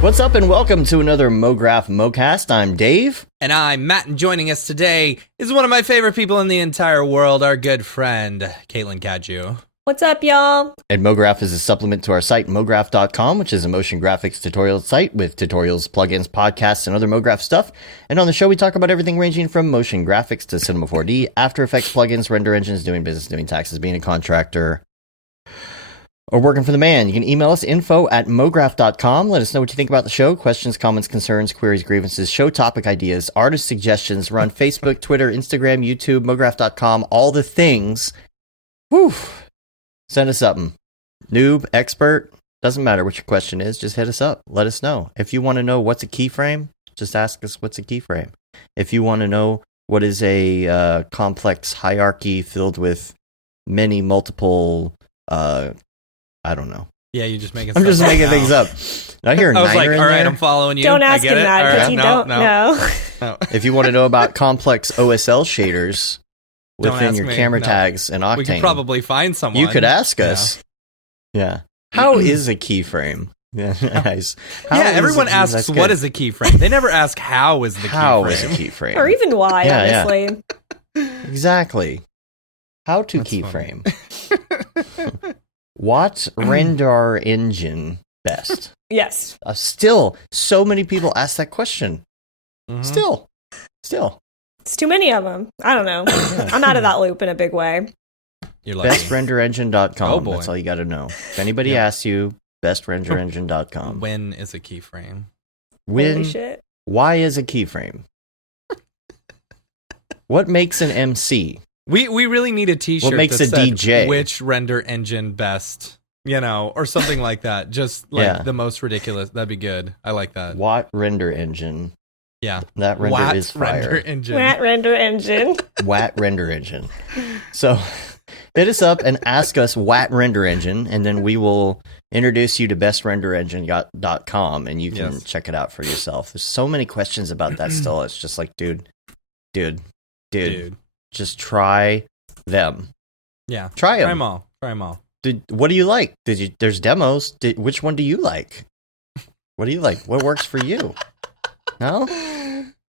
What's up and welcome to another Mograph Mocast. I'm Dave. And I'm Matt, and joining us today is one of my favorite people in the entire world, our good friend, Cadieux. What's up, y'all? And Mograph is a supplement to our site, mograph.com, which is a motion graphics tutorial site with tutorials, plugins, podcasts, and other Mograph stuff. And on the show, we talk about everything ranging from motion graphics to Cinema 4D, After Effects plugins, render engines, doing business, doing taxes, being a contractor, or working for the man. You can email us info@mograph.com. Let us know what you think about the show. Questions, comments, concerns, queries, grievances, show topic ideas, artist suggestions. We're on Facebook, Twitter, Instagram, YouTube, mograph.com, all the things. Whew. Send us something. Noob, expert, doesn't matter what your question is. Just hit us up. Let us know. If you want to know what's a keyframe, just ask us what's a keyframe. If you want to know what is a complex hierarchy filled with many multiple... I don't know. Yeah, you just making. I'm just making things up. I hear I was like, all right, there. I'm following you. Don't ask him that because right, you don't know. No. If you want to know about complex OSL shaders Don't within ask your me. camera No. tags and Octane, We could probably find someone. you could ask us. Yeah. How is a keyframe? Yeah, nice. Everyone asks what is a keyframe. They never ask how is the keyframe. How is a keyframe? Or even why, Yeah, honestly. Exactly. How to That's keyframe. What render engine best? Yes. Still, so many people ask that question. Mhm. Still. It's too many of them. I don't know. I'm out of that loop in a big way. You're lucky. BestRenderEngine.com. Oh, boy. That's all you got to know. If anybody Yeah. asks you, BestRenderEngine.com. When is a keyframe? Holy shit. Why is a keyframe? What makes an MC? We really need a T-shirt. What makes that a said, DJ? Which render engine best? You know, or something like that. Just like the most ridiculous. That'd be good. I like that. Watt render engine. Yeah, That render Watt is fire. render engine. Rat render engine. Watt render engine. So hit us up and ask us Watt render engine, and then we will introduce you to bestrenderengine.com, and you can check it out for yourself. There's so many questions about that still. It's just like, dude. Just try them. Yeah, Try them. Try them all. What do you like? There's demos. Which one do you like? What do you like? What works for you? No?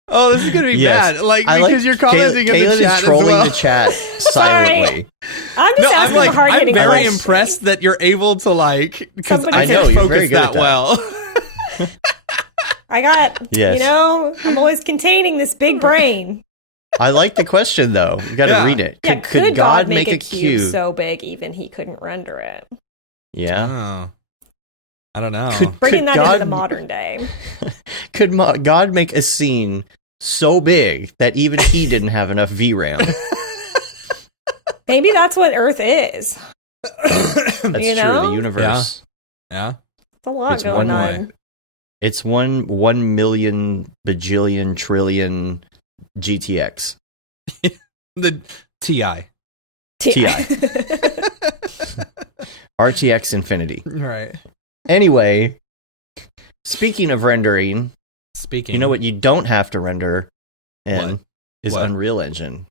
Oh, this is gonna be bad. Like because you're commenting in the chat is trolling as well. the chat silently. I'm just asking I'm hard-hitting very questions. impressed that you're able to because Somebody I I know, can't you're very focus good at that well. I got, I'm always containing this big brain. I like the question though. You got to read it. Yeah, could God make a cube cube so big even he couldn't render it? Yeah. Oh. I don't know. Bringing that God- into the modern day. Could God make a scene so big that even he didn't have enough VRAM? Maybe that's what Earth is. That's You true. know? The universe. Yeah. It's a lot It's going one on. It's 1 million bajillion trillion GTX. The TI. TI. RTX Infinity. Right. Anyway, speaking of rendering, Speaking. you know what you don't have to render in What? is What? Unreal Engine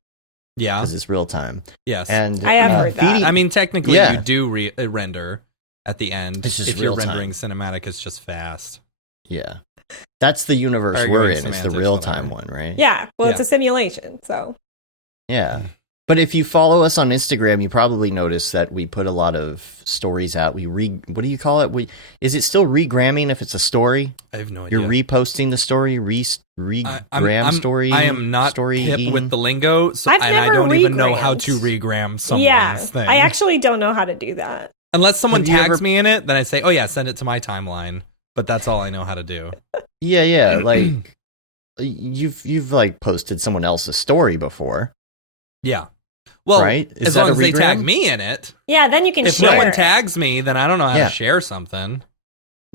Yeah. because it's real time. Yes. And I have heard that. feeding- I mean, technically, Yeah. you do render at the end. It's just if you're real time. rendering cinematic, it's just fast. yeah, that's the universe Arguing we're in. It's the semantics, real time whatever. one, right? Yeah, well, it's Yeah. a simulation, so. Yeah. But if you follow us on Instagram, you probably notice that we put a lot of stories out. What do you call it? Is it still regramming if it's a story? I have no idea. You're reposting the story, regram I'm- story. I am not story hip with the lingo, so I've and I never don't even know how regrammed. to regram someone's Yeah, thing. I actually don't know how to do that. Unless someone Have you tags ever- me in it, then I say, "Oh yeah, send it to my timeline." But that's all I know how to do. Yeah, like you've like posted someone else's story before, Yeah. Well, right? Is as that long a as they tag regram? me in it. Yeah, then you can If share no one it. tags me, then I don't know how Yeah. to share something.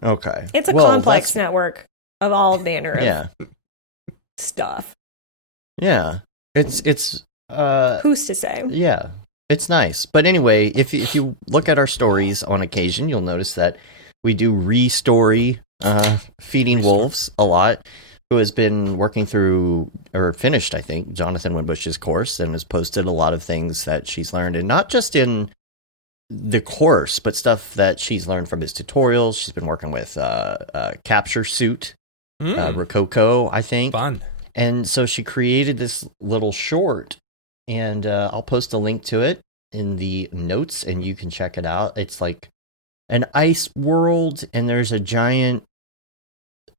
Okay, It's a Well, complex that's- network of all manner of Yeah, stuff. yeah. It's Who's to say? yeah, it's nice. But anyway, if you look at our stories on occasion, you'll notice that we do re-story Feeding Wolves a lot, who has been working through, or finished, I think, Jonathan Winbush's course, and has posted a lot of things that she's learned, and not just in the course, but stuff that she's learned from his tutorials. She's been working with Capture Suit, Rococo, I think. Fun. And so she created this little short, and I'll post a link to it in the notes, and you can check it out. It's like an ice world, and there's a giant,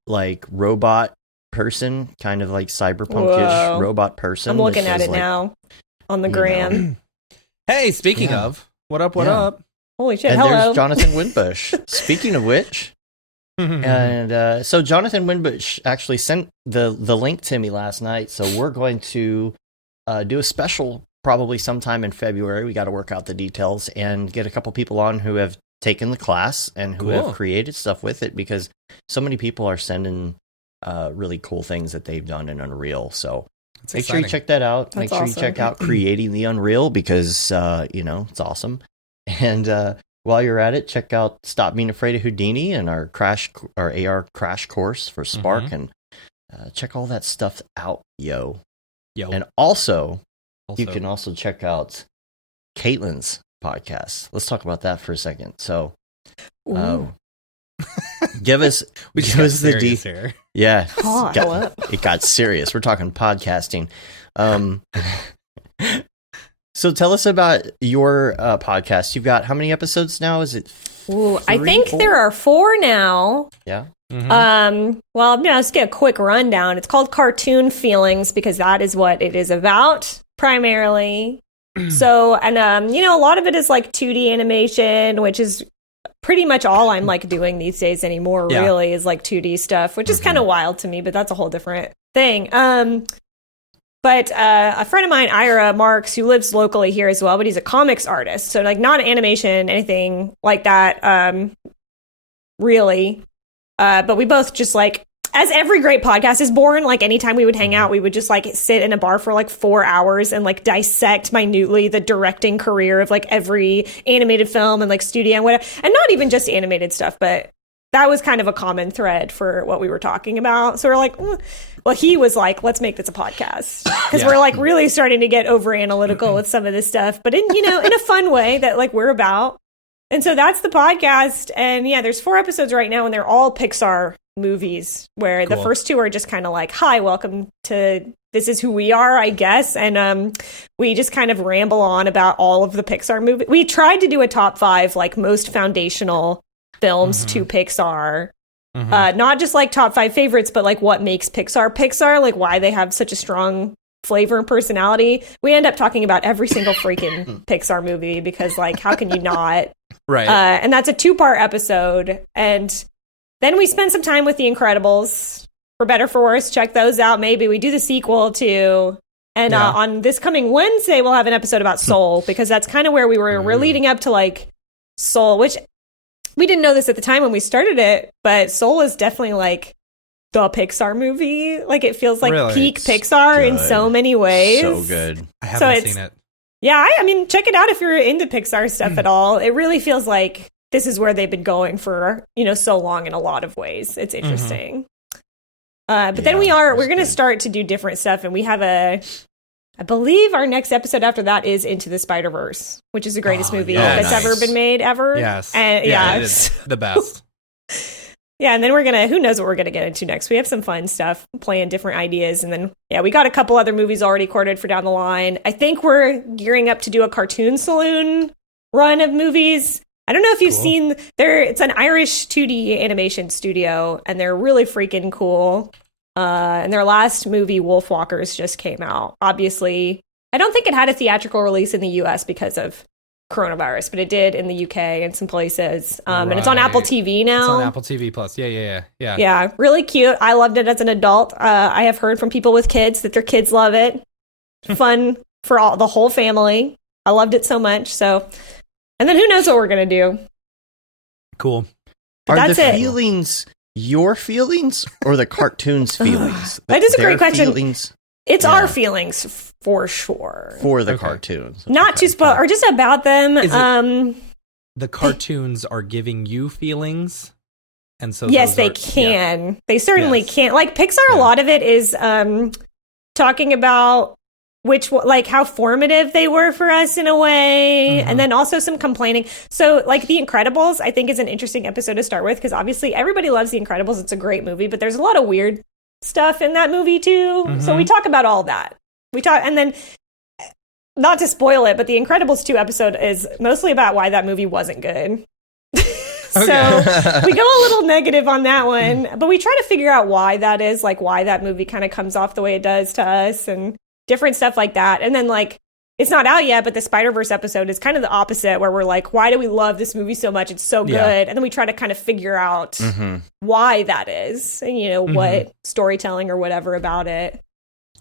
like, robot person, kind of like cyberpunkish robot person. I'm looking at it now on the gram. Hey, speaking of, what up? Holy shit, and hello. there's Jonathan Winbush. Speaking of which, and so Jonathan Winbush actually sent the link to me last night, so we're going to do a special probably sometime in February. We got to work out the details and get a couple people on who have taken the class and who have created stuff with it, because so many people are sending really cool things that they've done in Unreal. So make sure you check that out. Make sure you check out Creating the Unreal, because it's awesome. And while you're at it, check out Stop Being Afraid of Houdini and our AR crash course for Spark, and check all that stuff out, yo. And also, you can also check out Caitlin's podcast. Let's talk about that for a second. So, give us the detail. Yeah, it got serious. We're talking podcasting. So tell us about your podcast. You've got how many episodes now? Is it 3, I think 4? There are 4 now. Yeah. Well, let's get a quick rundown. It's called Cartoon Feelings because that is what it is about primarily. So, and a lot of it is like 2D animation, which is pretty much all I'm like doing these days anymore. Really, is like 2D stuff, which is kind of wild to me, but that's a whole different thing. But a friend of mine, Ira Marks, who lives locally here as well, but he's a comics artist. So like not animation, anything like that, really. But we both just like, as every great podcast is born, like anytime we would hang out, we would just like sit in a bar for like 4 hours and like dissect minutely the directing career of like every animated film and like studio and whatever. And not even just animated stuff, but that was kind of a common thread for what we were talking about. So we're like, well, he was like, let's make this a podcast, because we're like really starting to get over analytical with some of this stuff, but in a fun way that like we're about. And so that's the podcast. And there's 4 episodes right now, and they're all Pixar movies, where the first 2 are just kind of like, hi, welcome to this is who we are, I guess. And we just kind of ramble on about all of the Pixar movies. We tried to do a top 5, like most foundational films to Pixar. Not just like top 5 favorites, but like what makes Pixar, like why they have such a strong flavor and personality. We end up talking about every single freaking Pixar movie, because like, how can you not? Right. And that's a 2-part episode. And then we spend some time with The Incredibles, for better for worse. Check those out. Maybe we do the sequel too. And on this coming Wednesday, we'll have an episode about Soul, because that's kind of where we're leading up to like Soul, which we didn't know this at the time when we started it, but Soul is definitely like the Pixar movie. Like it feels like peak Pixar in so many ways. So good. I haven't seen it. Yeah, I mean, check it out if you're into Pixar stuff at all. It really feels like this is where they've been going for, so long in a lot of ways. It's interesting. But then we're going to start to do different stuff. And we have I believe our next episode after that is Into the Spider-Verse, which is the greatest movie that's ever been made ever. Yes. And it is the best. And then who knows what we're going to get into next. We have some fun stuff, playing different ideas. And then, we got a couple other movies already recorded for down the line. I think we're gearing up to do a Cartoon Saloon run of movies. I don't know if you've seen it's an Irish 2D animation studio, and they're really freaking cool. And their last movie, Wolfwalkers, just came out. Obviously, I don't think it had a theatrical release in the US because of coronavirus, but it did in the UK and some places. And it's on Apple TV now. It's on Apple TV Plus. Yeah. Yeah, really cute. I loved it as an adult. I have heard from people with kids that their kids love it. Fun for the whole family. I loved it so much. So, and then who knows what we're gonna do? Cool. Are the feelings your feelings or the cartoon's feelings? That is a great question. Feelings? It's our feelings for sure. For the cartoons. Not to spoil, or just about them. The cartoons are giving you feelings, and so yes, they can. Yeah. They certainly can. Like Pixar, a lot of it is talking about like how formative they were for us in a way, and then also some complaining. So like The Incredibles, I think is an interesting episode to start with, because obviously everybody loves The Incredibles. It's a great movie, but there's a lot of weird stuff in that movie too. So we talk about all that. And then, not to spoil it, but The Incredibles 2 episode is mostly about why that movie wasn't good. So we go a little negative on that one, but we try to figure out why that is, like why that movie kind of comes off the way it does to us and different stuff like that. And then like, it's not out yet, but the Spider-Verse episode is kind of the opposite, where we're like, why do we love this movie so much? It's so good. And then we try to kind of figure out why that is, and you know, what storytelling or whatever about it.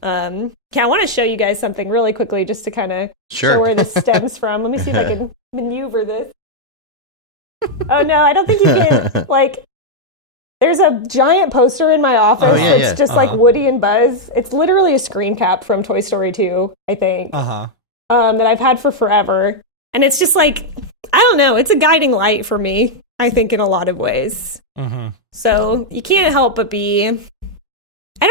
I want to show you guys something really quickly just to kind of show where this stems from. Let me see if I can maneuver this. Oh no, I don't think you can. Like, there's a giant poster in my office that's just like Woody and Buzz. It's literally a screen cap from Toy Story 2, I think. That I've had for forever. And it's just like, I don't know, it's a guiding light for me, I think, in a lot of ways. So you can't help but be... I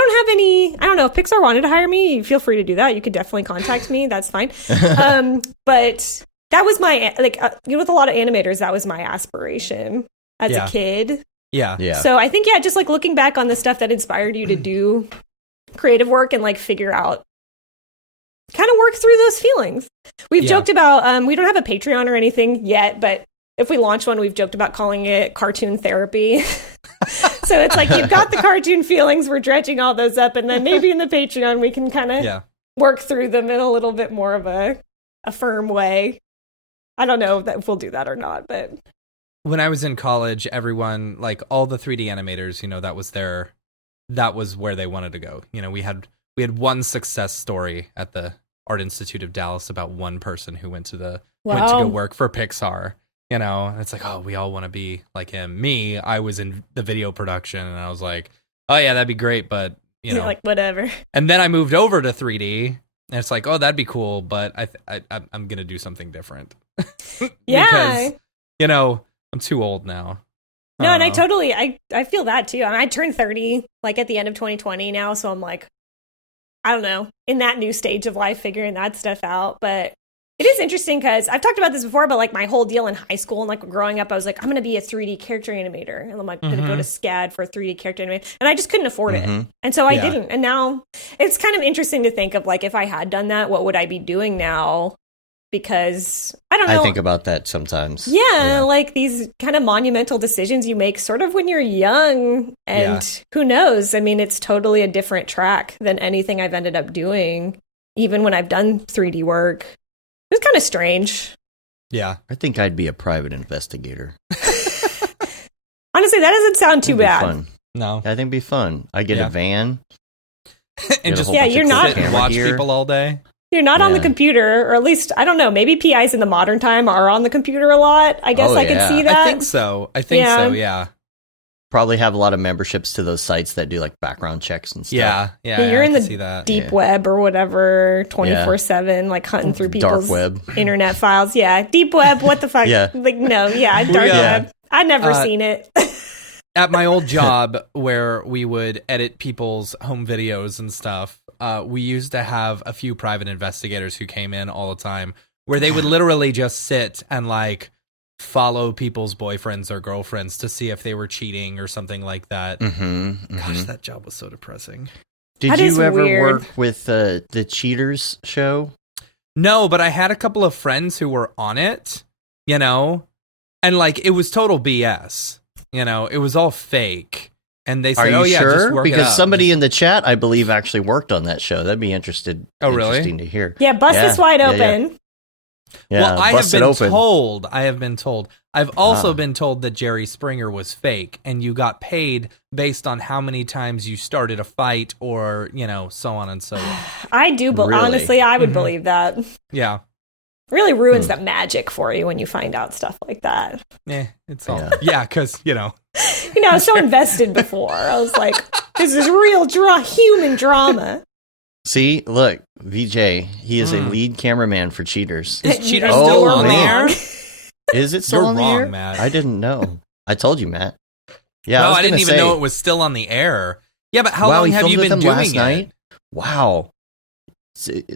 don't know, if Pixar wanted to hire me, feel free to do that. You could definitely contact me. That's fine. But that was my, like, with a lot of animators, that was my aspiration as a kid. Yeah. So I think, just like looking back on the stuff that inspired you to do creative work and like figure out, kind of work through those feelings. We've joked about, we don't have a Patreon or anything yet, but if we launch one, we've joked about calling it cartoon therapy. So it's like, you've got the cartoon feelings, we're dredging all those up, and then maybe in the Patreon we can kind of work through them in a little bit more of a firm way. I don't know if we'll do that or not, but... When I was in college, everyone, like all the 3D animators, you know, that was where they wanted to go. You know, we had one success story at the Art Institute of Dallas about one person who went to go work for Pixar. You know, and it's like, oh, we all want to be like him. Me, I was in the video production, and I was like, oh yeah, that'd be great, but you know, like whatever. And then I moved over to 3D, and it's like, oh, that'd be cool, but I'm gonna do something different. Because, you know, I'm too old now. No, and I feel that too. I mean, I turned 30 like at the end of 2020 now, so I'm like, I don't know, in that new stage of life, figuring that stuff out, but. It is interesting because I've talked about this before, but like my whole deal in high school and like growing up, I was like, I'm going to be a 3D character animator. And I'm like, going to go to SCAD for a 3D character animator. And I just couldn't afford it. And so I didn't. And now it's kind of interesting to think of like, if I had done that, what would I be doing now? Because I don't know. I think about that sometimes. Yeah, like these kind of monumental decisions you make sort of when you're young. And who knows? I mean, it's totally a different track than anything I've ended up doing, even when I've done 3D work. It's kind of strange. Yeah. I think I'd be a private investigator. Honestly, that doesn't sound too bad. Fun. No. I think it'd be fun. I get a van. And just you're not sit and watch people all day. You're not on the computer, or at least, I don't know, maybe PIs in the modern time are on the computer a lot. I guess I could see that. I think so, yeah. Probably have a lot of memberships to those sites that do like background checks and stuff. Yeah, you're in the deep web or whatever, 24/7, like hunting through people's dark web internet files. Yeah, deep web. What the fuck? Like no, dark web. I've never seen it. At my old job, where we would edit people's home videos and stuff, we used to have a few private investigators who came in all the time, where they would literally just sit and like follow people's boyfriends or girlfriends to see if they were cheating or something like that. Gosh, that job was so depressing. Did you ever work with the Cheaters show? No, but I had a couple of friends who were on it, you know, and like it was total BS. You know, it was all fake. And they said, sure? Just work because it up. Somebody in the chat, I believe, actually worked on that show. That'd be interesting to hear. Yeah, bust this wide open. Yeah, well, I have been told. I've also been told that Jerry Springer was fake, and you got paid based on how many times you started a fight, or you know, so on and so on. I do, but honestly, I would believe that. Yeah, really ruins the magic for you when you find out stuff like that. It's all because you know, I was so invested before. I was like, this is real human drama. See, look, VJ, he is a lead cameraman for Cheaters. Is Cheaters still on the air? Is it still on the air? Matt. I didn't know. I told you, Matt. Yeah, no, I didn't even know it was still on the air. Yeah, but how long have you been doing it? Wow.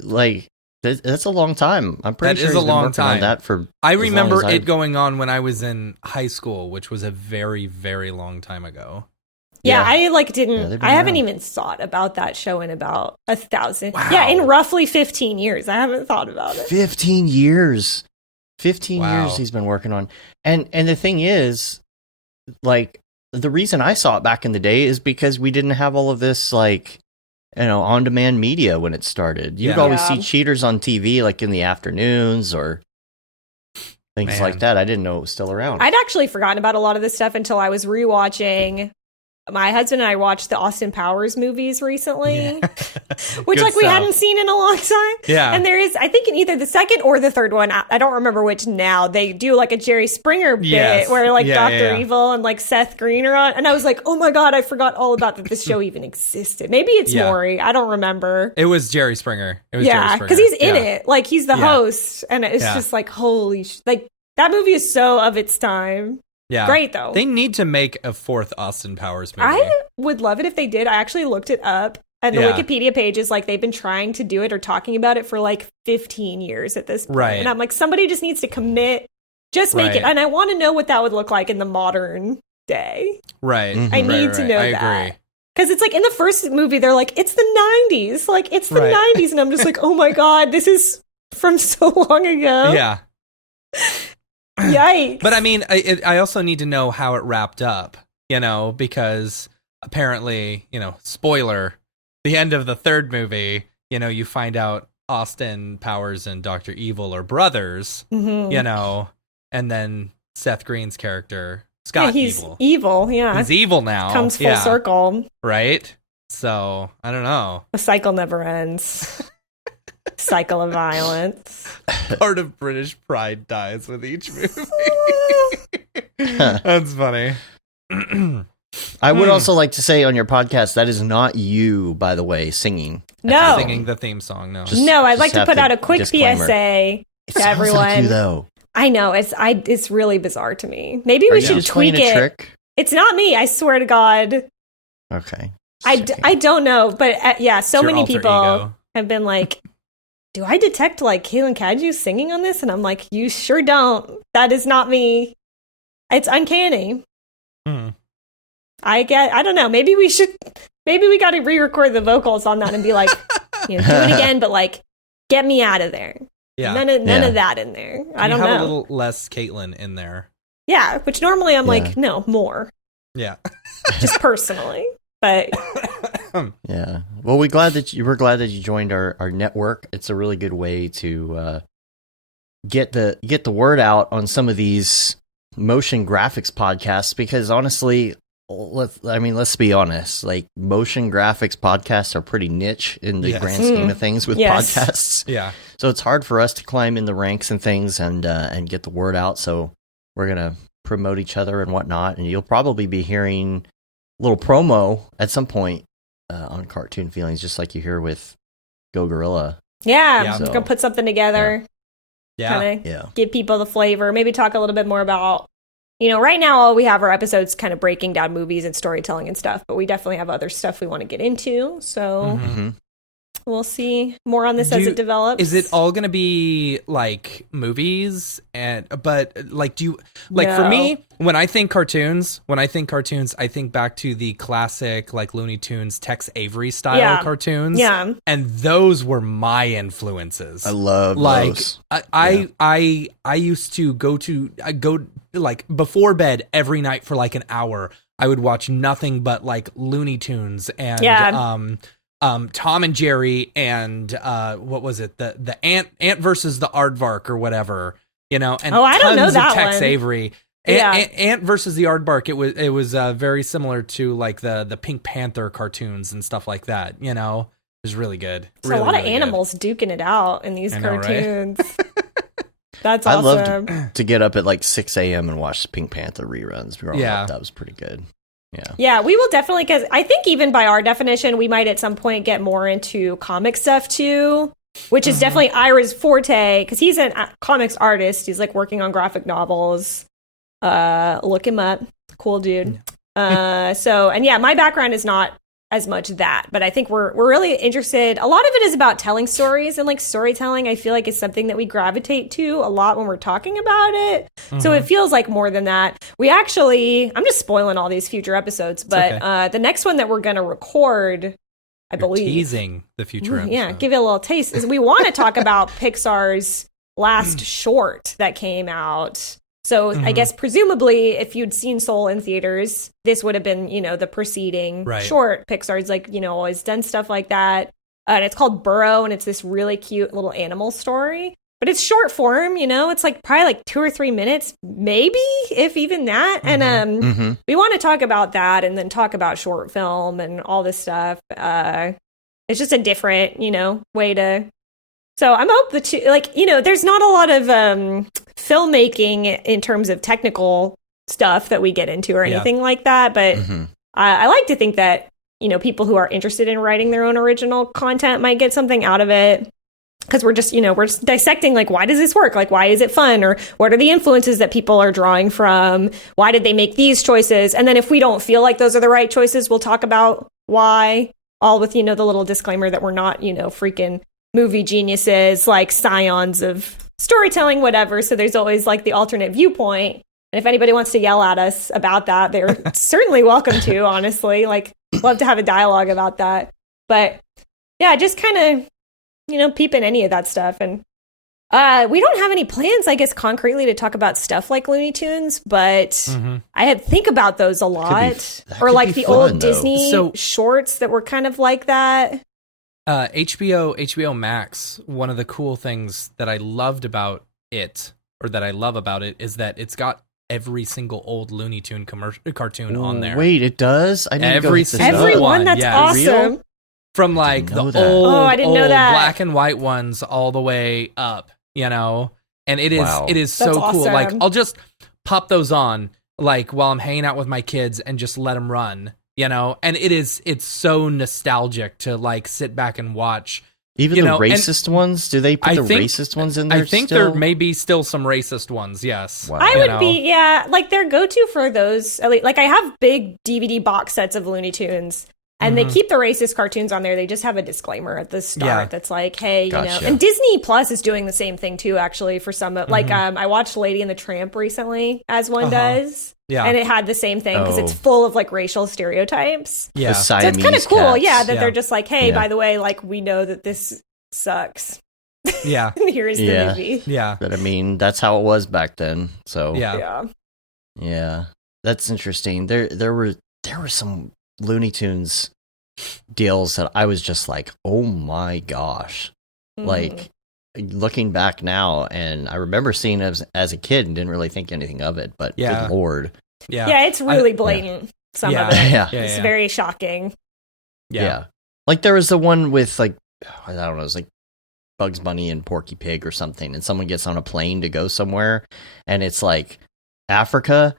like that's a long time. I'm pretty That sure is he's a been long working on time. that for. I as long remember as I've- it going on when I was in high school, which was a very, very long time ago. Yeah, Yeah. I they've didn't. been I haven't around. even thought about that show in about 1,000. Wow. Yeah, in roughly 15 years, I haven't thought about it. 15 years. 15 Wow. years he's been working on. And the thing is, like, the reason I saw it back in the day is because we didn't have all of this, like, on-demand media when it started. You'd Yeah. always Yeah. see cheaters on TV, like, in the afternoons or things Man. like that. I didn't know it was still around. I'd actually forgotten about a lot of this stuff until I was rewatching. My husband and I watched the Austin Powers movies recently, which Good like we stuff. hadn't seen in a long time. Yeah. And there is, I think in either the second or the third one, I don't remember which now, they do like a Jerry Springer bit Yes. where like Yeah, Dr. yeah. Evil and like Seth Green are on. And I was like, oh my God, I forgot all about that this show even existed. Maybe it's Yeah. Maury. I don't remember. It was Jerry Springer. It was Jerry Yeah, Springer. because he's in Yeah. it. Like he's the Yeah. host. And it's Yeah. just like, holy like that movie is so of its time. Yeah. Great though. They need to make a fourth Austin Powers movie. I would love it if they did. I actually looked it up. And the Yeah. Wikipedia page is like they've been trying to do it or talking about it for like 15 years at this point. Right. And I'm like, somebody just needs to commit. Just make it. Right. And I want to know what that would look like in the modern day. Right. Mhm. I Right, need right, to know I that. agree. Because it's like in the first movie, they're like, it's the 90s. Like, it's the Right. 90s. And I'm just like, oh my God, this is from so long ago. Yeah. Yikes. But I mean, I also need to know how it wrapped up, because apparently, spoiler, the end of the third movie, you find out Austin Powers and Dr. Evil are brothers, Mhm. And then Seth Green's character, Yeah, Scott he's Evil. evil. Yeah. He's evil now. Comes full Yeah, circle. right? So, I don't know. The cycle never ends. Cycle of violence. Part of British pride dies with each movie. That's funny. I would also like to say on your podcast, that is not you, by the way, singing. No. Singing the theme song, no. Just- No, I'd like to have put to out a quick disclaimer. PSA It to sounds everyone. like you, though. I know it's really bizarre to me. Maybe Are we you should just tweak playing a it. trick? It's not me. I swear to God. Okay. I don't know, but yeah, so It's your many alter people ego. have been like, "Do I detect like Kaylin Cadieux singing on this?" And I'm like, "You sure don't. That is not me. It's uncanny." Hmm. I don't know. Maybe we got to re-record the vocals on that and be like, do it again, but like, get me out of there. Yeah. None Yeah. of that in there. I You don't have know. a little less Caitlyn in there. Yeah, which normally I'm Yeah. like, no, more, Yeah. just personally. But Yeah. Well, we're glad that you joined our network. It's a really good way to get the word out on some of these motion graphics podcasts because honestly, let's be honest. Like motion graphics podcasts are pretty niche in the Yes. grand scheme of things with Yes. podcasts. Yeah. So it's hard for us to climb in the ranks and things and get the word out. So we're gonna promote each other and whatnot, and you'll probably be hearing a little promo at some point on Cartoon Feelings, just like you hear with Go Gorilla. yeah, Yeah. I'm So- gonna put something together, Yeah. kind of Yeah, give people the flavor. Maybe talk a little bit more about. Right now all we have are episodes kind of breaking down movies and storytelling and stuff, but we definitely have other stuff we want to get into. So Mhm. hmm we'll see more on this Do as you- it develops. Is it all gonna be like movies but like do you like for No. me when I think cartoons, I think back to the classic like Looney Tunes Tex Avery style Yeah. cartoons. Yeah. And those were my influences. I love Like those. I used to go like before bed every night for like an hour. I would watch nothing but like Looney Tunes and Yeah. Tom and Jerry and what was it, the Ant versus the Aardvark or whatever, and Oh, I don't know tons that of Tex one. Avery. Yeah. Ant versus the Aardvark. It was very similar to like the Pink Panther cartoons and stuff like that. It was really good. There's Really, a lot of really good. animals duking it out in these I know, right? cartoons. That's I awesome. loved to get up at like 6 a.m. and watch Pink Panther reruns. Growing Yeah. up, that was pretty good. Yeah. Yeah, we will definitely, because I think even by our definition, we might at some point get more into comic stuff too, which is definitely Ira's forte, because he's a comics artist. He's like working on graphic novels. Look him up. Cool dude. And yeah, my background is not as much that, but I think we're really interested. A lot of it is about telling stories, and like storytelling, I feel like is something that we gravitate to a lot when we're talking about it. So it feels like more than that. We actually, I'm just spoiling all these future episodes, but the next one that we're going to record, I believe, teasing the future episode. Yeah, give it a little taste. Is we want to talk about Pixar's last short that came out. So I guess presumably if you'd seen Soul in theaters, this would have been, the preceding short. Pixar's like, always done stuff like that. And it's called Burrow, and it's this really cute little animal story. But it's short form, it's like probably like 2 or 3 minutes, maybe, if even that. And we want to talk about that and then talk about short film and all this stuff. It's just a different, way to... So I'm hope that, there's not a lot of filmmaking in terms of technical stuff that we get into or anything like that. But I like to think that, people who are interested in writing their own original content might get something out of it. Because we're just, we're just dissecting, like, why does this work? Like, why is it fun? Or what are the influences that people are drawing from? Why did they make these choices? And then if we don't feel like those are the right choices, we'll talk about why, all with, the little disclaimer that we're not, freaking movie geniuses, like scions of storytelling, whatever. So there's always like the alternate viewpoint. And if anybody wants to yell at us about that, they're certainly welcome to, honestly. Like, love to have a dialogue about that. But yeah, just kind of, peeping any of that stuff. And we don't have any plans, I guess, concretely to talk about stuff like Looney Tunes, but I had think about those a lot. Or like the old Disney shorts that were kind of like that. HBO Max, one of the cool things that I loved about it, or that I love about it, is that it's got every single old Looney Tune cartoon on there. Wait, it does? I didn't every single one. That's awesome. Real? From like the old, I didn't know that. black and white ones all the way up, and it is so That's cool. awesome. Like, I'll just pop those on like while I'm hanging out with my kids and just let them run. And it's so nostalgic to like sit back and watch. Even the racist ones? Do they put racist ones in there? I think there may be still some racist ones. Yes, wow. I would be like their go-to for those. Like I have big DVD box sets of Looney Tunes, and they keep the racist cartoons on there. They just have a disclaimer at the start that's like, hey, Gotcha. And Disney Plus is doing the same thing too. Actually, for some like I watched Lady and the Tramp recently, as one does. Yeah. And it had the same thing because it's full of like racial stereotypes. Yeah. So it's kind of cool. Cats. Yeah. That they're just like, hey, by the way, like we know that this sucks. Yeah. And here's the movie. Yeah. But I mean, that's how it was back then. So Yeah. That's interesting. There were some Looney Tunes deals that I was just like, oh my gosh. Like, looking back now, and I remember seeing it as a kid and didn't really think anything of it, but good lord. Yeah, it's really blatant. Some of it. It's very shocking. Yeah. Like there was the one with like, I don't know, it was like Bugs Bunny and Porky Pig or something, and someone gets on a plane to go somewhere, and it's like Africa.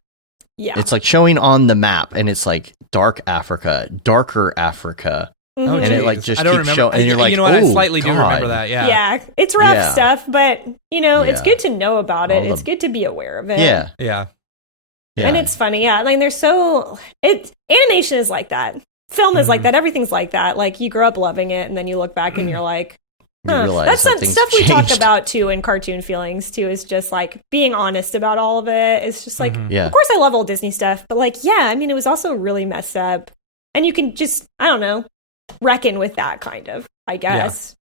Yeah. It's like showing on the map, and it's like dark Africa, darker Africa. Oh, and it like just I don't keeps remember. showing, and you're like, I slightly do remember that. Yeah, it's rough stuff, but it's good to know about it. It's good to be aware of it. Yeah. And it's funny. Yeah, I mean, animation is like that. Film is like that. Everything's like that. Like you grow up loving it, and then you look back and you're like, that's some stuff we talk about too in Cartoon Feelings too. Is just like being honest about all of it. It's just like, of course, I love old Disney stuff, but like, I mean, it was also really messed up, and you can just, I don't know, reckon with that kind of, I guess.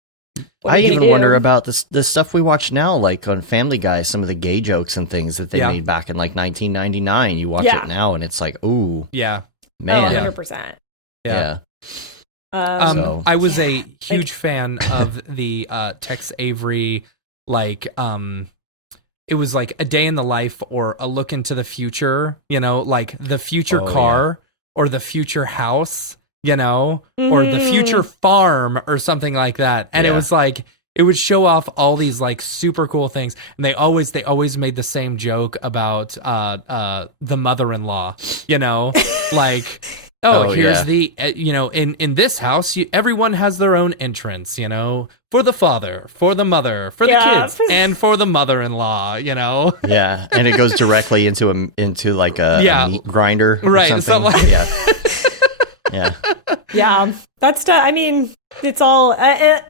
I even wonder about the stuff we watch now, like on Family Guy, some of the gay jokes and things that they made back in like 1999. You watch it now, and it's like, ooh, man, 100%. Yeah. I was a huge fan of the Tex Avery, like, it was like A Day in the Life or A Look into the Future, like the future car or the future house, or the future farm or something like that. And it was like, it would show off all these like super cool things. And they always made the same joke about the mother-in-law, like, here's the, in this house, everyone has their own entrance, for the father, for the mother, for the kids, and for the mother-in-law, Yeah, and it goes directly into like a meat grinder, or right? something. Like yeah. Yeah, that's I mean, it's all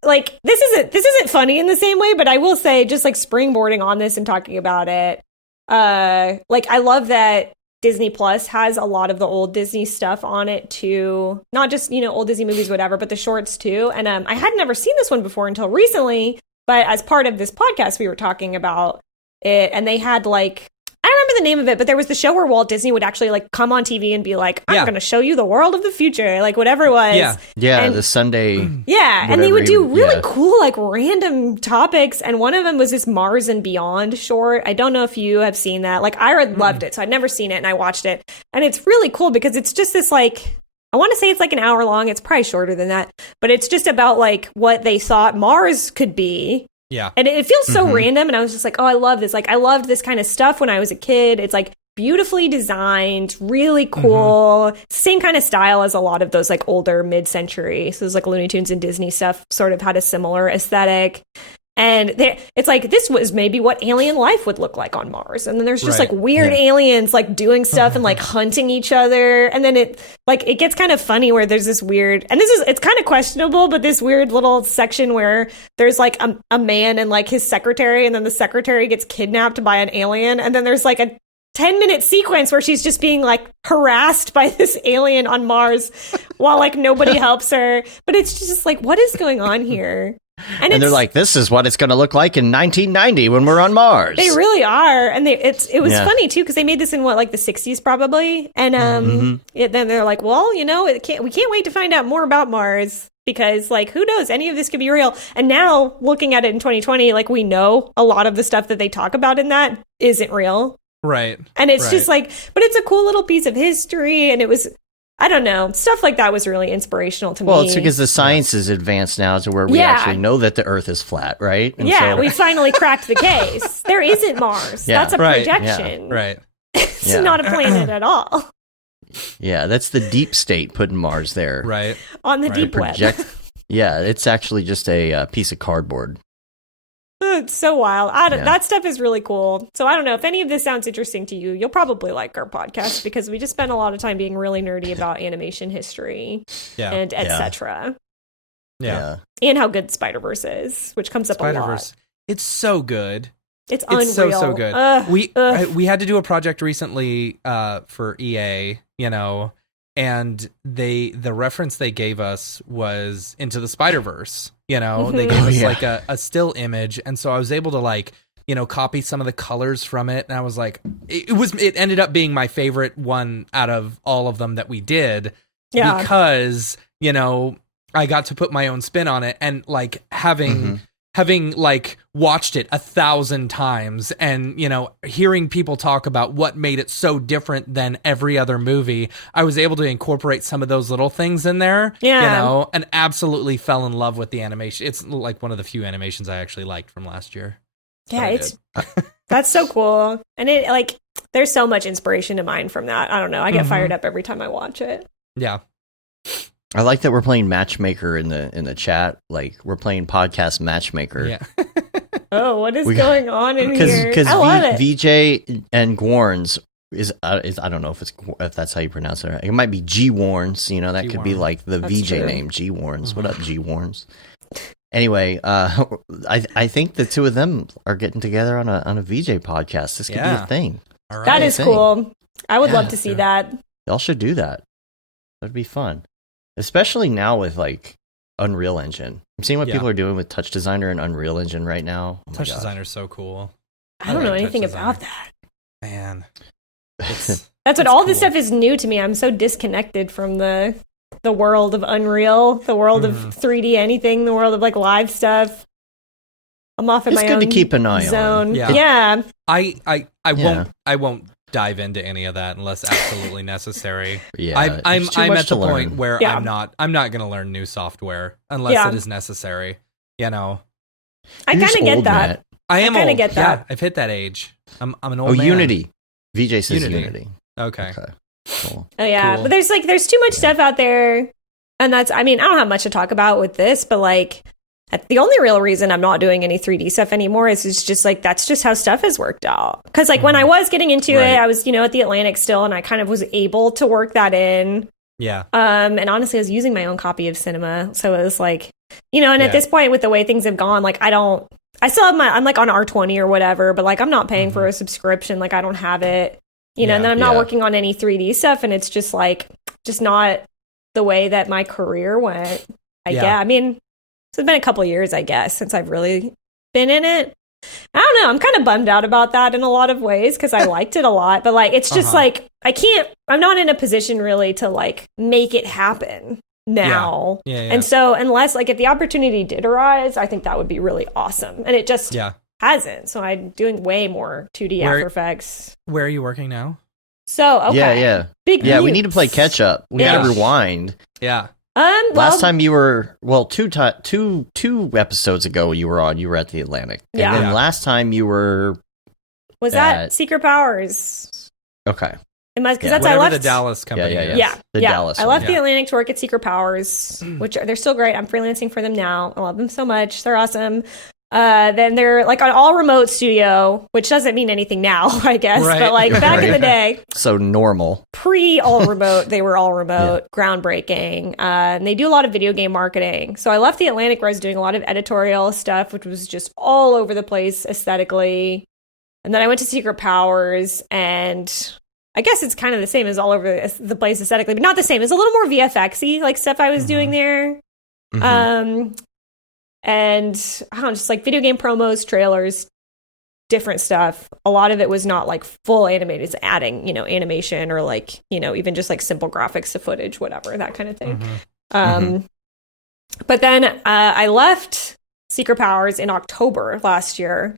like this isn't funny in the same way, but I will say, just like springboarding on this and talking about it, like I love that Disney Plus has a lot of the old Disney stuff on it too, not just old Disney movies, whatever, but the shorts too. And I had never seen this one before until recently, but as part of this podcast, we were talking about it, and they had like, I don't remember the name of it, but there was the show where Walt Disney would actually like come on TV and be like, I'm going to show you the world of the future, like whatever it was. Yeah, and, the Sunday. Yeah, and they would do really cool, like random topics. And one of them was this Mars and Beyond short. I don't know if you have seen that. Like, I loved it, so I'd never seen it, and I watched it. And it's really cool because it's just this like, I want to say it's like an hour long. It's probably shorter than that. But it's just about like what they thought Mars could be. Yeah. And it feels so random. And I was just like, oh, I love this. Like, I loved this kind of stuff when I was a kid. It's like beautifully designed, really cool. Same kind of style as a lot of those like older mid-century. So those like Looney Tunes and Disney stuff sort of had a similar aesthetic. And it's like, this was maybe what alien life would look like on Mars. And then there's just like weird aliens like doing stuff and like hunting each other. And then it gets kind of funny where there's this weird, and it's kind of questionable, but this weird little section where there's like a man and like his secretary, and then the secretary gets kidnapped by an alien. And then there's like a 10-minute sequence where she's just being like harassed by this alien on Mars while like nobody helps her. But it's just like, what is going on here? And they're like, this is what it's going to look like in 1990 when we're on Mars. They really are. And it was funny, too, because they made this in, like, the 60s probably. And then they're like, well, we can't wait to find out more about Mars. Because, like, who knows? Any of this could be real. And now, looking at it in 2020, like, we know a lot of the stuff that they talk about in that isn't real. Right. And it's just like, but it's a cool little piece of history. And it was, I don't know, stuff like that was really inspirational to me. Well, it's because the science is advanced now to where we actually know that the Earth is flat, right? And we finally cracked the case. There isn't Mars. Yeah. That's a projection. Yeah. Right. It's not a planet at all. Yeah, that's the deep state putting Mars there. Right. On the deep web. Yeah, it's actually just a piece of cardboard. It's so wild. That stuff is really cool. So I don't know if any of this sounds interesting to you. You'll probably like our podcast because we just spend a lot of time being really nerdy about animation history and etc. Yeah. And how good Spider-Verse is, which comes up a lot. It's so good. It's unreal. So good. We had to do a project recently for EA, and the reference they gave us was Into the Spider-Verse. They gave us like a still image, and so I was able to like copy some of the colors from it, and I was like, it ended up being my favorite one out of all of them that we did, because I got to put my own spin on it, and like having like watched it 1,000 times and, hearing people talk about what made it so different than every other movie, I was able to incorporate some of those little things in there, and absolutely fell in love with the animation. It's like one of the few animations I actually liked from last year. Yeah, that's so cool. And it like, there's so much inspiration to mine from that. I don't know. I get fired up every time I watch it. Yeah. I like that we're playing matchmaker in the chat. Like we're playing podcast matchmaker. Yeah. Oh, what is going on in here? Because I love it. VJ and Gorns is I don't know if that's how you pronounce it. It might be G Warns. That could be like the VJ name, G Warns. What up, G Warns? Anyway, I think the two of them are getting together on a VJ podcast. This could be a thing. All right. That is cool. I would love to see that. Y'all should do that. That'd be fun. Especially now with like Unreal Engine. I'm seeing what people are doing with Touch Designer and Unreal Engine right now. Oh Touch Designer is so cool. I don't know anything about that. Man. That's what all this stuff is new to me. I'm so disconnected from the world of Unreal, the world of 3D anything, the world of like live stuff. I'm off in my own zone. It's good to keep an eye on. Yeah. I won't dive into any of that unless absolutely necessary. Yeah, I'm at the point where I'm not going to learn new software unless it is necessary. I kind of get that. Matt. I am kind of old. get that. Yeah, I've hit that age. I'm an old man. Unity. VJ says Unity. Okay. Cool. Oh yeah, cool. But there's too much stuff out there, and I don't have much to talk about with this, but like the only real reason I'm not doing any 3D stuff anymore is it's just like that's just how stuff has worked out. Because like when I was getting into it, I was at the Atlantic still, and I kind of was able to work that in. Yeah. And honestly, I was using my own copy of Cinema, so it was like, and at this point, with the way things have gone, like I still have I'm like on R20 or whatever, but like I'm not paying for a subscription, like I don't have it, and then I'm not working on any 3D stuff, and it's just like just not the way that my career went. I guess. I mean, it's been a couple years, I guess, since I've really been in it. I don't know. I'm kind of bummed out about that in a lot of ways because I liked it a lot, but like it's just like I'm not in a position really to like make it happen now. Yeah. And so unless like if the opportunity did arise, I think that would be really awesome. And it just hasn't. So I'm doing way more 2D After Effects. Where are you working now? So okay. Yeah. Big we need to play catch up. We gotta rewind. Yeah. Last time you were two episodes ago you were at the Atlantic. Yeah. And then last time you were that Secret Powers. Okay. Because that's I left the Dallas company. Yeah. Dallas. I left the Atlantic to work at Secret Powers, which they're still great. I'm freelancing for them now. I love them so much. They're awesome. Then they're like an all remote studio, which doesn't mean anything now, I guess. Right. But like back in the day, so normal. Pre all remote, they were all remote, groundbreaking. And they do a lot of video game marketing. So I left the Atlantic where I was doing a lot of editorial stuff, which was just all over the place aesthetically. And then I went to Secret Powers, and I guess it's kind of the same as all over the place aesthetically, but not the same. It's a little more VFX-y, like stuff I was doing there. And I don't know, just like video game promos, trailers, different stuff. A lot of it was not like full animated. It's adding, animation or like, even just like simple graphics to footage, whatever, that kind of thing. But then I left Secret Powers in October of last year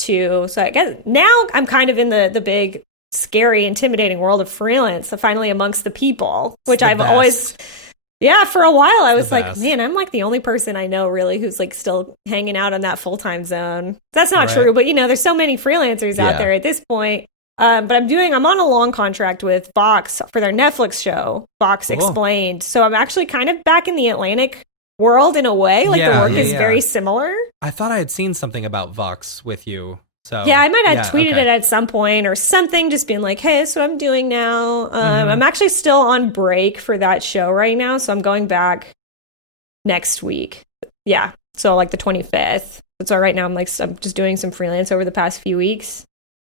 so I guess now I'm kind of in the big, scary, intimidating world of freelance, finally amongst the people, which I've always... Yeah, for a while I was like, man, I'm like the only person I know really who's like still hanging out on that full-time zone. That's not true, but there's so many freelancers out there at this point. But I'm on a long contract with Vox for their Netflix show, Vox Explained. So I'm actually kind of back in the Atlantic world in a way. Like the work is very similar. I thought I had seen something about Vox with you. So, yeah, I might have tweeted it at some point or something, just being like, hey, so I'm doing now. I'm actually still on break for that show right now, so I'm going back next week. Yeah, so like the 25th. So right now I'm just doing some freelance over the past few weeks.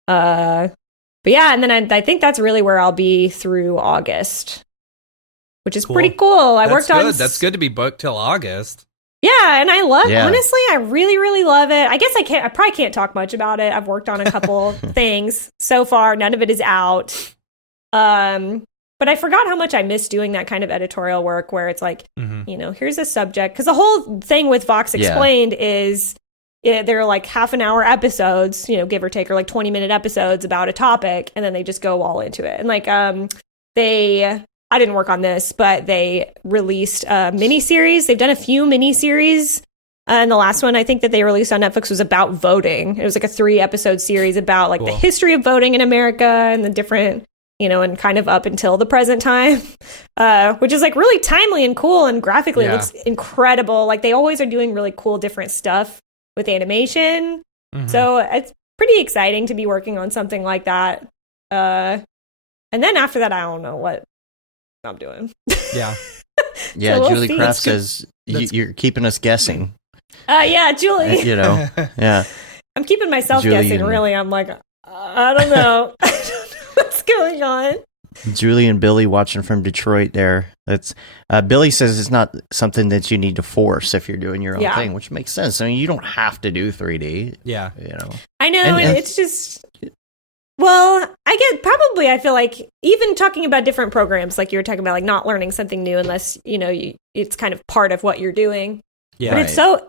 But yeah, and then I think that's really where I'll be through August, which is pretty cool. That's good to be booked till August. Yeah, and I honestly, I really, really love it. I guess I probably can't talk much about it. I've worked on a couple things so far. None of it is out. But I forgot how much I miss doing that kind of editorial work where it's like, here's a subject. Because the whole thing with Vox Explained is they're like half an hour episodes, give or take, or like 20-minute episodes about a topic. And then they just go all into it. And like I didn't work on this, but they released a miniseries. They've done a few miniseries. And the last one I think that they released on Netflix was about voting. It was like a 3-episode series about like the history of voting in America and the different, and kind of up until the present time, which is like really timely and cool. And graphically it looks incredible. Like they always are doing really cool, different stuff with animation. So it's pretty exciting to be working on something like that. And then after that, I don't know what I'm doing. Yeah. Yeah, so Julie Kraft says you're keeping us guessing. Yeah, Julie. Yeah. I'm keeping myself guessing, really. I'm like, I don't know. I don't know what's going on. Julie and Billy watching from Detroit there. That's Billy says it's not something that you need to force if you're doing your own thing, which makes sense. I mean, you don't have to do 3D. Yeah. I know, and it's just... Well, I feel like even talking about different programs, like you were talking about, like not learning something new unless, it's kind of part of what you're doing. Yeah. But it's so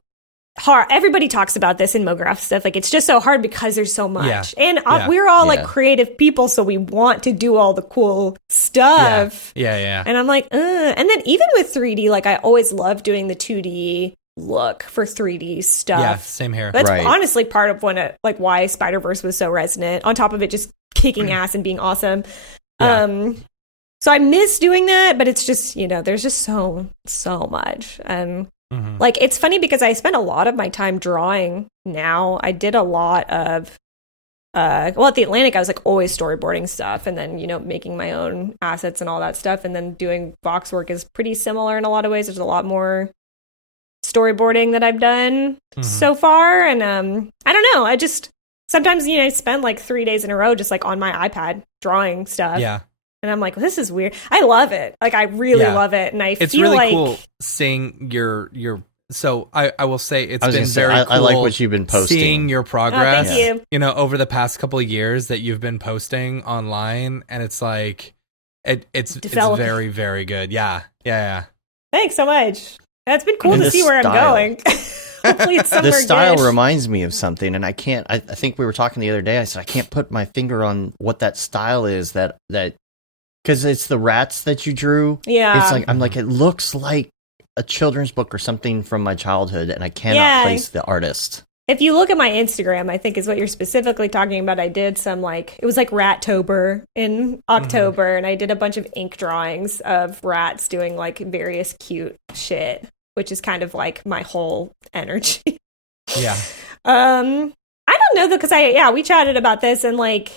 hard. Everybody talks about this in Mograph stuff. Like, it's just so hard because there's so much. Yeah. And we're all like creative people, so we want to do all the cool stuff. Yeah. And I'm like, And then even with 3D, like I always love doing the 2D look for 3D stuff. Yeah, same here. That's honestly part of why Spider-Verse was so resonant, on top of it just kicking ass and being awesome. So I miss doing that, but it's just, there's just so much. And like, it's funny because I spend a lot of my time drawing now. I did a lot of at the Atlantic, I was like always storyboarding stuff and then, making my own assets and all that stuff. And then doing box work is pretty similar in a lot of ways. There's a lot more storyboarding that I've done so far. And I don't know. I just sometimes, I spend like 3 days in a row just like on my iPad drawing stuff. Yeah. And I'm like, this is weird. I love it. Like, I really love it. And it's feel really like cool seeing your. So I will say it's been very cool. I like what you've been posting. Seeing your progress, thank you. Over the past couple of years that you've been posting online, and it's like it's very, very good. Yeah. Thanks so much. It's been cool to see where I'm going. Hopefully it's somewhere The style good. reminds me of something, and I can't. I think we were talking the other day. I said I can't put my finger on what that style is. That because it's the rats that you drew. Yeah, it's like I'm like it looks like a children's book or something from my childhood, and I cannot place the artist. If you look at my Instagram, I think is what you're specifically talking about. I did some it was like Rattober in October, and I did a bunch of ink drawings of rats doing like various cute shit, which is kind of like my whole energy. Yeah. I don't know though, because we chatted about this, and like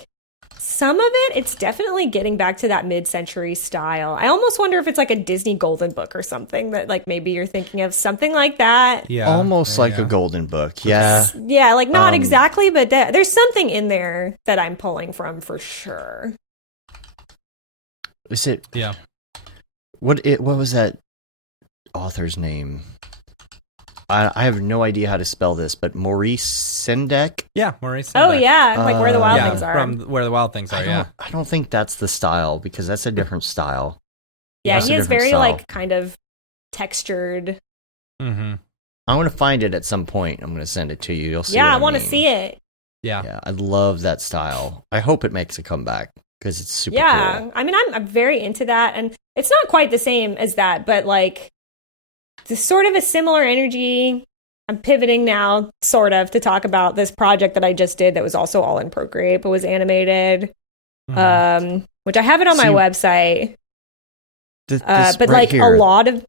some of it's definitely getting back to that mid-century style. I almost wonder if it's like a Disney Golden Book or something that like maybe you're thinking of something like that. Yeah. Almost like a Golden Book. Yeah. Yeah, like not exactly, but there's something in there that I'm pulling from for sure. Is it? Yeah. What was that author's name? I have no idea how to spell this, but Maurice Sendak? Yeah, Maurice Sendak. Oh, Sendak. yeah, like Where the Wild Things Are. From Where the Wild Things Are, I don't think that's the style, because that's a different style. Yeah, he is very, like, kind of textured. Mm-hmm. I'm going to find it at some point. I'm going to send it to you. You'll see. Yeah, I want to see it. Yeah. I love that style. I hope it makes a comeback, because it's super cool. I mean, I'm very into that, and it's not quite the same as that, but, like, it's sort of a similar energy. I'm pivoting now, sort of, to talk about this project that I just did that was also all in Procreate, but was animated, which I have it on my website. But right like here. A lot of...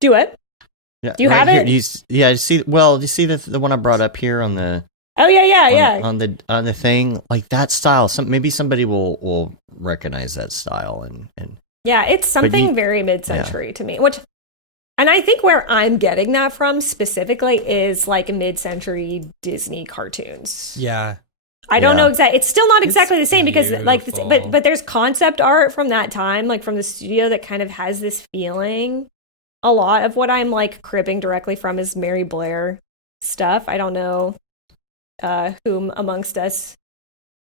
Do it. Yeah, do you have it? Do you see the one I brought up here on the... Oh, yeah. On the thing, like that style. Maybe somebody will recognize that style. And yeah, it's something very mid-century to me, which... And I think where I'm getting that from specifically is like mid-century Disney cartoons. Yeah. I don't know exactly. It's still not exactly the same because but there's concept art from that time, like from the studio, that kind of has this feeling. A lot of what I'm like cribbing directly from is Mary Blair stuff. I don't know whom amongst us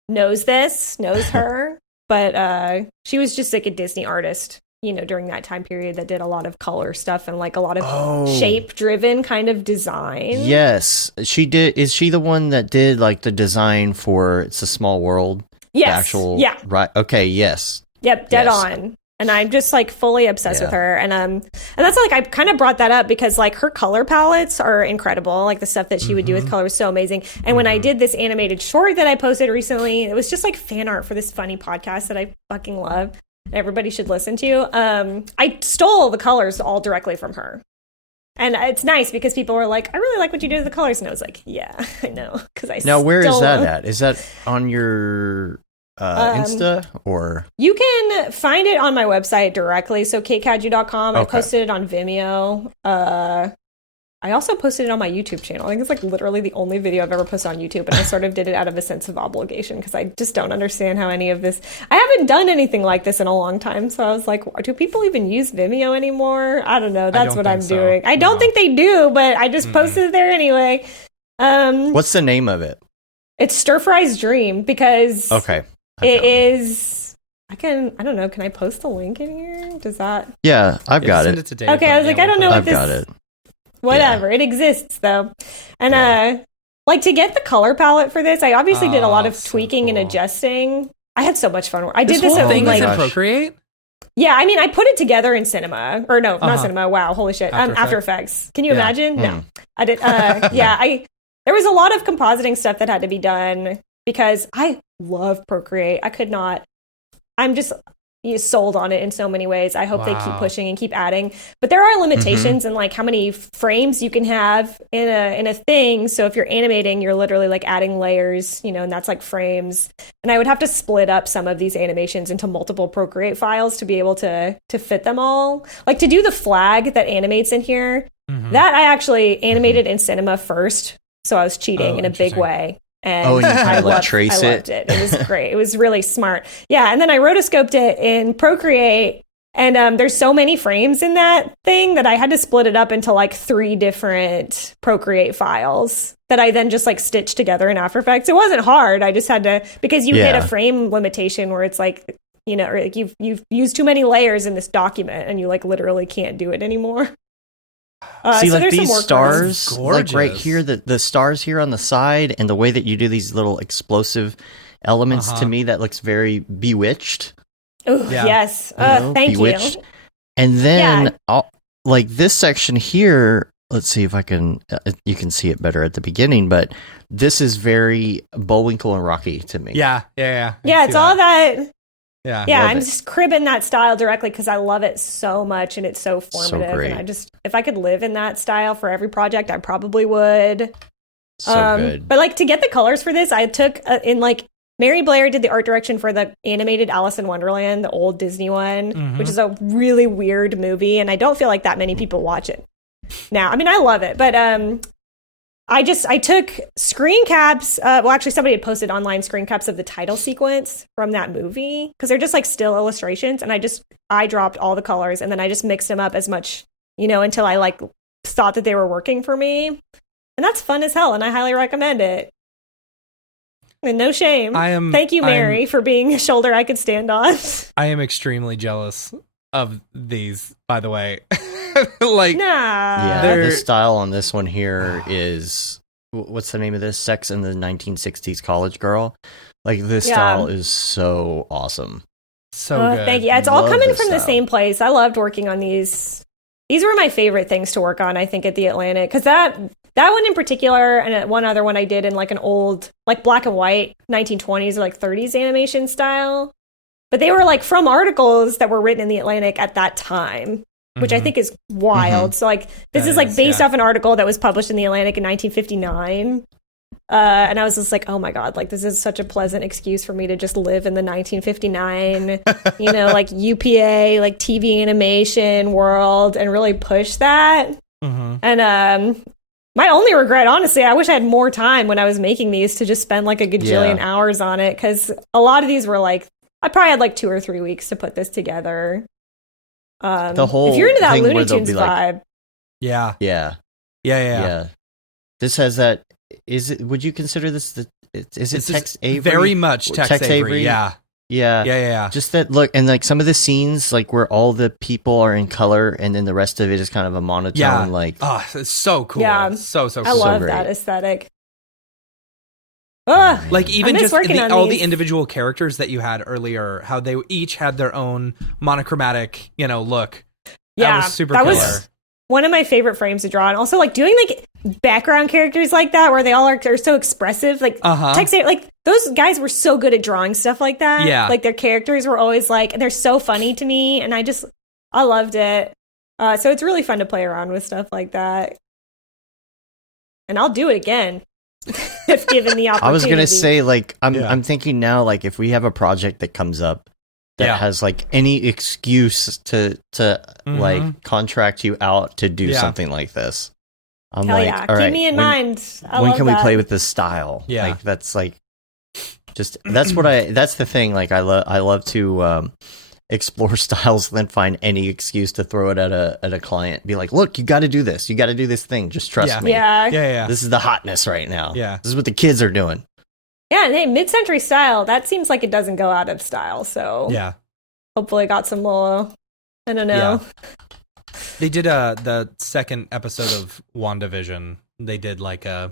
knows her, but she was just like a Disney artist, during that time period, that did a lot of color stuff and like a lot of shape-driven kind of design. Yes, she did. Is she the one that did like the design for It's a Small World? Yes. Right. Okay. Yes. Yep. Dead on. And I'm just like fully obsessed with her. And that's like, I kind of brought that up because like her color palettes are incredible. Like the stuff that she would do with color was so amazing. And when I did this animated short that I posted recently, it was just like fan art for this funny podcast that I fucking love. Everybody should listen to. I stole the colors all directly from her. And it's nice because people were like, I really like what you did with the colors. And I was like, yeah, I know. Now, where is that at? Is that on your Insta or? You can find it on my website directly. So katecadieux.com. I posted it on Vimeo. I also posted it on my YouTube channel. I think it's like literally the only video I've ever posted on YouTube, and I sort of did it out of a sense of obligation because I just don't understand how any of this... I haven't done anything like this in a long time, so I was like, do people even use Vimeo anymore? I don't know. That's what I'm doing. I don't think they do, but I just posted it there anyway. What's the name of it? It's Stir Fry's Dream because it is... I don't know. Can I post the link in here? Does that... Yeah, I've got it. Send it to Dave. Okay, I was like, I don't know if this... I've got it. Whatever. It exists, though. And, like, to get the color palette for this, I obviously did a lot of tweaking and adjusting. I had so much fun. I did this whole thing like... in Procreate? Yeah, I mean, I put it together in Cinema. Or no, not Cinema. Wow, holy shit. After Effects. Can you imagine? No. I did... there was a lot of compositing stuff that had to be done because I love Procreate. I could not... sold on it in so many ways. I hope they keep pushing and keep adding. But there are limitations in like how many frames you can have in a thing. So if you're animating, you're literally like adding layers, and that's like frames. And I would have to split up some of these animations into multiple Procreate files to be able to fit them all. Like to do the flag that animates in here, that I actually animated in Cinema first. So I was cheating in a big way. And you kind of like trace I loved it. It was great. It was really smart. Yeah, and then I rotoscoped it in Procreate, and there's so many frames in that thing that I had to split it up into like 3 different Procreate files that I then just like stitched together in After Effects. It wasn't hard. I just had to, because you hit a frame limitation where it's like, or like you've used too many layers in this document, and you like literally can't do it anymore. See, so like these stars, gorgeous. like right here, the stars here on the side, and the way that you do these little explosive elements, to me, that looks very Bewitched. Oh, yes. Thank Bewitched. you. And then, like this section here, let's see if I can, you can see it better at the beginning, but this is very Bullwinkle and Rocky to me. Yeah. Yeah, it's all that. Yeah, I'm just cribbing that style directly because I love it so much and it's so formative. great. And if I could live in that style for every project, I probably would. So good. But like to get the colors for this, I took Mary Blair did the art direction for the animated Alice in Wonderland, the old Disney one, which is a really weird movie, and I don't feel like that many people watch it now. I mean, I love it, but I took screen caps. Actually, somebody had posted online screen caps of the title sequence from that movie because they're just like still illustrations. And I dropped all the colors and then I just mixed them up as much, until I like thought that they were working for me. And that's fun as hell. And I highly recommend it. And no shame. Thank you, Mary, for being a shoulder I could stand on. I am extremely jealous of these, by the way. Like, yeah, the style on this one here is, what's the name of this? Sex in the 1960s College Girl. Like this style is so awesome. So good. Thank you. It's all coming from the same place. I loved working on these. These were my favorite things to work on, I think, at the Atlantic, because that one in particular, and one other one I did in like an old, like black and white 1920s or like 30s animation style. But they were like from articles that were written in the Atlantic at that time, which I think is wild. So like this is like based off an article that was published in the Atlantic in 1959. And I was just like, oh my God, like this is such a pleasant excuse for me to just live in the 1959, like UPA, like TV animation world and really push that. And my only regret, honestly, I wish I had more time when I was making these to just spend like a gajillion hours on it. Cause a lot of these were like, I probably had like 2 or 3 weeks to put this together. The whole if you're into that thing Looney Tunes vibe. Yeah. This has that. Is it? Would you consider this is it Tex Avery? Very much Tex Avery. Yeah. Just that look, and like some of the scenes, like where all the people are in color, and then the rest of it is kind of a monotone. Yeah. Like, oh, it's so cool. Yeah, so cool. I love that aesthetic. Like even just all the individual characters that you had earlier, how they each had their own monochromatic, look. Yeah, that was super killer. Was one of my favorite frames to draw, and also like doing like background characters like that, where they all are so expressive. Like Tex, like those guys were so good at drawing stuff like that. Yeah, like their characters were always like, they're so funny to me, and I loved it. So it's really fun to play around with stuff like that, and I'll do it again. If given the opportunity. I was gonna say, like, I'm thinking now, like, if we have a project that comes up that has like any excuse to like contract you out to do something like this, I'm Hell like, all right, keep me in mind. When can we play with this style? Yeah, like that's like just that's the thing. Like I love to explore styles, then find any excuse to throw it at a client. Be like, look, you got to do this. You got to do this thing. Just trust me. Yeah. This is the hotness right now. Yeah. This is what the kids are doing. Yeah, and hey, mid-century style, that seems like it doesn't go out of style. So yeah, hopefully got some more. I don't know. Yeah. They did the second episode of WandaVision. They did like a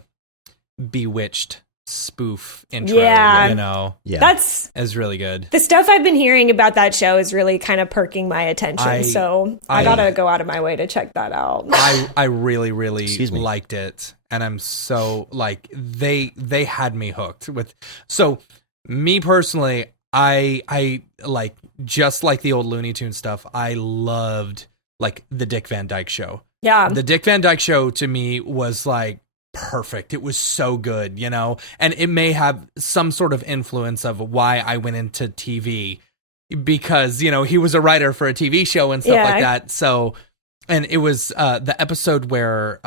Bewitched spoof intro. Yeah. That's really good. The stuff I've been hearing about that show is really kind of perking my attention. So I gotta go out of my way to check that out. I really liked it, and I'm so like they had me hooked with. So me personally, I like, just like the old Looney Tunes stuff, I loved like the Dick Van Dyke Show. Yeah. The Dick Van Dyke Show to me was like perfect. It was so good, you know, and it may have some sort of influence of why I went into TV, because, you know, he was a writer for a TV show and stuff like that. So, and it was the episode where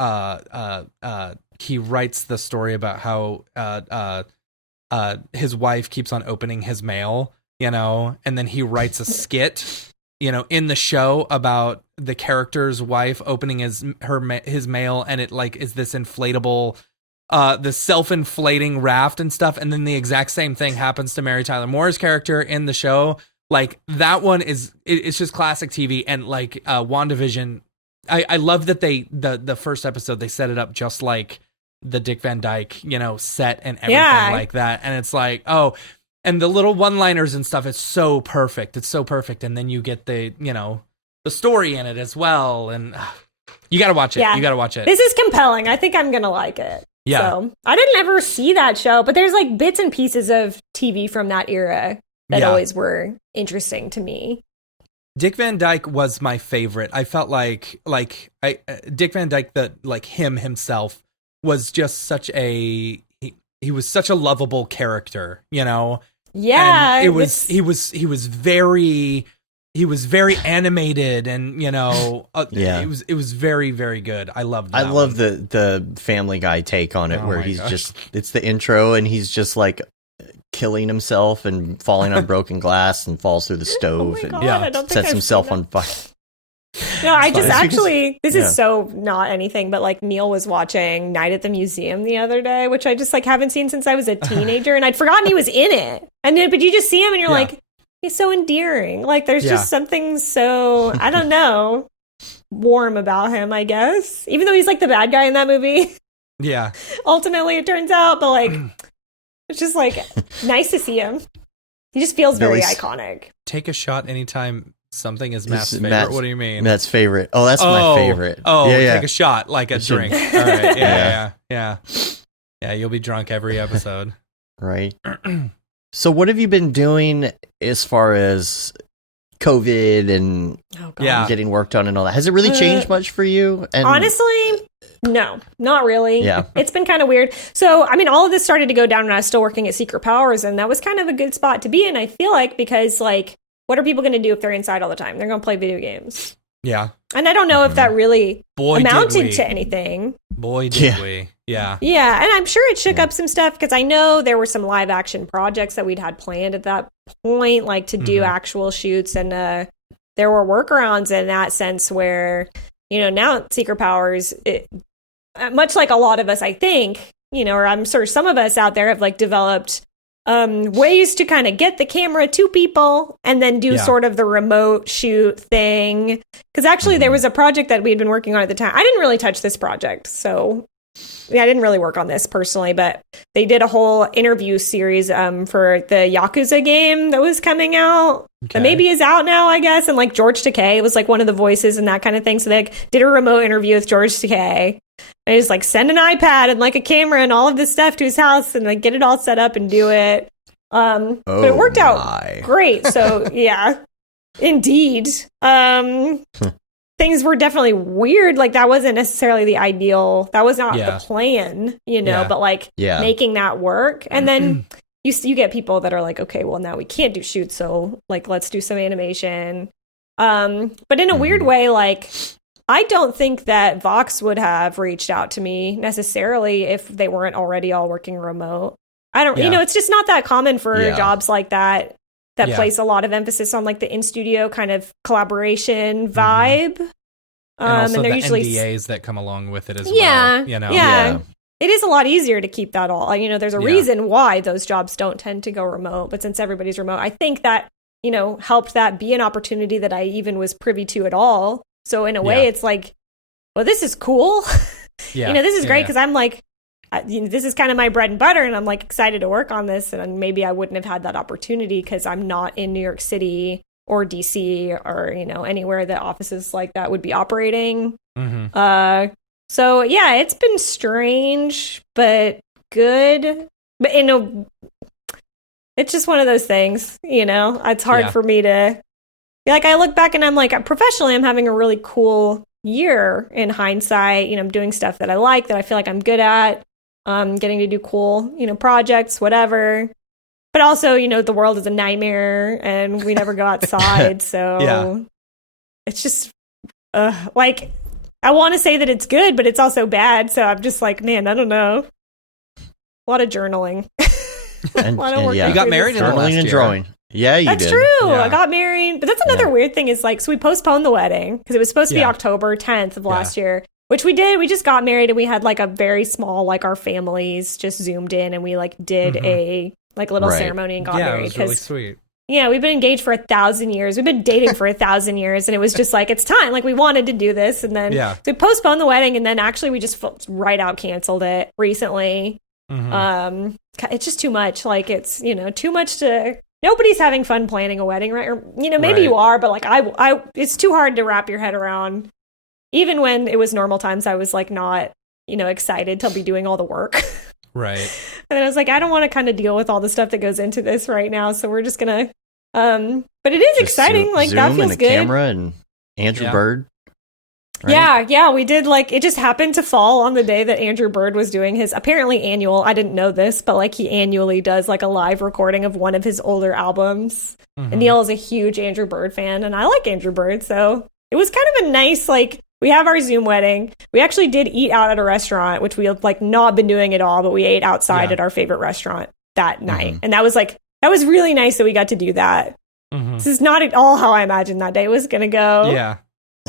he writes the story about how his wife keeps on opening his mail, you know, and then he writes a skit, you know, in the show about the character's wife opening his mail, and it like is this inflatable, the self-inflating raft and stuff, and then the exact same thing happens to Mary Tyler Moore's character in the show. Like, that one it's just classic TV. And like WandaVision, I love that the first episode they set it up just like the Dick Van Dyke, you know, set and everything like that, and it's like, oh. And the little one-liners and stuff, it's so perfect. It's so perfect. And then you get the, you know, the story in it as well. And you got to watch it. You got to watch it. This is compelling. I think I'm going to like it. Yeah. So, I didn't ever see that show, but there's like bits and pieces of TV from that era that always were interesting to me. Dick Van Dyke was my favorite. I felt like Dick Van Dyke, himself was just such a, he was such a lovable character, you know? Yeah. And he was very animated, and, you know, it was very, very good. I loved that. I love the Family Guy take on it, where he's just, it's the intro and he's just like killing himself and falling on broken glass and falls through the stove and sets himself on fire. No, I just actually, this is so not anything, but like Neil was watching Night at the Museum the other day, which I just like haven't seen since I was a teenager, and I'd forgotten he was in it. And then, but you just see him and you're like, he's so endearing. Like, there's just something so, I don't know, warm about him, I guess. Even though he's like the bad guy in that movie. Yeah. Ultimately, it turns out, but like, it's just like nice to see him. He just feels very iconic. Take a shot anytime something is Matt's favorite. What do you mean? Matt's favorite. Oh, that's my favorite. Oh, take a shot like a drink. All right. Yeah. You'll be drunk every episode. Right. So what have you been doing as far as COVID and getting work done and all that? Has it really changed much for you? And honestly, no, not really. Yeah. It's been kind of weird. So, I mean, all of this started to go down when I was still working at Secret Powers, and that was kind of a good spot to be in, I feel like, because, like, what are people going to do if they're inside all the time? They're going to play video games. Yeah. And I don't know if that really amounted to anything. Boy, did we. Yeah. Yeah. And I'm sure it shook up some stuff, because I know there were some live action projects that we'd had planned at that point, like to do actual shoots. And there were workarounds in that sense where, you know, now Secret Powers, much like a lot of us, I think, you know, or I'm sure some of us out there have like developed ways to kind of get the camera to people and then do sort of the remote shoot thing. Because actually there was a project that we had been working on at the time. I didn't really touch this project, so I didn't really work on this personally, but they did a whole interview series for the Yakuza game that was coming out. That maybe is out now, I guess. And like George Takei was like one of the voices and that kind of thing. So they like, did a remote interview with George Takei. And just like send an iPad and like a camera and all of this stuff to his house and like get it all set up and do it. But it worked out great. So yeah, indeed. Things were definitely weird. Like that wasn't necessarily the ideal. That was not the plan, you know, but like making that work. And then you get people that are like, okay, well now we can't do shoots. So like, let's do some animation. But in a weird way, like, I don't think that Vox would have reached out to me necessarily if they weren't already all working remote. I don't, you know, it's just not that common for jobs like that place a lot of emphasis on like the in-studio kind of collaboration vibe. And also and they're the usually NDAs that come along with it as well. You know? Yeah. It is a lot easier to keep that all. You know, there's a reason why those jobs don't tend to go remote. But since everybody's remote, I think that, you know, helped that be an opportunity that I even was privy to at all. So in a way, it's like, well, this is cool. You know, this is great because I'm like, you know, this is kind of my bread and butter, and I'm like excited to work on this. And maybe I wouldn't have had that opportunity because I'm not in New York City or DC or, you know, anywhere that offices like that would be operating. So yeah, it's been strange, but good. But it's just one of those things, it's hard for me to, like, I look back and I'm like, professionally, I'm having a really cool year in hindsight. I'm doing stuff that I like, that I feel like I'm good at, getting to do cool, projects, whatever. But also, the world is a nightmare and we never go outside. So it's just like, I want to say that it's good, but it's also bad. So I'm just like, man, I don't know. A lot of journaling. And, you got married in the last year. And drawing. Yeah, you That's did. true. Yeah. I got married. But that's another weird thing is like, so we postponed the wedding because it was supposed to be October 10th of last year, which we did. We just got married and we had like a very small, like our families just zoomed in and we like did a like little ceremony and got married. It was really sweet. Yeah, we've been engaged for 1,000 years. We've been dating for 1,000 years. And it was just like, it's time. Like we wanted to do this. And then so we postponed the wedding and then actually we just right out canceled it recently. It's just too much. Like it's, too much to, nobody's having fun planning a wedding, right? Or, maybe you are, but like I it's too hard to wrap your head around. Even when it was normal times, I was like not, excited to be doing all the work. Right. And then I was like, I don't want to kind of deal with all the stuff that goes into this right now. So we're just going to, but it is Just exciting. Like Zoom that feels and a good. camera and Andrew Bird. Right? Yeah, we did like it just happened to fall on the day that Andrew Bird was doing his apparently annual. I didn't know this, but like he annually does like a live recording of one of his older albums. And Neil is a huge Andrew Bird fan, and I like Andrew Bird, so it was kind of a nice like we have our Zoom wedding. We actually did eat out at a restaurant, which we have like not been doing at all, but we ate outside at our favorite restaurant that night, and that was really nice that we got to do that. This is not at all how I imagined that day was gonna go. Yeah.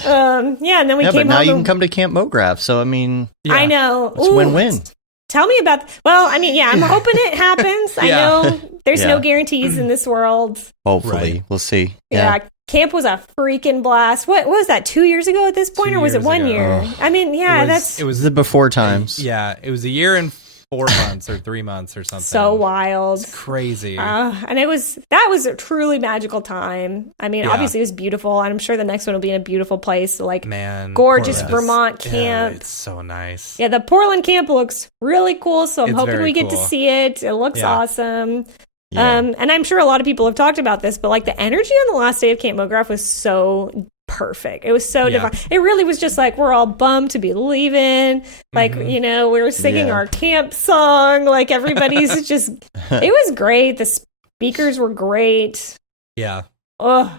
And then we came but now home you can come to Camp Mograph. So I mean, I know it's win-win. Tell me about. Well, I mean, I'm hoping it happens. I know there's no guarantees in this world. Hopefully, we'll see. Yeah, camp was a freaking blast. What was that? 2 years ago at this point, or was it 1 year? I mean, it was the before times. Yeah, it was a year and 4 months or 3 months or something. So wild. It's crazy. And that was a truly magical time. I mean, obviously it was beautiful. And I'm sure the next one will be in a beautiful place. Like, gorgeous Portland Vermont camp. Yeah, it's so nice. Yeah, the Portland camp looks really cool. So I'm hoping we get to cool. see it. It looks awesome. Yeah. And I'm sure a lot of people have talked about this, but like the energy on the last day of Camp Mograph was so perfect. It was so divine. It really was just like we're all bummed to be leaving. Like, we were singing our camp song. Like everybody's just it was great. The speakers were great. Yeah. Oh,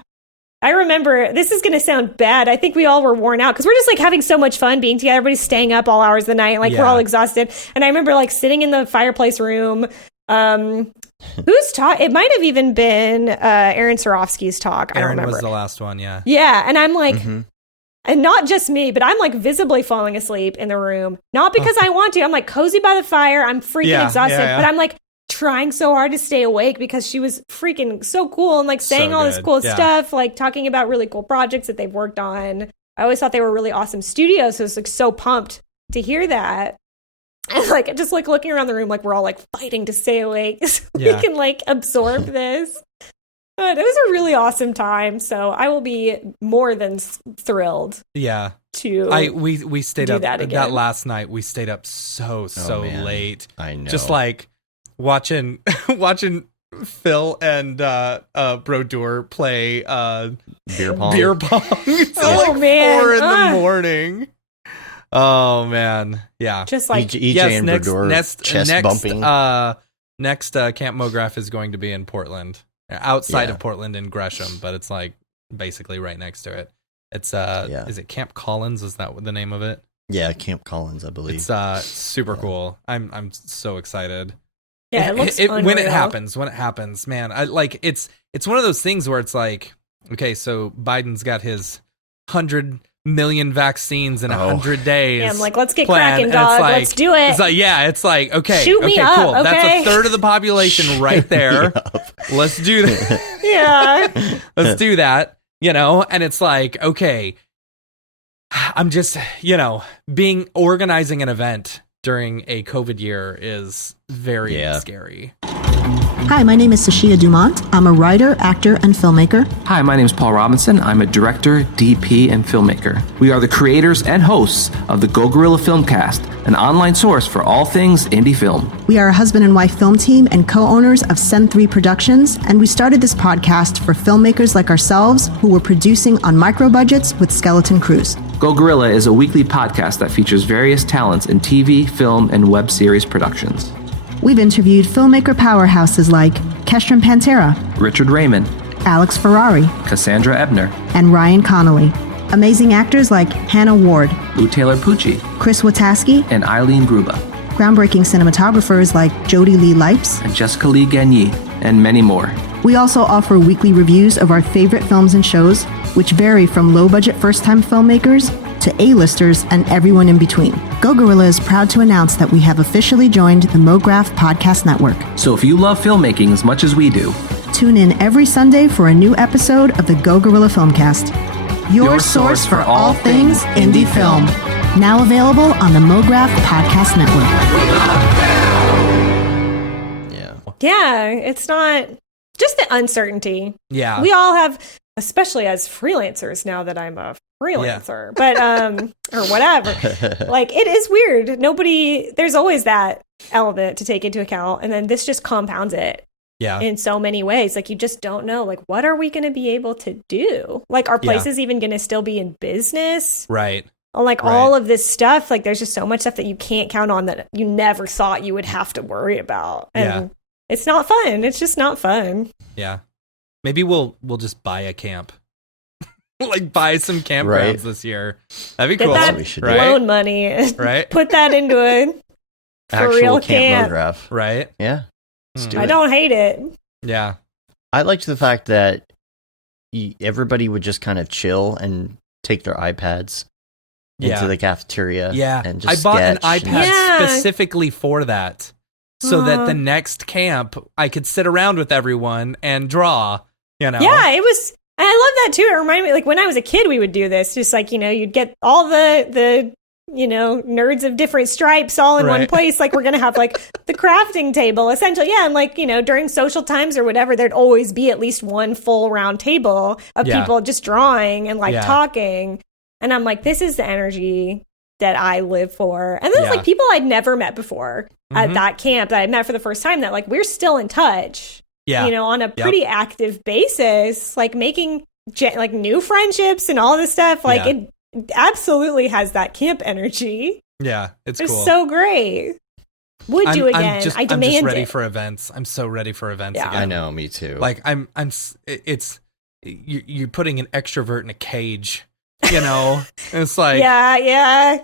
I remember this is going to sound bad. I think we all were worn out because we're just like having so much fun being together. Everybody's staying up all hours of the night. Like we're all exhausted. And I remember like sitting in the fireplace room. Whose talk? It might have even been Aaron Sorofsky's talk. I don't remember. Aaron was the last one, yeah. Yeah, and I'm like, and not just me, but I'm like visibly falling asleep in the room. Not because I want to. I'm like cozy by the fire. I'm freaking exhausted. But I'm like trying so hard to stay awake because she was freaking so cool and like saying all this cool stuff, like talking about really cool projects that they've worked on. I always thought they were really awesome studios. So I was like so pumped to hear that. And like just like looking around the room, like we're all like fighting to stay awake so we can like absorb this. But it was a really awesome time, so I will be more than thrilled. Yeah, we stayed up that last night. We stayed up so late. I know, just like watching Phil and Brodeur play beer pong. Till like 4 in the morning. Oh man, yeah. Just like EJ and Brodeur chest bumping. Next Camp Mograph is going to be in Portland, outside of Portland in Gresham, but it's like basically right next to it. It's is it Camp Collins? Is that the name of it? Yeah, Camp Collins, I believe. It's super cool. I'm so excited. Yeah, it looks when it happens, man. I like it's one of those things where it's like, okay, so Biden's got his 100 million vaccines in 100 days. Yeah, I'm like, let's get cracking, dog. Like, let's do it. It's like, okay, shoot me up, cool. Okay? That's a third of the population right there. Let's do that. Yeah. Let's do that, and it's like, okay, I'm just, organizing an event during a COVID year is very scary. Hi, my name is Sashia Dumont. I'm a writer, actor, and filmmaker. Hi, my name is Paul Robinson. I'm a director, DP, and filmmaker. We are the creators and hosts of the Go Gorilla Filmcast, an online source for all things indie film. We are a husband and wife film team and co-owners of Sen3 Productions, and we started this podcast for filmmakers like ourselves who were producing on micro budgets with skeleton crews. Go Gorilla is a weekly podcast that features various talents in TV, film, and web series productions. We've interviewed filmmaker powerhouses like Kestrin Pantera, Richard Raymond, Alex Ferrari, Cassandra Ebner, and Ryan Connolly. Amazing actors like Hannah Ward, Lou Taylor Pucci, Chris Wataski, and Eileen Gruba, groundbreaking cinematographers like Jody Lee Lipes, and Jessica Lee Gagné, and many more. We also offer weekly reviews of our favorite films and shows, which vary from low-budget first-time filmmakers to A-listers and everyone in between. Go Gorilla is proud to announce that we have officially joined the Mograph Podcast Network. So if you love filmmaking as much as we do, tune in every Sunday for a new episode of the Go Gorilla Filmcast, your source for all things indie film. Now available on the Mograph Podcast Network. Yeah, it's not just the uncertainty. Yeah. We all have, especially as freelancers now that I'm a freelancer, but or whatever. Like, it is weird. There's always that element to take into account, and then this just compounds it. Yeah. In so many ways. Like, you just don't know, like, what are we going to be able to do? Like, are places even going to still be in business? Right. Like, all of this stuff, like, there's just so much stuff that you can't count on that you never thought you would have to worry about. And it's not fun. It's just not fun. Yeah. Maybe we'll just buy a camp. Like, buy some campgrounds this year. That'd be cool. Get that loan money and put that into a for real camp. Mograph. Right. Yeah. Let's do I it. don't hate it. Yeah. I liked the fact that everybody would just kind of chill and take their iPads into the cafeteria. Yeah. And just I bought an sketch iPad specifically for that. So that the next camp I could sit around with everyone and draw, you know. Yeah, it was, and I love that too. It reminded me, like, when I was a kid, we would do this. Just like, you'd get all the nerds of different stripes all in one place. Like, we're going to have like the crafting table essentially. Yeah. And like, during social times or whatever, there'd always be at least one full round table of people just drawing and like talking. And I'm like, this is the energy that I live for. And then like people I'd never met before at that camp that I met for the first time, that like we're still in touch, on a pretty active basis, like making like new friendships and all this stuff. Like it absolutely has that camp energy. Yeah, it's cool. So great. Would do again. I demand I'm just ready it. for events. I'm so ready for events again. I know, me too. Like you're putting an extrovert in a cage, It's like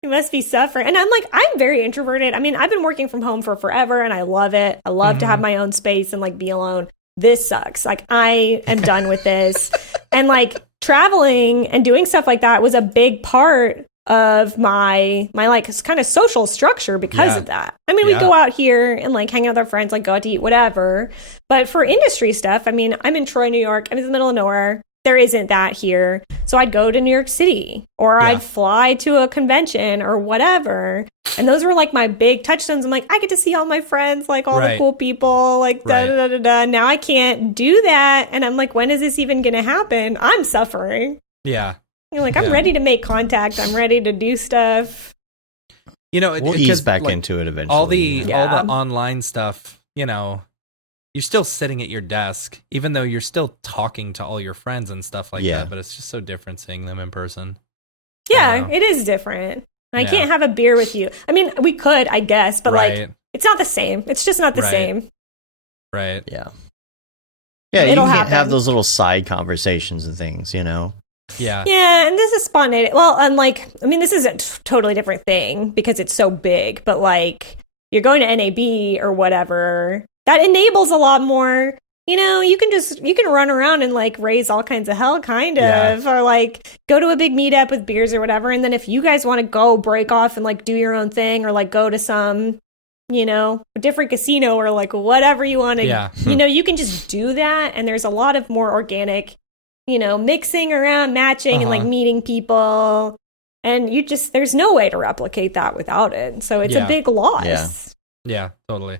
you must be suffering. And I'm like, I'm very introverted. I mean, I've been working from home for forever and I love it. I love to have my own space and like be alone. This sucks. Like, I am done with this. And like traveling and doing stuff like that was a big part of my like kind of social structure because of that. I mean, we go out here and like hang out with our friends, like go out to eat, whatever. But for industry stuff, I mean, I'm in Troy, New York. I'm in the middle of nowhere. There isn't that here. So I'd go to New York City or I'd fly to a convention or whatever. And those were like my big touchstones. I'm like, I get to see all my friends, like all the cool people, like da da da da da. Now I can't do that. And I'm like, when is this even going to happen? I'm suffering. Yeah. Like, I'm ready to make contact. I'm ready to do stuff. We'll ease back into it eventually. All the online stuff, you're still sitting at your desk, even though you're still talking to all your friends and stuff like that. But it's just so different seeing them in person. Yeah, it is different. I can't have a beer with you. I mean, we could, I guess, but like, it's not the same. It's just not the same. Right. Yeah. Yeah, you can have those little side conversations and things, Yeah. Yeah, and this is spontaneous. Well, unlike, I mean, this is a totally different thing because it's so big, but like, you're going to NAB or whatever, that enables a lot more. You can run around and like raise all kinds of hell, kind of, or like go to a big meetup with beers or whatever. And then if you guys want to go break off and like do your own thing or like go to some, different casino or like whatever you want to, you can just do that. And there's a lot of more organic, mixing around, matching and like meeting people. And there's no way to replicate that without it. So it's a big loss. Yeah, totally.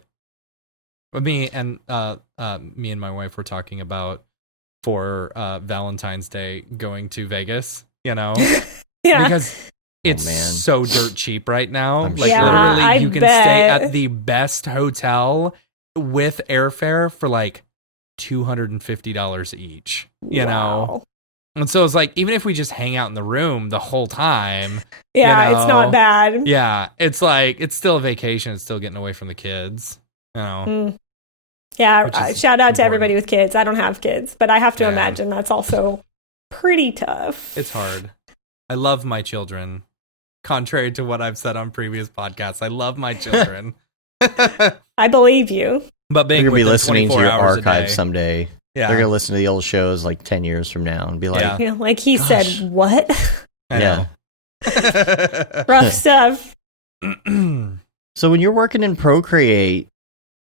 Me and my wife were talking about for Valentine's Day going to Vegas, Yeah. because it's man. so dirt cheap right now. I'm Like sure. literally I you can bet. stay at the best hotel with airfare for like $250 each, you know? Wow. And so it's like, even if we just hang out in the room the whole time, Yeah, you it's not know, bad. yeah, it's like, it's still a vacation. It's still getting away from the kids, you know? Mm. Yeah, Which is shout out to important. everybody with kids. I don't have kids, but I have to Yeah. imagine that's also pretty tough. It's hard. I love my children. Contrary to what I've said on previous podcasts, I love my children. I believe you. But being They're going to be with them listening to 24 your hours a archive day, someday. yeah, They're going to listen to the old shows like 10 years from now and be like, Yeah. Yeah, like he Gosh. said, what? I yeah. know. Rough stuff. So when you're working in Procreate,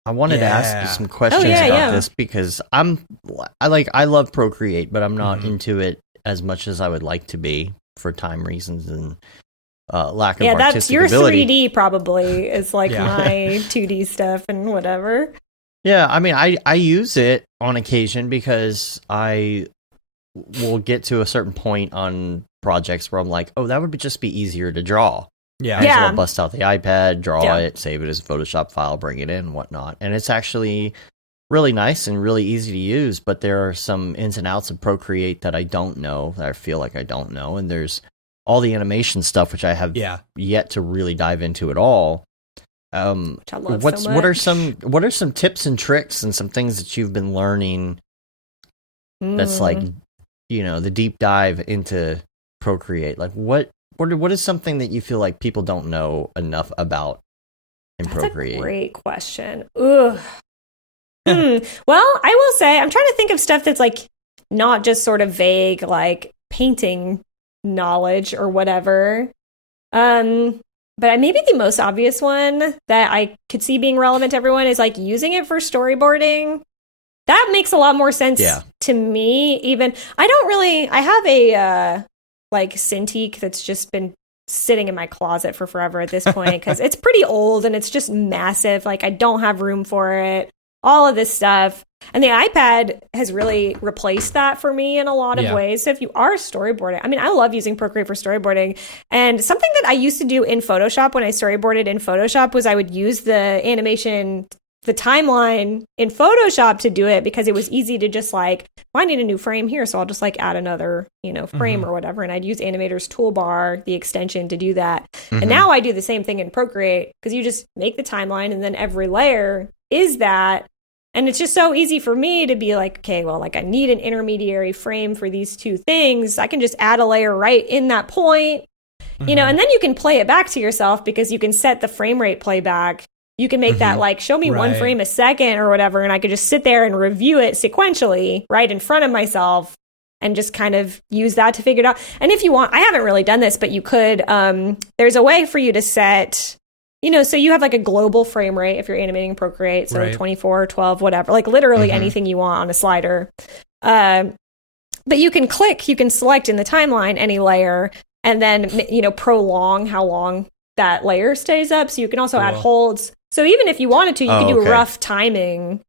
I wanted to ask Yeah. you some questions yeah, about yeah. this because I love Procreate, but I'm not Mhm. into it as much as I would like to be for time reasons and lack of Yeah, artistic that's your ability. 3D probably is like Yeah. my 2D stuff and whatever. Yeah, I mean, I use it on occasion because I will get to a certain point on projects where I'm like, oh, that would just be easier to draw. Yeah. And so Yeah. I'll bust out the iPad, draw Yeah. it, save it as a Photoshop file, bring it in, and whatnot. And it's actually really nice and really easy to use, but there are some ins and outs of Procreate that I don't know, that I feel like I don't know. And there's all the animation stuff, which I have Yeah. yet to really dive into at all. Which I love What so are much. some tips and tricks and some things that you've been learning that's like, you know, the deep dive into Procreate? Like what is something that you feel like people don't know enough about in That's Procreate? a great question. Ugh. Well, I will say I'm trying to think of stuff that's like not just sort of vague, like painting knowledge or whatever. But maybe the most obvious one that I could see being relevant to everyone is like using it for storyboarding. That makes a lot more sense Yeah. to me. Even I have a like Cintiq that's just been sitting in my closet for forever at this point because it's pretty old and it's just massive. Like I don't have room for it. All of this stuff. And the iPad has really replaced that for me in a lot of Yeah. ways. So if you are storyboarding, I mean, I love using Procreate for storyboarding. And something that I used to do in Photoshop when I storyboarded in Photoshop was I would use the animation, the timeline in Photoshop to do it because it was easy to just like, well, I need a new frame here. So I'll just like add another, frame or whatever. And I'd use Animator's toolbar, the extension to do that. Mhm. And now I do the same thing in Procreate because you just make the timeline and then every layer is that. And it's just so easy for me to be like, okay, well, like I need an intermediary frame for these two things. I can just add a layer right in that point, and then you can play it back to yourself because you can set the frame rate playback. You can make that like, show me one Right. frame a second or whatever. And I could just sit there and review it sequentially right in front of myself and just kind of use that to figure it out. And if you want, I haven't really done this, but you could, there's a way for you to set, so you have like a global frame rate if you're animating Procreate, so Right. 24, 12, whatever, like literally anything you want on a slider. But you can select in the timeline any layer and then, prolong how long that layer stays up. So you can also add Cool. holds. So even if you wanted to, you Oh, could do okay. a rough timing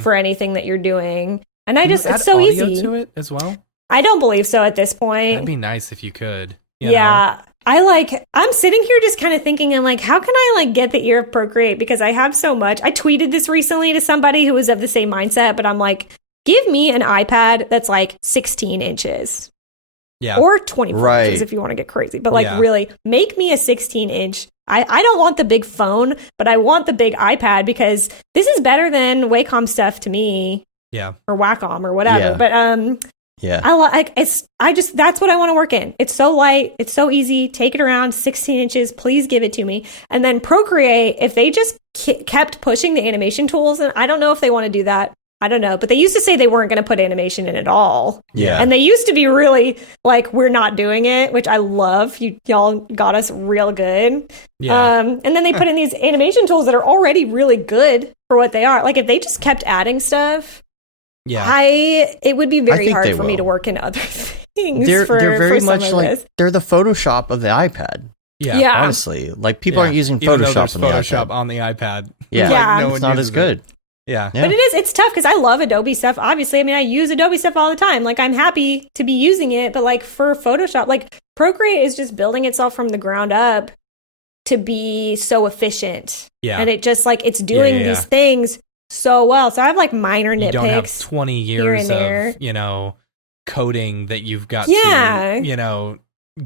for anything that you're doing. And Can you add it's so audio easy. to it as well. I don't believe so at this point. That'd be nice if you could. you Yeah. I'm sitting here just kind of thinking, I'm like, how can I like get the ear of Procreate? Because I have so much. I tweeted this recently to somebody who was of the same mindset, but I'm like, give me an iPad that's like 16 inches Yeah. or 24 Right. inches if you want to get crazy. But like Yeah. really make me a 16 inch. I don't want the big phone, but I want the big iPad because this is better than Wacom stuff to me Yeah. or Wacom or whatever. Yeah. But Yeah. that's what I want to work in. It's so light. It's so easy. Take it around 16 inches. Please give it to me. And then Procreate, if they just kept pushing the animation tools, and I don't know if they want to do that. I don't know. But they used to say they weren't going to put animation in at all. Yeah. And they used to be really like, we're not doing it, which I love. Y'all got us real good. Yeah. And then they put in these animation tools that are already really good for what they are. Like if they just kept adding stuff, Yeah. it would be very think hard they for me will. to work in other things. They're very some much of like this. they're the Photoshop of the iPad. Yeah. Honestly, like people Yeah. aren't using Even though Photoshop there's on the Photoshop iPad. on the iPad. Yeah, Yeah. no it's one not uses as good. Yeah. But it's tough because I love Adobe stuff. Obviously, I mean, I use Adobe stuff all the time. Like, I'm happy to be using it. But like for Photoshop, like Procreate is just building itself from the ground up to be so efficient. Yeah. And it just like, it's doing these things so well. So I have like minor nitpicks. You don't have 20 years of, coding that you've got to,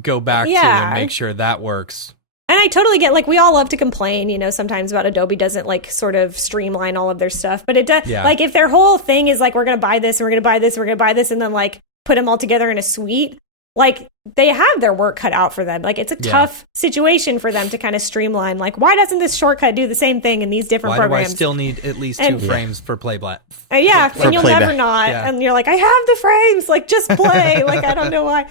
go back to and make sure that works. And I totally get, like, we all love to complain, sometimes about Adobe doesn't, like, sort of streamline all of their stuff. But it does, like, if their whole thing is, like, we're going to buy this, and we're going to buy this, and we're going to buy this, and then, like, put them all together in a suite, like, they have their work cut out for them. Like, it's a tough situation for them to kind of streamline. Like, why doesn't this shortcut do the same thing in these different programs? Why do I still need at least 2 frames for playback? And you'll never not. Yeah. And you're like, I have the frames, like, just play. Like, I don't know why.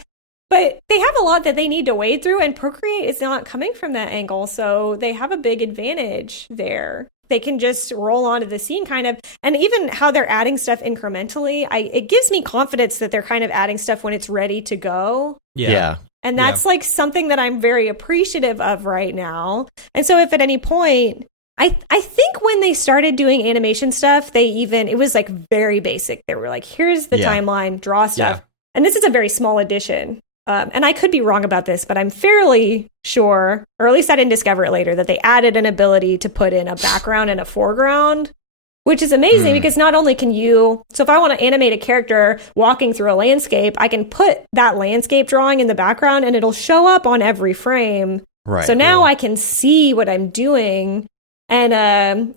But they have a lot that they need to wade through, and Procreate is not coming from that angle. So they have a big advantage there. They can just roll onto the scene kind of. And even how they're adding stuff incrementally, it gives me confidence that they're kind of adding stuff when it's ready to go. Yeah. And that's like something that I'm very appreciative of right now. And so if at any point, I think when they started doing animation stuff, it was like very basic. They were like, here's the timeline, draw stuff. And this is a very small addition. And I could be wrong about this, but I'm fairly sure, or at least I didn't discover it later, that they added an ability to put in a background and a foreground, which is amazing because not only can so if I want to animate a character walking through a landscape, I can put that landscape drawing in the background and it'll show up on every frame. Right. So now I can see what I'm doing. And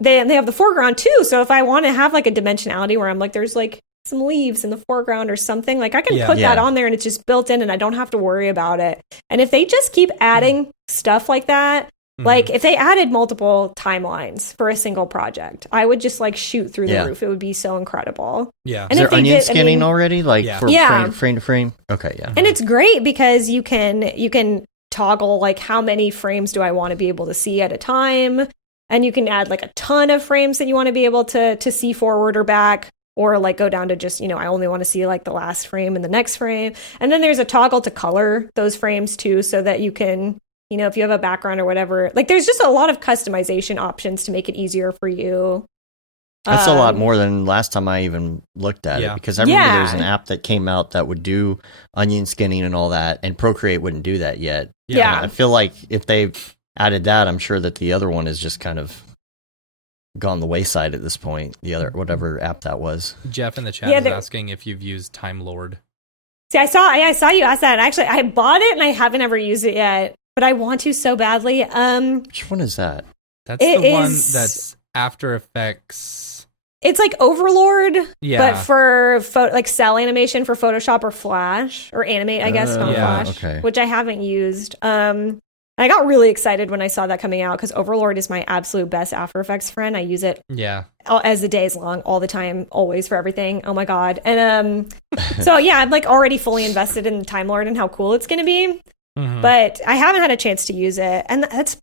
they have the foreground too. So if I want to have like a dimensionality where I'm like, there's like some leaves in the foreground or something, like I can put that on there and it's just built in and I don't have to worry about it. And if they just keep adding stuff like that, like if they added multiple timelines for a single project, I would just like shoot through the roof. It would be so incredible. Yeah. And is there onion scanning already? Like for frame to frame? Okay, yeah. And it's great because you can toggle like how many frames do I want to be able to see at a time. And you can add like a ton of frames that you want to be able to see forward or back. Or like go down to just, I only want to see like the last frame and the next frame. And then there's a toggle to color those frames too, so that you can, if you have a background or whatever, like there's just a lot of customization options to make it easier for you. That's a lot more than last time I even looked at it, because I remember there's an app that came out that would do onion skinning and all that, and Procreate wouldn't do that yet. Yeah. And I feel like if they've added that, I'm sure that the other one is just kind of gone the wayside at this point, the other whatever app that was. Jeff in the chat is asking if you've used Time Lord. See, I saw you ask that. Actually, I bought it and I haven't ever used it yet, but I want to so badly. Which one is that? That's the one that's After Effects. It's like Overlord, but for like cell animation for Photoshop or Flash or Animate, I guess, not Flash, which I haven't used. I got really excited when I saw that coming out because Overlord is my absolute best After Effects friend. I use it as the day is long, all the time, always, for everything. Oh my God. And so I'm like already fully invested in Time Lord and how cool it's going to be. But I haven't had a chance to use it. And that's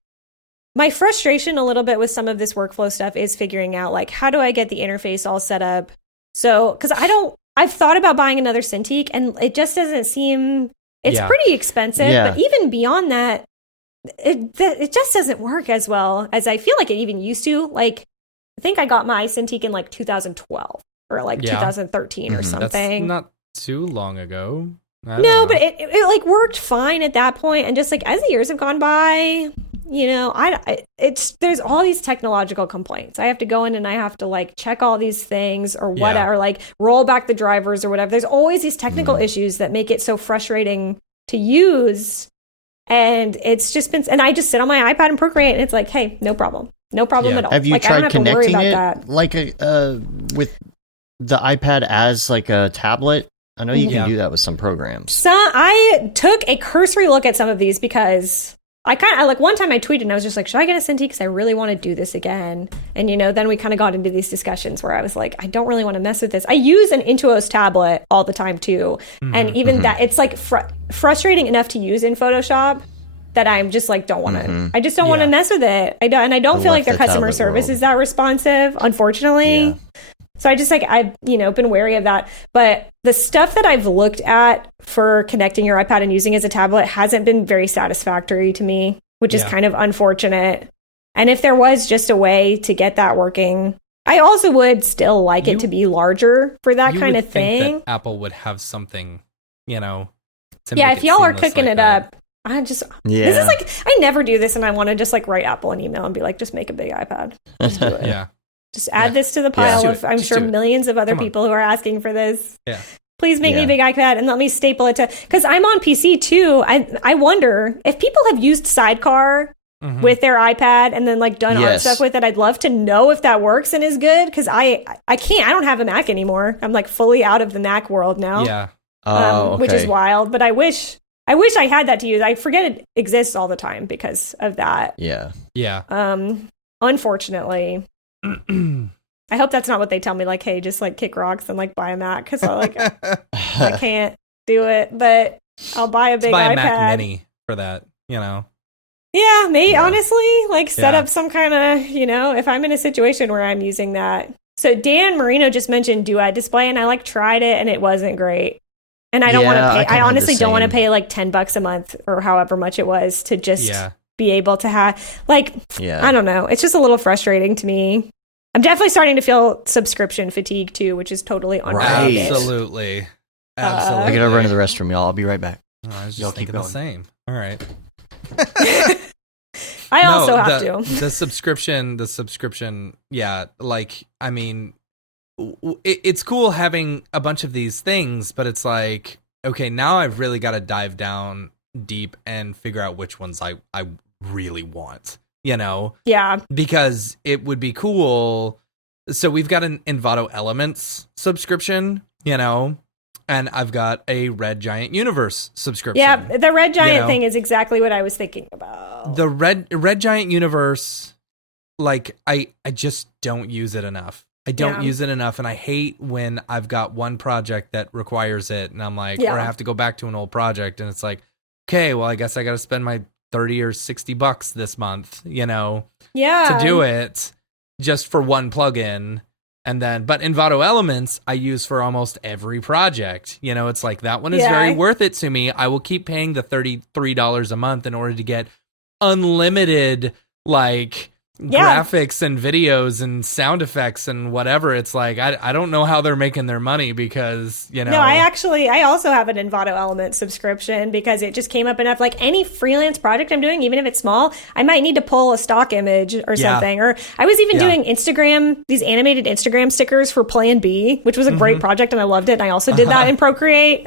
my frustration a little bit with some of this workflow stuff, is figuring out like, how do I get the interface all set up? So, because I've thought about buying another Cintiq and it just doesn't seem, it's pretty expensive. But even beyond that, it just doesn't work as well as I feel like it even used to. Like, I think I got my Cintiq in like 2012 or like 2013 or something. That's not too long ago. No, but it like worked fine at that point, and just like as the years have gone by, there's all these technological complaints. I have to go in and I have to like check all these things or whatever, like roll back the drivers or whatever. There's always these technical issues that make it so frustrating to use. And it's just been, and I just sit on my iPad and Procreate, and it's like, hey, no problem at all. Have you like, tried I don't have connecting to worry it about that. like with the iPad as like a tablet? I know you can do that with some programs. So I took a cursory look at some of these because I like one time I tweeted and I was just like, should I get a Cintiq? Because I really want to do this again. And, then we kind of got into these discussions where I was like, I don't really want to mess with this. I use an Intuos tablet all the time too. And even that, it's like frustrating enough to use in Photoshop that I'm just like, don't want to, I just don't want to mess with it. I don't feel like their customer service is that responsive, unfortunately. Yeah. So I just like, I've, been wary of that. But the stuff that I've looked at for connecting your iPad and using as a tablet hasn't been very satisfactory to me, which is kind of unfortunate. And if there was just a way to get that working, I also would still like You- it to be larger for that You kind would of think thing. that Apple would have something, to Yeah, make if it y'all are seamless cooking like it that. up, this Yeah. is like, I never do this, and I want to just like write Apple an email and be like, just make a big iPad. Just do it. Yeah. Just add Yeah. this to the pile Just of, do it. I'm Just sure, do it. millions of other Come on. people who are asking for this. Yeah. Please make me a Yeah. big iPad and let me staple it to, because I'm on PC too. I wonder if people have used Sidecar Mhm. with their iPad and then like done art Yes. stuff with it. I'd love to know if that works and is good, because I can't. I don't have a Mac anymore. I'm like fully out of the Mac world now. Yeah. Oh, Which is okay. wild. But I wish I had that to use. I forget it exists all the time because of that. Yeah. Yeah. Unfortunately. I hope that's not what they tell me. Like, hey, just like kick rocks and like buy a Mac, because I can't do it. But I'll buy a big Buy iPad. a Mac Mini for that, Yeah, maybe Yeah. honestly, like set Yeah. up some kind of, if I'm in a situation where I'm using that. So Dan Marino just mentioned Duet Display, and I like tried it and it wasn't great. And I don't want Yeah, to I pay. kinda I had the honestly don't want to same. pay like $10 a month or however much it was to just Yeah. be able to have like, Yeah. I don't know. It's just a little frustrating to me. I'm definitely starting to feel subscription fatigue too, which is totally Right. unrelated. Absolutely. Absolutely. I gotta run to the restroom, y'all. I'll be right back. Oh, I was Y'all just keep thinking the going. same. All right. I also have the, to. the subscription, yeah, like, I mean, it's cool having a bunch of these things, but it's like, okay, now I've really got to dive down deep and figure out which ones I really want, Yeah. because it would be cool. So we've got an Envato Elements subscription, and I've got a Red Giant Universe subscription. Yeah, the Red Giant know? thing is exactly what I was thinking about. The Red Giant Universe, like, I just don't use it enough. I don't Yeah. use it enough, and I hate when I've got one project that requires it, and I'm like, Yeah. or I have to go back to an old project, and it's like, okay, well, I guess I got to spend my $30 or $60 this month, Yeah. to do it just for one plugin. And then, but Envato Elements, I use for almost every project. It's like, that one is Yeah. very worth it to me. I will keep paying the $33 a month in order to get unlimited, like, Yeah. graphics and videos and sound effects and whatever. It's like, I don't know how they're making their money, because, No, I also have an Envato Element subscription, because it just came up enough. Like any freelance project I'm doing, even if it's small, I might need to pull a stock image or Yeah. something. Or I was even Yeah. doing these animated Instagram stickers for Plan B, which was a great project and I loved it. And I also did that in Procreate.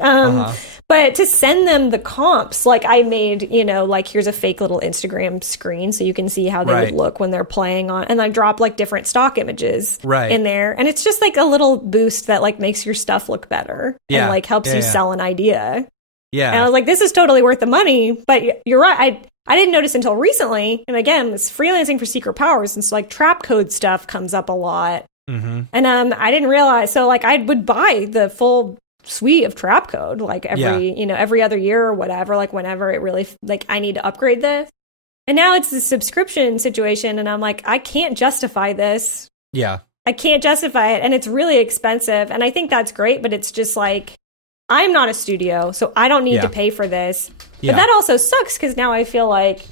But to send them the comps, like I made, like here's a fake little Instagram screen so you can see how they Right. would look when they're playing on, and I drop like different stock images Right. in there. And it's just like a little boost that like makes your stuff look better Yeah. and like helps Yeah, you yeah. sell an idea. Yeah. And I was like, this is totally worth the money. But you're right. I didn't notice until recently. And again, it's freelancing for Secret Powers. And so like trap code stuff comes up a lot. Mm-hmm. And I didn't realize. So like I would buy the full suite of trap code like every other year or whatever, like whenever it really like I need to upgrade this. And now it's the subscription situation, and I'm like, I can't justify this. Yeah. I can't justify it, and it's really expensive. And I think that's great, but it's just like, I'm not a studio, so I don't need Yeah. to pay for this. Yeah. But that also sucks, because now I feel like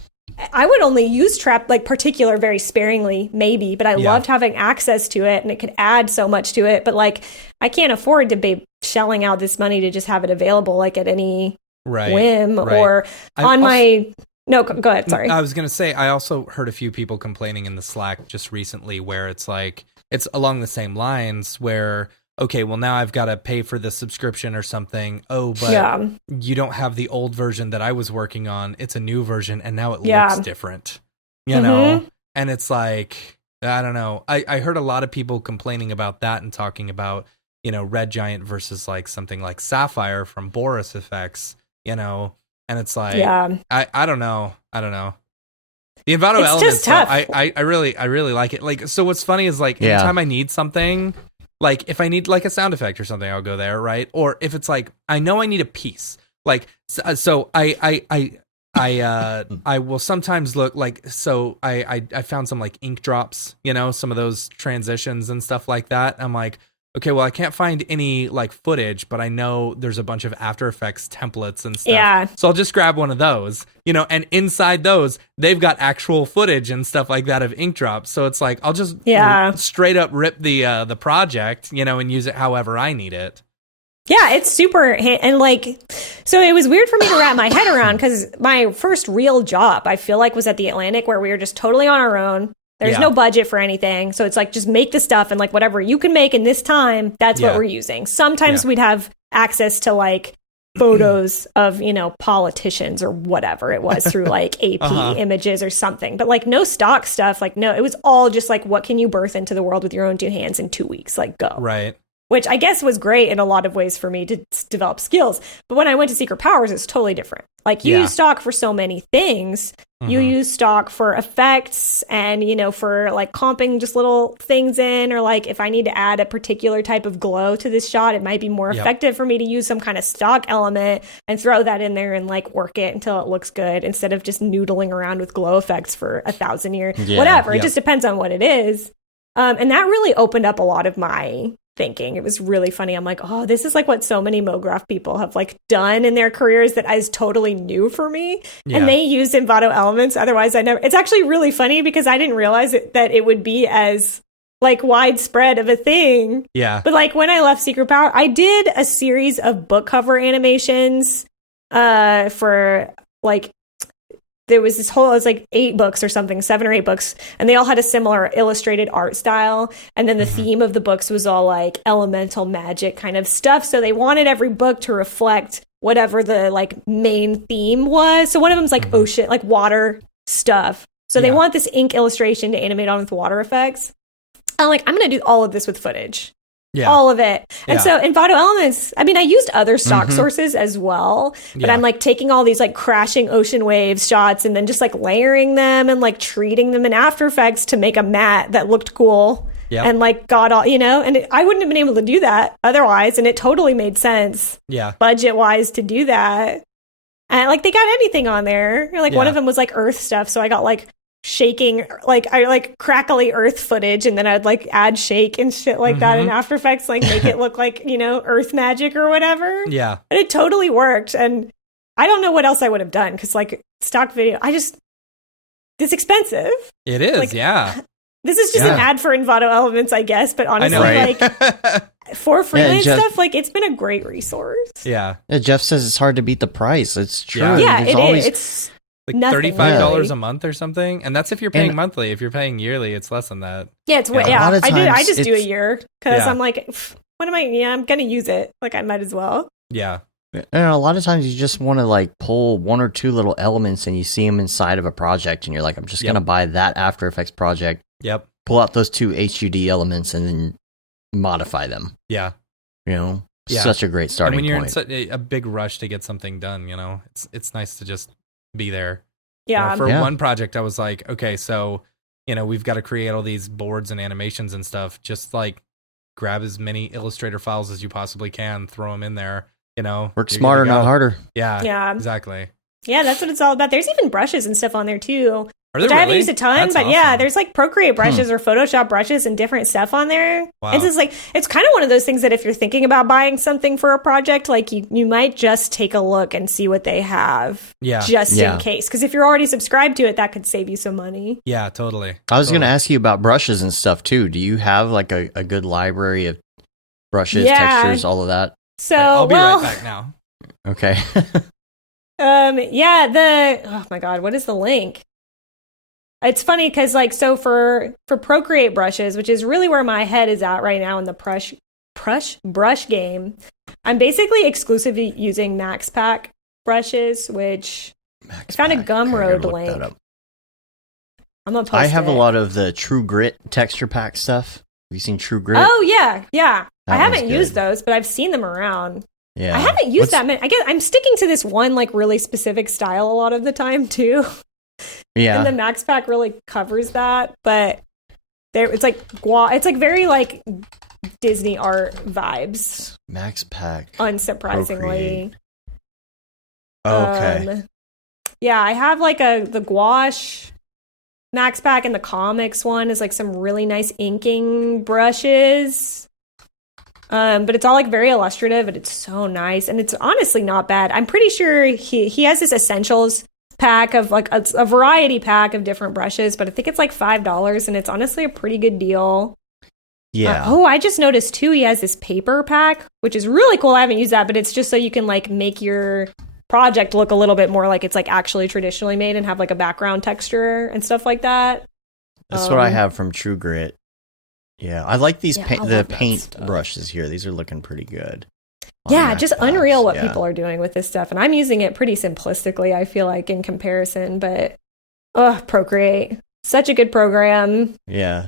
I would only use Trap like particular very sparingly, maybe, but I Yeah. loved having access to it, and it could add so much to it. But like, I can't afford to be shelling out this money to just have it available like at any Right. whim right. or I on also- my. No, go ahead. Sorry. I was going to say, I also heard a few people complaining in the Slack just recently where it's like, it's along the same lines where, okay, well, now I've got to pay for the subscription or something. Oh, but Yeah. you don't have the old version that I was working on. It's a new version, and now it Yeah. looks different, you know? And it's like, I don't know. I heard a lot of people complaining about that and talking about, Red Giant versus like something like Sapphire from Boris Effects, and it's like, Yeah. I don't know. The Envato It's Elements, just tough. though, I really like it. Like, so what's funny is like, Yeah. anytime I need something, like if I need like a sound effect or something, I'll go there, right? Or if it's like, I know I need a piece, like, so I will sometimes look like, so I found some like ink drops, some of those transitions and stuff like that. I'm like, okay, well, I can't find any like footage, but I know there's a bunch of After Effects templates and stuff. Yeah. So I'll just grab one of those, and inside those, they've got actual footage and stuff like that of ink drops. So it's like, I'll just straight up rip the project, and use it however I need it. Yeah, it's super, and like, so it was weird for me to wrap my head around because my first real job, I feel like, was at the Atlantic, where we were just totally on our own. There's no budget for anything. So it's like, just make the stuff, and like whatever you can make in this time, that's what we're using. Sometimes we'd have access to like photos of, politicians or whatever it was through like AP images or something. But like no stock stuff. Like, no, it was all just like, what can you birth into the world with your own 2 hands in 2 weeks? Like, go. Right. Which I guess was great in a lot of ways for me to develop skills. But when I went to Secret Powers, it's totally different. Like, you use stock for so many things. You use stock for effects and, for like comping just little things in, or like if I need to add a particular type of glow to this shot, it might be more effective for me to use some kind of stock element and throw that in there and like work it until it looks good, instead of just noodling around with glow effects for 1,000 years. Whatever. It just depends on what it is. And that really opened up a lot of my thinking. It was really funny. I'm like, oh, this is like what so many Mograph people have like done in their careers that is totally new for me. And they use Envato elements. Otherwise, I never. It's actually really funny because I didn't realize that it would be as like widespread of a thing. Yeah. But like when I left Secret Power, I did a series of book cover animations for like, there was this whole, it was like 8 books or something, 7 or 8 books, and they all had a similar illustrated art style. And then the theme of the books was all like elemental magic kind of stuff. So they wanted every book to reflect whatever the like main theme was. So one of them's like ocean, like water stuff. So they want this ink illustration to animate on with water effects. I'm like, I'm going to do all of this with footage. Yeah. All of it. And so Envato Elements, I mean, I used other stock sources as well, but I'm like taking all these like crashing ocean waves shots and then just like layering them and like treating them in After Effects to make a matte that looked cool and like got all, and I wouldn't have been able to do that otherwise. And it totally made sense budget wise to do that. And like they got anything on there. Like one of them was like earth stuff. So I got like shaking, like I like crackly earth footage, and then I'd like add shake and shit like that in After Effects, like make it look like earth magic or whatever. And it totally worked. And I don't know what else I would have done, because like stock video, it's expensive. It is. Like, this is just Yeah. an ad for Envato Elements, I guess, but honestly, Right. like for freelance Jeff- stuff, like it's been a great resource. Yeah. Jeff says it's hard to beat the price. It's true. Yeah. Yeah, There's it always- is. It's Like nothing, $35 really. a month or something, and that's if you're paying And- monthly. If you're paying yearly, it's less than that. Yeah, it's A lot yeah. of I times just do a it's- year because Yeah. I'm like, what am I? Yeah, I'm gonna use it. Like I might as well. Yeah. And a lot of times you just want to like pull 1 or 2 little elements and you see them inside of a project and you're like, I'm just going to buy that After Effects project, Yep. pull out those 2 HUD elements and then modify them. Yeah. Yeah. Yeah. Such a great And starting when you're point. in such a big rush to get something done, it's nice to just be there. Yeah, For Yeah. one project, I was like, okay, so we've got to create all these boards and animations and stuff. Just like grab as many Illustrator files as you possibly can, throw them in there. Work you're smarter, good to go. not harder. Yeah. Yeah. Exactly. yeah. That's what it's all about. There's even brushes and stuff on there too. Are Which there I haven't really? used a ton, That's but yeah, awesome. there's like Procreate brushes or Photoshop brushes and different stuff on there. Wow. It's just like, it's kind of one of those things that if you're thinking about buying something for a project, like you might just take a look and see what they have. Yeah. Just Yeah. in case. Because if you're already subscribed to it, that could save you some money. Yeah, totally. I was going to Totally. ask you about brushes and stuff too. Do you have like a good library of brushes, Yeah. textures, all of that? So, I'll be well, right back now. Okay. oh my God, what is the link? It's funny because like, so for Procreate brushes, which is really where my head is at right now in the brush game, I'm basically exclusively using Max Pack brushes, which Max I found a Pack. Gumroad Okay, I gotta look link. that up. I'm gonna post I have it. a lot of the True Grit texture pack stuff. Have you seen True Grit? Oh yeah. That I haven't one's used good. those, but I've seen them around. Yeah. I haven't used What's- that many. I guess I'm sticking to this one like really specific style a lot of the time too. Yeah. And the Max Pack really covers that, but it's like it's like very like Disney art vibes, Max Pack. unsurprisingly. Okay. Yeah, I have like the gouache Max Pack, and the comics one is like some really nice inking brushes. But it's all like very illustrative and it's so nice. And it's honestly not bad. I'm pretty sure he has this essentials pack of like a variety pack of different brushes, but I think it's like $5 and it's honestly a pretty good deal. Yeah. I just noticed too, he has this paper pack, which is really cool. I haven't used that, but it's just so you can like make your project look a little bit more like it's like actually traditionally made and have like a background texture and stuff like that. That's what I have from True Grit. Yeah, I like these I the love that paint stuff. brushes here. These are looking pretty good. Yeah, just unreal what Yeah. people are doing with this stuff. And I'm using it pretty simplistically, I feel like, in comparison. But, Procreate. Such a good program. Yeah.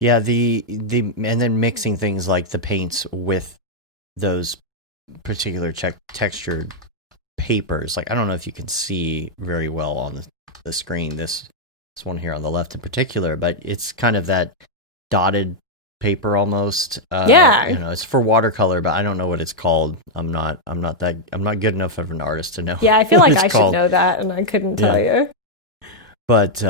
Yeah, the and then mixing things like the paints with those particular textured papers. Like, I don't know if you can see very well on the screen, this one here on the left in particular, but it's kind of that dotted paper almost. Yeah. You know, it's for watercolor, but I don't know what it's called. I'm not good enough of an artist to know. Yeah, I feel what like it's I called. should know that, and I couldn't tell you. But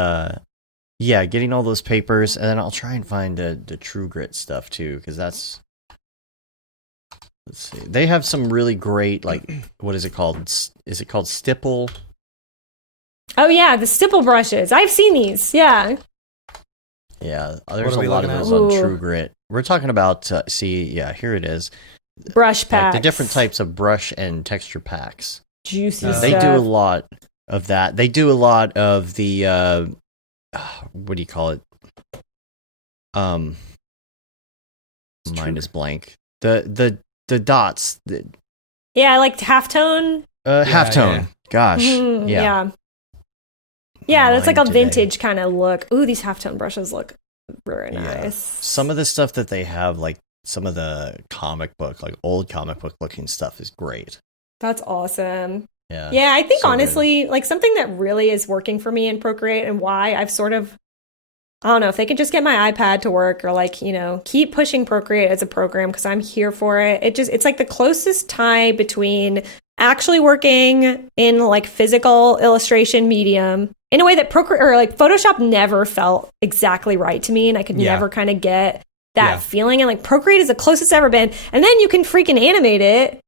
yeah, getting all those papers, and then I'll try and find the True Grit stuff too, because that's. Let's see. They have some really great, like, what is it called? Is it called stipple? Oh, yeah, the stipple brushes. I've seen these. Yeah. Yeah, there's are a we lot of looking at? those on Ooh. True Grit. We're talking about, here it is. Brush Like packs. the different types of brush and texture packs. Juicy They They stuff. do a lot of that. They do a lot of the, what do you call it? Mine is blank. The dots. Yeah, like halftone. Halftone. yeah. Gosh. Mhm, Yeah. yeah. Yeah, that's like a Mine today. vintage kind of look. Ooh, these halftone brushes look very Yeah. nice. Some of the stuff that they have, like some of the comic book, like old comic book looking stuff, is great. That's awesome. Yeah. Yeah, I think so good. honestly, like something that really is working for me in Procreate and why I've sort of, I don't know, if they could just get my iPad to work or like, you know, keep pushing Procreate as a program because I'm here for it. It's like the closest tie between actually working in like physical illustration medium in a way that Procreate or like Photoshop never felt exactly right to me. And I could Yeah. never kind of get that Yeah. feeling. And like Procreate is the closest it's ever been. And then you can freaking animate it.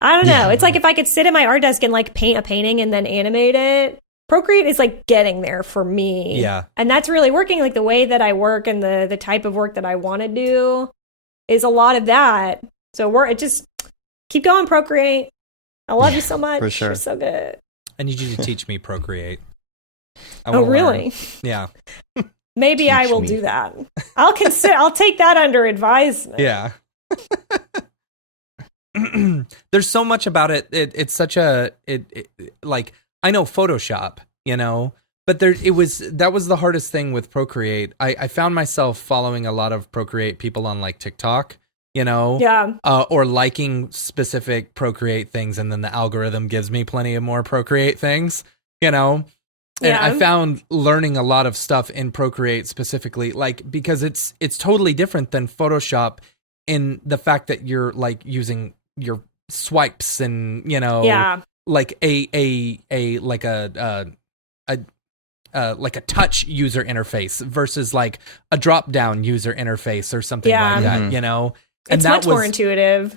I don't know. It's like if I could sit at my art desk and like paint a painting and then animate it. Procreate is like getting there for me. Yeah. And that's really working. Like the way that I work and the type of work that I want to do is a lot of that. So it just keep going, Procreate. I love you so much. for sure. You're so good. I need you to teach me Procreate. I Oh, wanna learn. really? Yeah. Maybe I Teach will me. do that. I'll consider. I'll take that under advisement. Yeah. There's so much about it. It's such a like I know Photoshop, you know, but that was the hardest thing with Procreate. I found myself following a lot of Procreate people on like TikTok, you know, Yeah. or liking specific Procreate things, and then the algorithm gives me plenty of more Procreate things, you know. And Yeah. I found learning a lot of stuff in Procreate specifically, like because it's totally different than Photoshop in the fact that you're like using your swipes and, you know, Yeah. like a touch user interface versus like a drop down user interface or something Yeah. like that, Mhm. you know. And It's that much more was intuitive.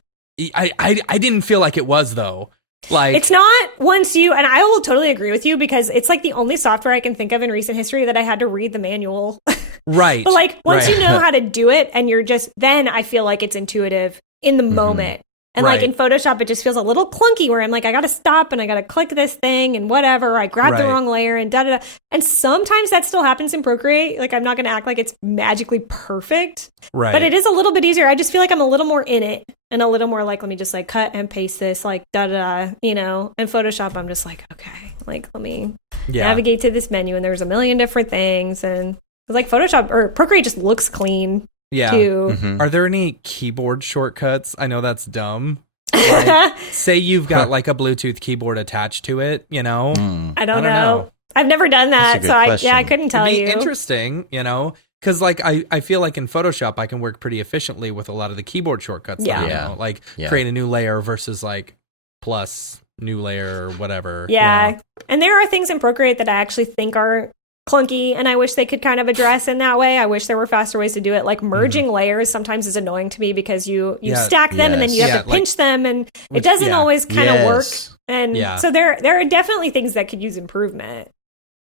I didn't feel like it was though. Like It's not once you, and I will totally agree with you because it's like the only software I can think of in recent history that I had to read the manual. right. But like once right. you know how to do it and you're just, then I feel like it's intuitive in the moment. And like Right. in Photoshop, it just feels a little clunky where I'm like, I got to stop and I got to click this thing and whatever. I grabbed the Right. wrong layer and da da da. And sometimes that still happens in Procreate. Like I'm not going to act like it's magically perfect, right. but it is a little bit easier. I just feel like I'm a little more in it and a little more like, let me just like cut and paste this, like da da da, you know. And Photoshop, I'm just like, okay, like let me yeah. navigate to this menu and there's a million different things. And it's like Photoshop or Procreate just looks clean Yeah. too. Mhm. Are there any keyboard shortcuts? I know that's dumb. Like, say you've got like a Bluetooth keyboard attached to it, you know? Mm. I don't I don't know. know. I've never done That's a that, good so I question. couldn't tell It'd be you. interesting, you know? Because like I feel like in Photoshop I can work pretty efficiently with a lot of the keyboard shortcuts. that I Yeah. know. Like Yeah. create a new layer versus like plus new layer or whatever. Yeah. you know? And there are things in Procreate that I actually think are clunky and I wish they could kind of address in that way. I wish there were faster ways to do it. Like merging layers sometimes is annoying to me because you stack them and then you have to pinch them and it doesn't always kind of work. And so there are definitely things that could use improvement.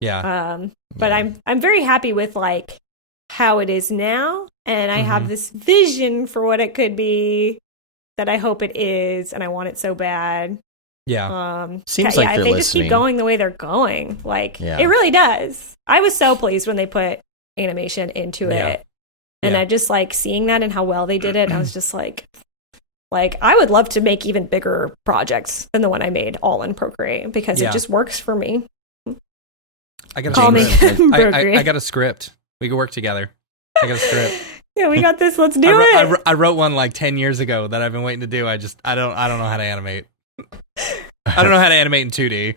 But I'm very happy with like how it is now, and I have this vision for what it could be that I hope it is, and I want it so bad. Seems like if they're they just keep going the way they're going, like it really does. I was so pleased when they put animation into it, and I just like seeing that and how well they did it. I was just like I would love to make even bigger projects than the one I made all in Procreate because it just works for me. I got a script. We can work together. I got a script. Yeah, we got this. Let's do it. I wrote one like 10 years ago that I've been waiting to do. I don't know how to animate. I don't know how to animate in 2D.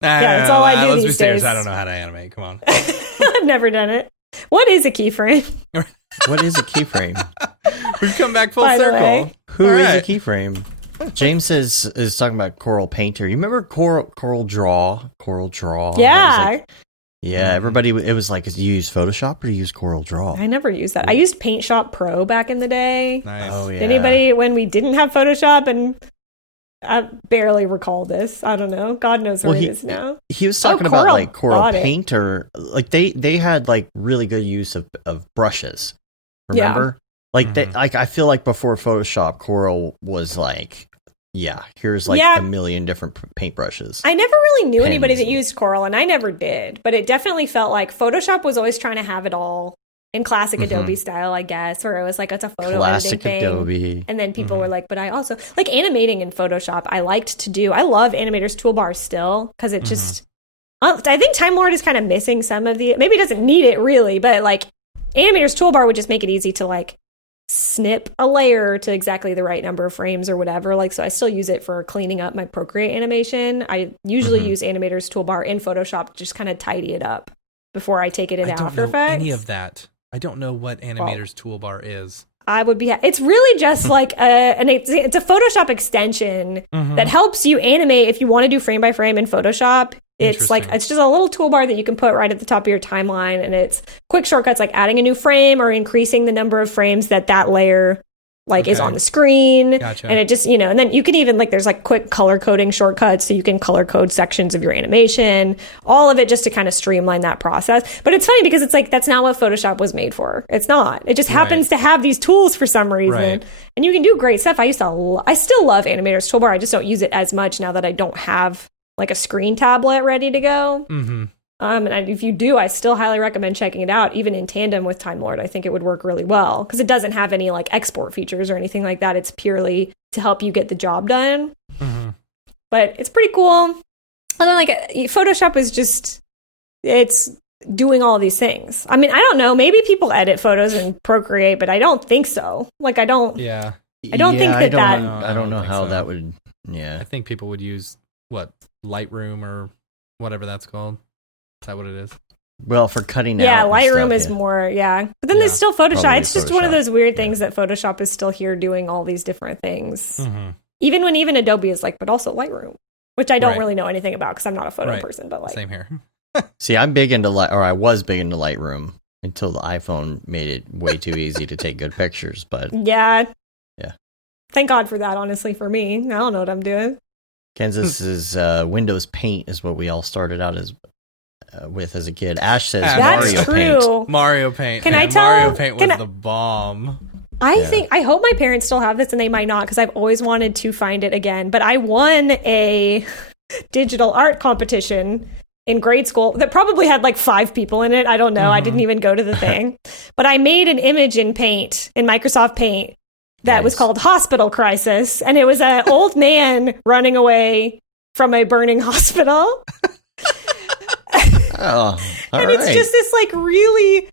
That's all I do Let's these be serious. days. I don't know how to animate. Come on. I've never done it. What is a keyframe? What is a keyframe? We've come back full By the circle. way. Who is a keyframe? James is talking about Coral Painter. You remember Coral Draw? Yeah. Everybody, it was like, do you use Photoshop or do you use Coral Draw? I never used that. I used Paint Shop Pro back in the day. Nice. Oh, yeah. Anybody, when we didn't have Photoshop, and I barely recall this. I don't know. God knows where it is now. He was talking about like Coral Painter. Like they had like really good use of brushes. Remember? Like I feel like before Photoshop, Coral was like, here's like a million different paintbrushes. I never really knew anybody that used Coral, and I never did. But it definitely felt like Photoshop was always trying to have it all in classic Adobe style, I guess, where it was like it's a photo editing thing. Adobe. And then people were like, but I also like animating in Photoshop. I liked to do. I love Animator's Toolbar still because it just. I think Time Lord is kind of missing some of the. Maybe it doesn't need it really, but like Animator's Toolbar would just make it easy to like snip a layer to exactly the right number of frames or whatever. Like, so I still use it for cleaning up my Procreate animation. I usually use Animator's Toolbar in Photoshop to just kind of tidy it up before I take it into After Effects. I don't know any of that. I don't know what Animator's Toolbar is. I would be. It's really just like it's a Photoshop extension that helps you animate if you want to do frame by frame in Photoshop. It's like it's just a little toolbar that you can put right at the top of your timeline, and it's quick shortcuts like adding a new frame or increasing the number of frames that layer is on the screen. Gotcha. And it just, and then you can even there's like quick color coding shortcuts so you can color code sections of your animation, all of it just to kind of streamline that process. But it's funny because it's like that's not what Photoshop was made for. It's not. It just happens to have these tools for some reason. And you can do great stuff. I still love Animator's Toolbar. I just don't use it as much now that I don't have like a screen tablet ready to go. And if you do, I still highly recommend checking it out, even in tandem with Time Lord. I think it would work really well because it doesn't have any like export features or anything like that. It's purely to help you get the job done. But it's pretty cool. And then like Photoshop is just, it's doing all these things. I mean, I don't know. Maybe people edit photos in Procreate, but I don't think so. Like, I don't think that. I don't know how that would. I think people would use Lightroom or whatever that's called. Is that what it is? Well, for cutting out. Yeah, Lightroom is more, But then there's still Photoshop. Probably it's just one of those weird things that Photoshop is still here doing all these different things. Even when Adobe is like, but also Lightroom, which I don't really know anything about because I'm not a photo person. But like, same here. See, I'm big into I was big into Lightroom until the iPhone made it way too easy to take good pictures. But thank God for that. Honestly, for me, I don't know what I'm doing. Kansas is Windows Paint is what we all started out with as a kid. Ash says That's Mario true. Paint. Mario Paint. Can I tell? Mario Paint was the bomb. I hope my parents still have this, and they might not because I've always wanted to find it again. But I won a digital art competition in grade school that probably had like 5 people in it. I don't know. I didn't even go to the thing. But I made an image in Microsoft Paint, that was called Hospital Crisis, and it was an old man running away from a burning hospital. It's just this like really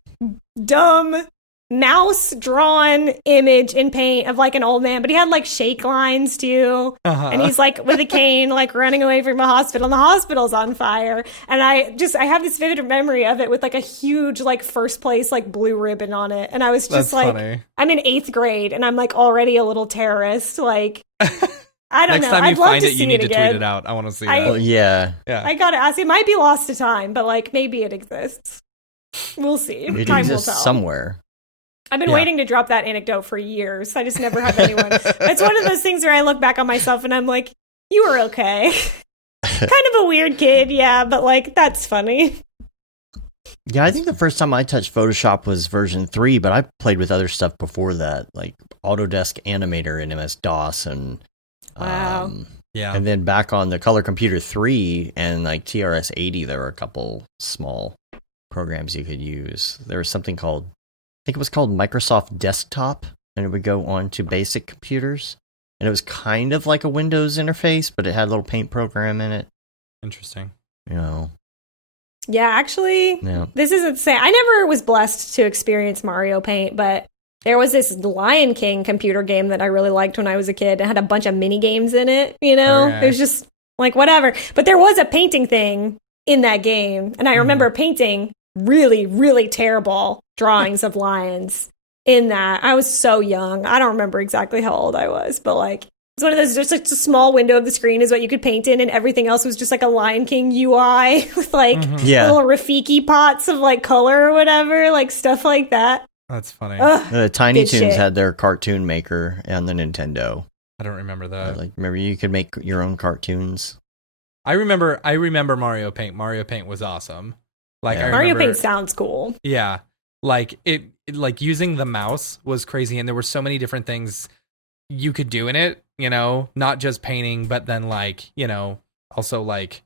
dumb mouse-drawn image in paint of like an old man, but he had like shake lines too, and he's like with a cane like running away from a hospital, and the hospital's on fire. And I have this vivid memory of it with like a huge like first place like blue ribbon on it, and I was just funny. I'm in 8th grade and I'm like already a little terrorist, like I don't Next know. time I'd you love find to it, you see need it to tweet again. it out. I want to see I- that. Oh, yeah. Yeah. I gotta ask. It might be lost to time, but like maybe it exists. We'll see. It Time will exists tell. somewhere. I've been Yeah. waiting to drop that anecdote for years. I just never have anyone. It's one of those things where I look back on myself and I'm like, you were okay. Kind of a weird kid, yeah, but like that's funny. Yeah, I think the first time I touched Photoshop was version 3, but I played with other stuff before that, like Autodesk Animator and MS-DOS, and Wow. Yeah. and then back on the Color Computer 3 and like TRS-80, there were a couple small programs you could use. There was something called, I think it was called Microsoft Desktop, and it would go on to basic computers, and it was kind of like a Windows interface, but it had a little paint program in it. Interesting. You know, Yeah, actually, yeah. this is insane. I never was blessed to experience Mario Paint, but there was this Lion King computer game that I really liked when I was a kid. It had a bunch of mini games in it, you know? Okay. It was just like whatever. But there was a painting thing in that game, and I remember painting really, really terrible drawings of lions in that. I was so young. I don't remember exactly how old I was, but like it's one of those, just like a small window of the screen is what you could paint in, and everything else was just like a Lion King UI with like Yeah. little Rafiki pots of like color or whatever, like stuff like that. That's funny. Ugh. Tiny Good Toons shit. had their cartoon maker on the Nintendo. I don't remember that. Like, remember you could make your own cartoons. I remember Mario Paint. Mario Paint was awesome. Like Yeah. I Mario remember, Paint sounds cool. Yeah. Like like using the mouse was crazy, and there were so many different things you could do in it, you know, not just painting, but then like, you know, also like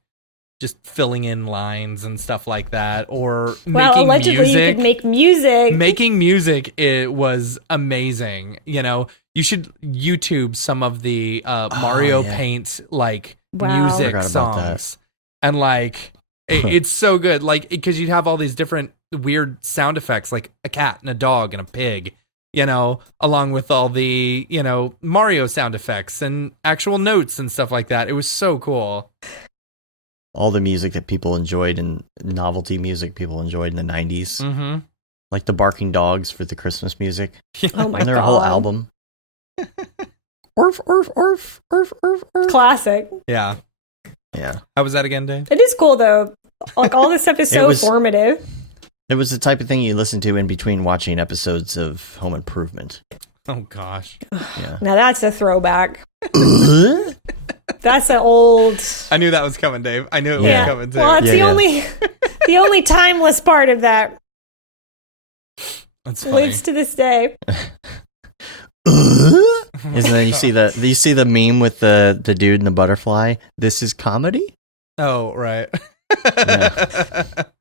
just filling in lines and stuff like that, or Well, making allegedly music. you could make music. Making music, it was amazing. You know, you should YouTube some of the Mario yeah. Paint like Wow. music Forgot about that. songs, and like it's so good. Like because you'd have all these different weird sound effects, like a cat and a dog and a pig, you know, along with all the, you know, Mario sound effects and actual notes and stuff like that. It was so cool. All the music that people enjoyed and novelty music people enjoyed in the 90s. Mm-hmm. Like the Barking Dogs for the Christmas music. Oh my And their god. whole album. Orf, orf, orf, orf, orf, orf. Classic. Yeah. Yeah. How was that again, Dave? It is cool though. Like all this stuff is It so was- formative. It was the type of thing you listen to in between watching episodes of Home Improvement. Oh gosh. Yeah. Now that's a throwback. That's an old. I knew that was coming, Dave. I knew it Yeah. was coming too. Well, it's Yeah, the yeah. only, the only timeless part of that That's funny. lives to this day. Isn't that you see the meme with the dude and the butterfly? This is comedy? Oh, right.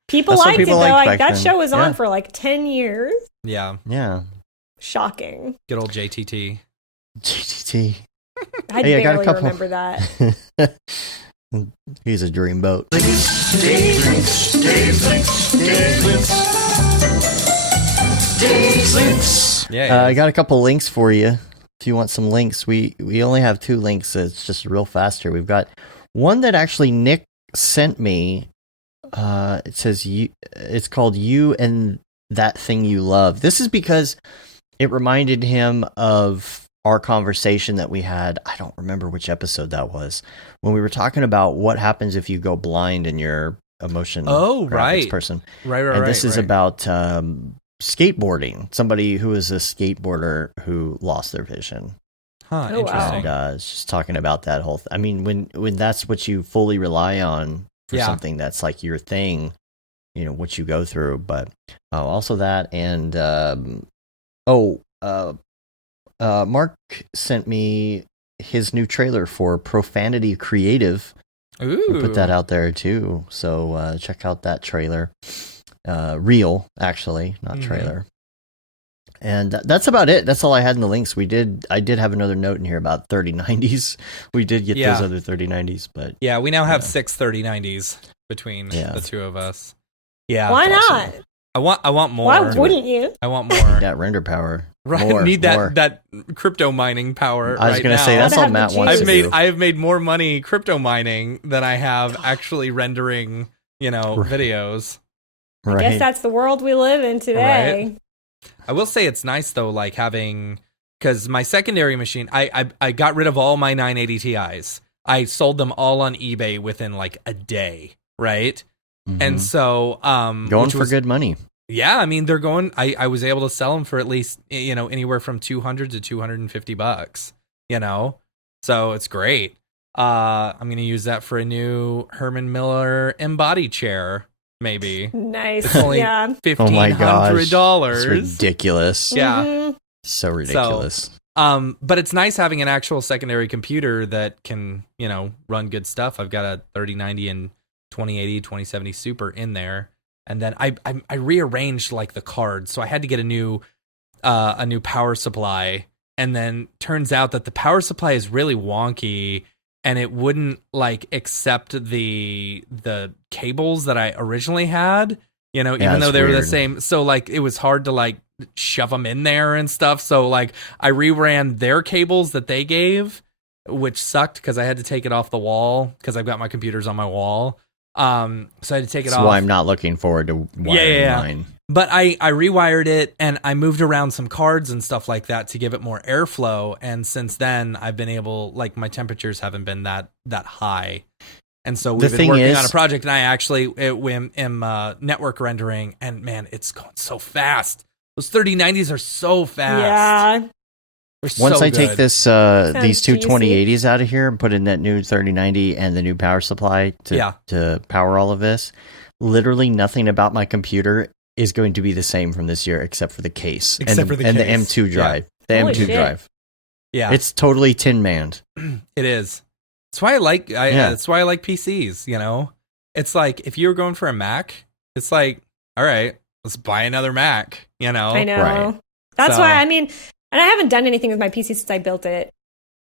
People That's what liked people it though. liked Like back that then. show was on Yeah. for like 10 years. Yeah. Yeah. Shocking. Good old JTT. GTT. I Hey, I got a barely couple. remember that. He's a dreamboat. Yeah. I got a couple links for you. If you want some links, we only have 2 links. So it's just real fast here. We've got one that actually Nick sent me. It says it's called "You and That Thing You Love." This is because it reminded him of our conversation that we had. I don't remember which episode that was, when we were talking about what happens if you go blind in your emotion. Oh, graphics right. person. right. And this is about skateboarding. Somebody who is a skateboarder who lost their vision. Huh, Oh, wow. interesting. And it's just talking about that whole. I mean, when that's what you fully rely on for Yeah. something that's like your thing, you know what you go through. But also that, and Mark sent me his new trailer for Profanity Creative. Ooh. We put that out there too, so check out that trailer. Reel, actually, not Mhm. trailer. And that's about it. That's all I had in the links. I did have another note in here about 3090s. We did get Yeah. those other 3090s, but Yeah, we now have Yeah. 6 3090s between Yeah. the two of us. Yeah. Why awesome. not? I want more. Why wouldn't you? I want more. that render power. Right, More, need that more. that crypto mining power. I was right gonna now. say that's Gotta all have the Matt wants juice. to do. I have made more money crypto mining than I have actually rendering, you know, Right. videos. I Right. guess that's the world we live in today. I will say it's nice though, like having because my secondary machine, I got rid of all my 980 Ti's. I sold them all on eBay within like a day, right? And so going for good money. Yeah, I mean they're going. I was able to sell them for at least anywhere from $200 to $250. So it's great. I'm gonna use that for a new Herman Miller embody chair. Maybe Nice. It's only $1,500. Oh my gosh, it's ridiculous. Yeah, so ridiculous. But it's nice having an actual secondary computer that can run good stuff. I've got a 3090 and 2080, 2070 Super in there, and then I rearranged like the cards, so I had to get a new power supply, and then turns out that the power supply is really wonky, and it wouldn't like accept the cables that I originally had, even though they were the same. So like it was hard to like shove them in there and stuff. So like I reran their cables that they gave, which sucked because I had to take it off the wall because I've got my computers on my wall. So I had to take it off. So I'm not looking forward to wiring mine. But I rewired it, and I moved around some cards and stuff like that to give it more airflow. And since then, I've been able, like, my temperatures haven't been that high. And so we've been working on a project, and I actually am network rendering, and man, it's going so fast. Those 3090s are so fast. Yeah. Once I take these two 2080s out of here and put in that new 3090 and the new power supply to power all of this, literally nothing about my computer is going to be the same from this year except for the case and the M2 drive. Yeah. The M2 drive. Yeah, it's totally tin manned. It is. That's why I like. That's why I like PCs. It's like if you were going for a Mac, it's like, all right, let's buy another Mac. I know. Right. That's why. I mean, and I haven't done anything with my PC since I built it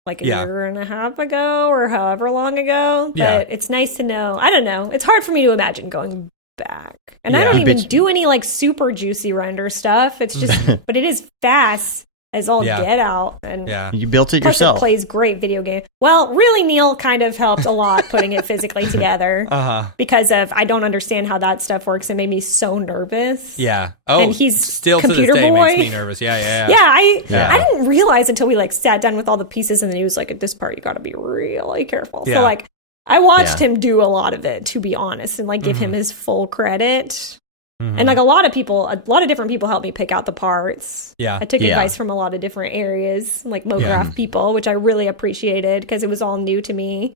like a year and a half ago or however long ago. But it's nice to know. I don't know. It's hard for me to imagine going back, and I don't even do any like super juicy render stuff. It's just, but it is fast as all get out, and you built it plus yourself. It plays great video game. Well, really, Neil kind of helped a lot putting it physically together because of I don't understand how that stuff works. It made me so nervous. Yeah. And he's still computer to this day boy. Makes me nervous. Yeah. I didn't realize until we like sat down with all the pieces, and then he was like, "At this part, you got to be really careful." So like, I watched him do a lot of it, to be honest, and like give him his full credit. And like a lot of different people helped me pick out the parts. Yeah. I took advice from a lot of different areas, like Mograph people, which I really appreciated because it was all new to me.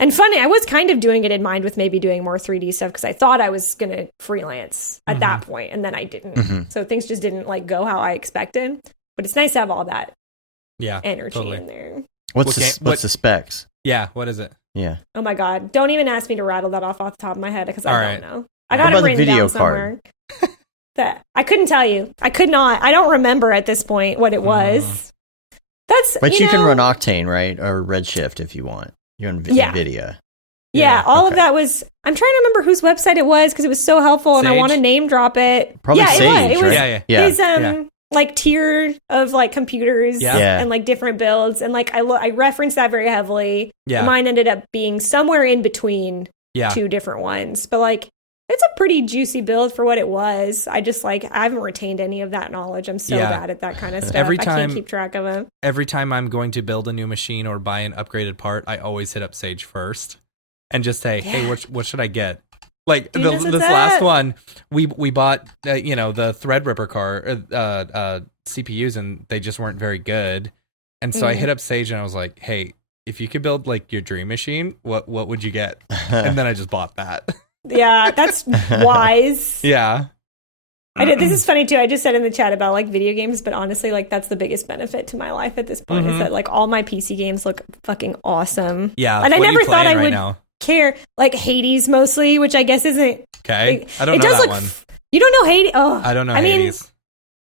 And funny, I was kind of doing it in mind with maybe doing more 3D stuff because I thought I was going to freelance at that point, and then I didn't. So things just didn't like go how I expected. But it's nice to have all that energy in there. What's the specs? Yeah, what is it? Yeah. Oh my God. Don't even ask me to rattle that off the top of my head because I don't know. I got it written video down somewhere. That I couldn't tell you. I could not. I don't remember at this point what it was. But you can run Octane, right? Or Redshift if you want. You're on NVIDIA. Yeah, all of that was... I'm trying to remember whose website it was because it was so helpful and I want to name drop it. Probably Sage, it was. right? His like tier of like computers and like different builds. And like I referenced that very heavily. Yeah. Mine ended up being somewhere in between two different ones. But like... It's a pretty juicy build for what it was. I just I haven't retained any of that knowledge. I'm so bad at that kind of stuff. I can't keep track of it. Every time I'm going to build a new machine or buy an upgraded part, I always hit up Sage first and just say, hey, what should I get? Like this last one, we bought, the Threadripper CPUs and they just weren't very good. And so I hit up Sage and I was like, hey, if you could build like your dream machine, what would you get? And then I just bought that. Yeah, that's wise. Yeah. I did. This is funny too. I just said in the chat about like video games, but honestly, like that's the biggest benefit to my life at this point is that like all my PC games look fucking awesome. Yeah. And I never thought I would care. Like Hades mostly, which I guess isn't okay. I don't know that one. You don't know Hades? Oh, I don't know Hades.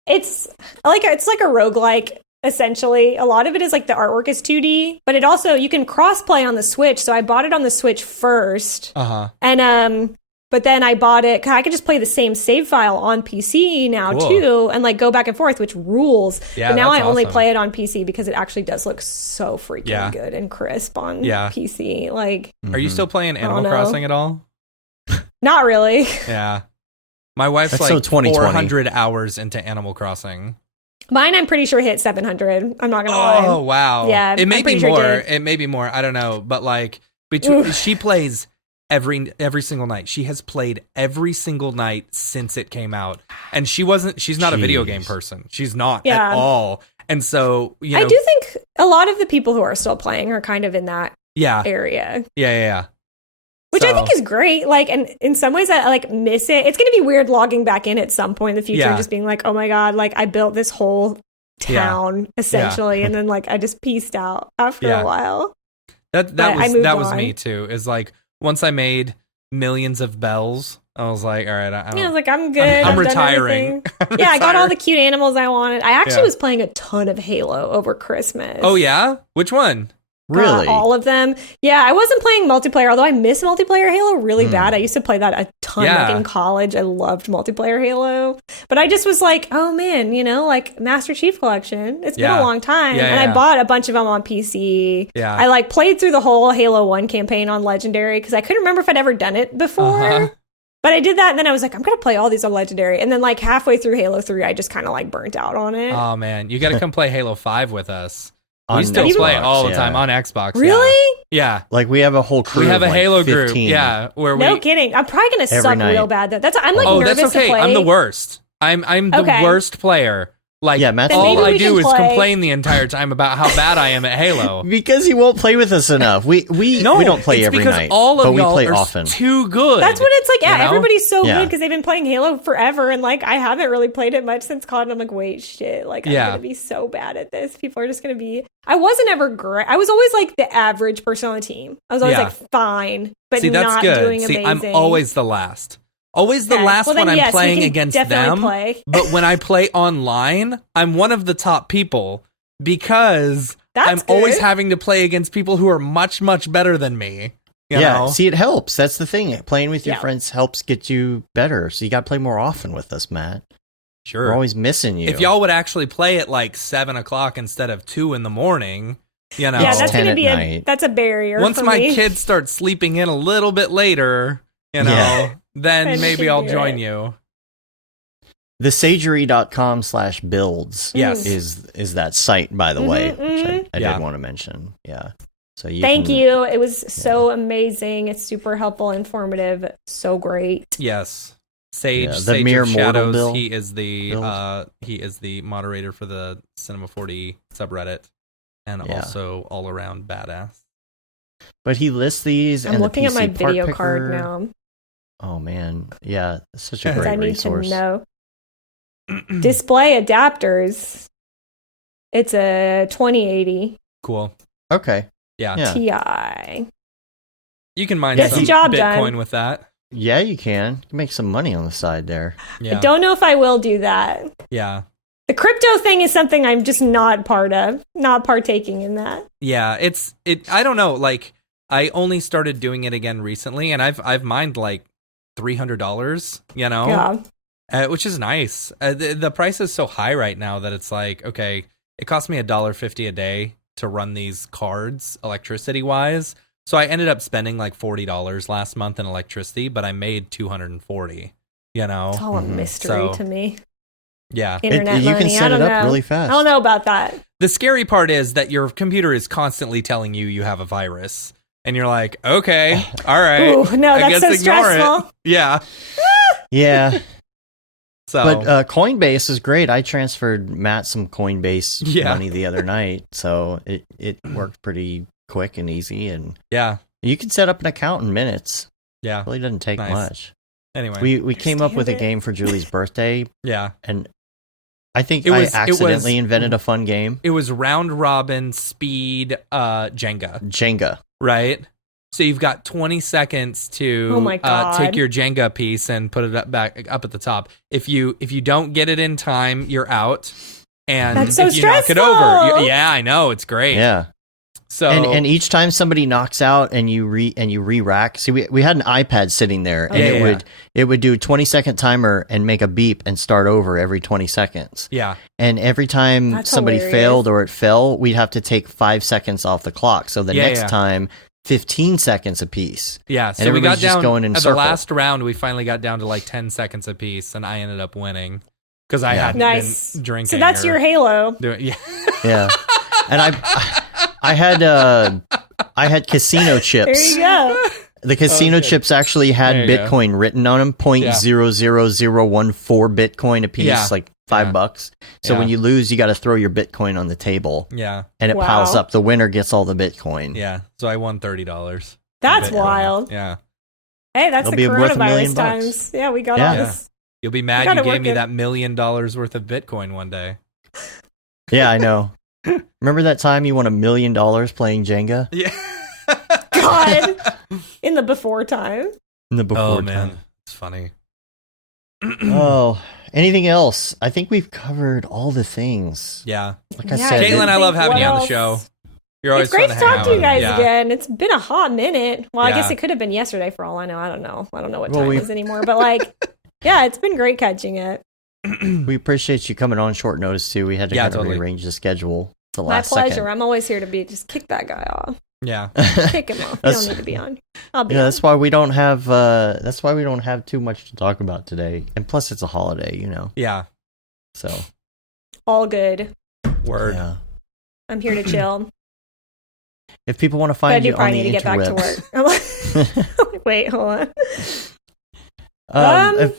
It's like a roguelike. Essentially, a lot of it is like the artwork is 2D, but it also you can cross-play on the Switch. So I bought it on the Switch first, and but then I bought it. I could just play the same save file on PC now too, and like go back and forth, which rules. Yeah, but now I only play it on PC because it actually does look so freaking good and crisp on PC. Like, are you still playing Animal Crossing at all? Not really. Yeah, my wife's That's like so 2020. 400 hours into Animal Crossing. Mine, I'm pretty sure hit 700. I'm not gonna lie. Oh wow. Yeah, It may I'm be pretty sure more. it did. It may be more. I don't know. But like between she plays every single night. She has played every single night since it came out. And she's not a video game person. She's not at all. And so, you know, I do think a lot of the people who are still playing are kind of in that area. Yeah. Which I think is great. Like, and in some ways I like miss it. It's going to be weird logging back in at some point in the future and just being like, oh my God, like I built this whole town essentially. And then like I just pieced out after a while. That was me too. Is like once I made millions of bells, I was like, all right, I was like, I'm good. I'm retiring. Yeah, I got all the cute animals I wanted. I actually was playing a ton of Halo over Christmas. Oh yeah? Which one? Really? All of them. Yeah, I wasn't playing multiplayer, although I miss multiplayer Halo really bad. I used to play that a ton like in college. I loved multiplayer Halo. But I just was like, oh man, you know, like Master Chief Collection. It's been a long time. I bought a bunch of them on PC. Yeah. I like played through the whole Halo 1 campaign on Legendary because I couldn't remember if I'd ever done it before. But I did that, and then I was like, I'm going to play all these on Legendary. And then, like, halfway through Halo 3, I just kind of, like, burnt out on it. Oh, man. You got to come play Halo 5 with us. On We still Xbox, play all the time on Xbox. Really? Yeah. Like, we have a whole crew. We have a of, Halo like, 15. group. Yeah. No kidding. I'm probably going to suck night. real bad, though. I'm, like, nervous that's okay. to play. I'm the worst. I'm the worst player. Like, Matt's all I do is play. complain the entire time about how bad I am at Halo. Because he won't play with us enough. We don't play every night, all of but we y'all play are often. too good. That's what it's like. Yeah, you know? everybody's so good because they've been playing Halo forever, and like I haven't really played it much since COD. And I'm like, wait, shit, like I'm gonna be so bad at this. People are just gonna be. I wasn't ever great. I was always like the average person on the team. I was always like fine, but See, that's not good. doing See, amazing. I'm always the last. Always the last well, then, when I'm yes, we playing can against definitely them. play. But when I play online, I'm one of the top people because I'm always having to play against people who are much, much better than me. You know? See, it helps. That's the thing. Playing with your friends helps get you better. So you got to play more often with us, Matt. Sure. We're always missing you. If y'all would actually play at like 7 o'clock instead of 2 in the morning, you know. Yeah, that's going to be that's a barrier. Once for my me. kids start sleeping in a little bit later, you know, then maybe I'll join you. Thesagery.com/builds is that site, by the way, which I did want to mention. Yeah. So Thank you. It was so amazing. It's super helpful, informative, so great. Yes. Sage, the Sage mere of mortal Shadows. build. He is the moderator for the Cinema 4D subreddit, and also all around badass. But he lists these. I'm and looking the at my PC part video picker. card now. Oh man, yeah, it's such a great I need resource. to know. Display adapters. It's a 2080 Cool. Okay. Yeah. Ti. You can mine Gets some the job Bitcoin done. with that. Yeah, you can. You can make some money on the side there. Yeah. I don't know if I will do that. Yeah. The crypto thing is something I'm just not part of, not partaking in that. Yeah, I don't know, like I only started doing it again recently and I've mined like $300, you know? Yeah. Which is nice. The price is so high right now that it's like, okay, it cost me $1.50 a day to run these cards electricity wise. So I ended up spending like $40 last month in electricity, but I made $240, you know? It's all a mystery to me. Yeah. Internet you money. can set I it don't up know. really fast. I don't know about that. The scary part is that your computer is constantly telling you have a virus. And you're like, okay, all right. Ooh, no, I that's guess so ignore stressful. it. Yeah. Yeah. So, But Coinbase is great. I transferred Matt some Coinbase money the other night, so it worked pretty quick and easy. And yeah, you can set up an account in minutes. Yeah, it really doesn't take much. Anyway, we came up with a game for Julie's birthday. Yeah, and I think I accidentally invented a fun game. It was round robin speed Jenga. Jenga, right? So you've got 20 seconds to take your Jenga piece and put it back up at the top. If you don't get it in time, you're out. And that's so if you stressful. knock it over, yeah, I know, it's great. Yeah. So and each time somebody knocks out and you re-rack. See, we had an iPad sitting there, and it would do a 20-second timer and make a beep and start over every 20 seconds. Yeah. And every time somebody failed or it fell, we'd have to take 5 seconds off the clock. So the next time, 15 seconds apiece. Yeah, so and we got down just going in at circle. the last round. We finally got down to like 10 seconds apiece, and I ended up winning because I hadn't Nice. been drinking. So that's your Halo. Yeah. Yeah. And I had casino There chips. you go. The casino chips actually had There you go. Bitcoin written on them, 0.00014 Bitcoin a piece, Yeah. like $5. So Yeah. when you lose, you got to throw your Bitcoin on the table, Yeah. and it Wow. piles up. The winner gets all the Bitcoin. Yeah. So I won $30. That's Bitcoin. wild. Yeah. Hey, that's It'll the be worth $1 million coronavirus bucks. times. Yeah, we got Yeah. all Yeah. this. You'll be mad gotta you gave work me it. that $1 million worth of Bitcoin one day. Yeah, I know. Remember that time you won $1 million playing Jenga Yeah. God. In the before time. in the before Oh man, time? it's funny. Oh, anything else? I think we've covered all the things. Yeah. Like I Yeah, said, Caitlin, I love having what you on the else? show. You're always It's great fun to hang talk out to you with. guys Yeah. again. It's been a hot minute. Well, I Yeah. guess it could have been yesterday for all I know. I don't know. I don't know what Well, time we- it is anymore. But like, yeah, it's been great catching it. we appreciate you coming on short notice too. We had to Yeah, kind of totally. rearrange the schedule at the My last pleasure. second. I'm always here to be just kick that guy off. Yeah. Kick him off. You That's- don't need to be on. I'll be Yeah, on. that's why we don't have. That's why we don't have too much to talk about today. And plus, it's a holiday, Yeah. So All good. Word. yeah. I'm here to chill. If people want to But I find do you on probably the need to get back to interwebs, work. I'm like, wait, hold on.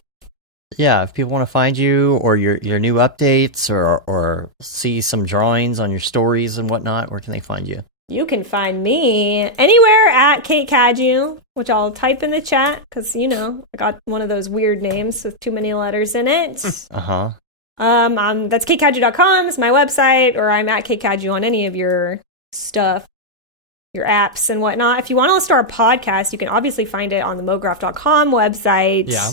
if people want to find you or your new updates or see some drawings on your stories and whatnot, where can they find you? You can find me anywhere at Kate Cadieux, which I'll type in the chat because, I got one of those weird names with too many letters in it. Uh-huh. That's katecadieux.com is my website, or I'm at Kate Cadieux on any of your stuff, your apps and whatnot. If you want to listen to our podcast, you can obviously find it on the mograph.com website. Yeah.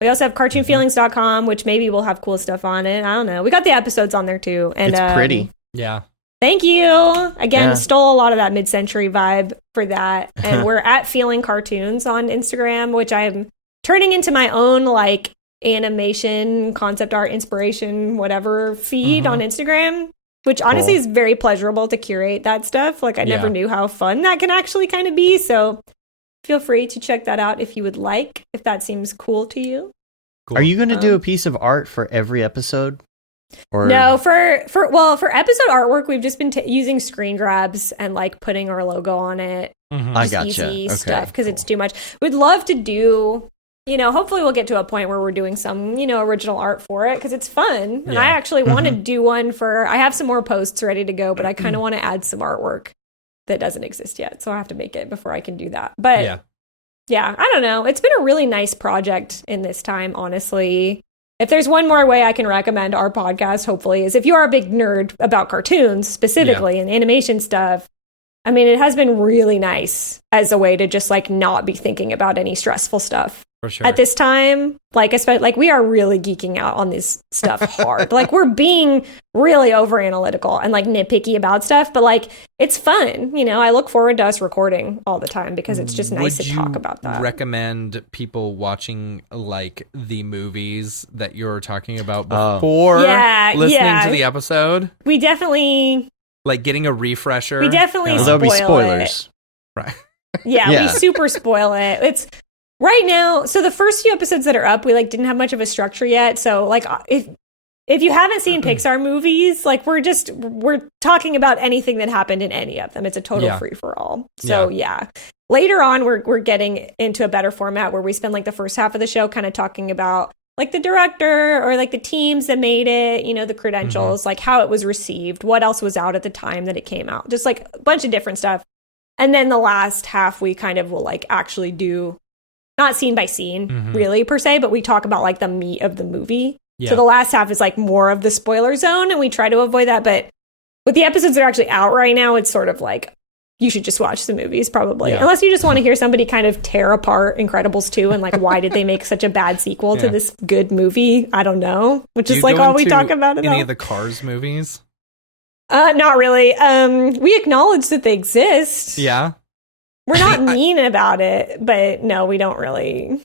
We also have cartoonfeelings.com, which maybe we'll have cool stuff on it. I don't know. We got the episodes on there too. And It's pretty. Yeah. thank you. Again, Yeah. stole a lot of that mid-century vibe for that. And we're at Feeling Cartoons on Instagram, which I am turning into my own like animation, concept art, inspiration, whatever feed on Instagram, which honestly Cool. is very pleasurable to curate that stuff. Like I never Yeah. knew how fun that can actually kind of be. So feel free to check that out if you would like, if that seems cool to you. Cool. Are you going to do a piece of art for every episode? Or No, for episode artwork, we've just been using screen grabs and like putting our logo on it. Mhm. I Just gotcha. easy Okay, stuff because it's cool. too much. We'd love to do, hopefully we'll get to a point where we're doing some, original art for it because it's fun. And Yeah. I actually want to do one I have some more posts ready to go, but I kind of want to add some artwork that doesn't exist yet. So I have to make it before I can do that. But yeah, I don't know. It's been a really nice project in this time, honestly. If there's one more way I can recommend our podcast, hopefully, is if you are a big nerd about cartoons specifically and animation stuff. I mean, it has been really nice as a way to just like not be thinking about any stressful stuff For sure. at this time. Like, especially like we are really geeking out on this stuff hard. Like we're being really over analytical and like nitpicky about stuff, but like it's fun. I look forward to us recording all the time because it's just nice Would to talk about that. Recommend people watching like the movies that you're talking about Oh. before Yeah, listening yeah. to the episode? We definitely Like getting a refresher. We definitely Well, there'll be spoil spoilers. Right. Yeah, Yeah. we super spoil it. It's right now. So the first few episodes that are up, we like didn't have much of a structure yet. So like if you haven't seen Pixar movies, like we're talking about anything that happened in any of them. It's a total Yeah. free for all. So yeah. Later on, we're getting into a better format where we spend like the first half of the show kind of talking about like the director or like the teams that made it, the credentials, like how it was received, what else was out at the time that it came out, just like a bunch of different stuff. And then the last half, we kind of will like actually do not scene by scene really per se, but we talk about like the meat of the movie. Yeah. So the last half is like more of the spoiler zone and we try to avoid that. But with the episodes that are actually out right now, it's sort of like, you should just watch the movies probably. Yeah. Unless you just want to hear somebody kind of tear apart Incredibles 2 and like, why did they make such a bad sequel to Yeah. this good movie? I don't know. Which Do is you like go all we into talk about. Any of the Cars movies? Not really. We acknowledge that they exist. Yeah. We're not mean about it, but no, we don't really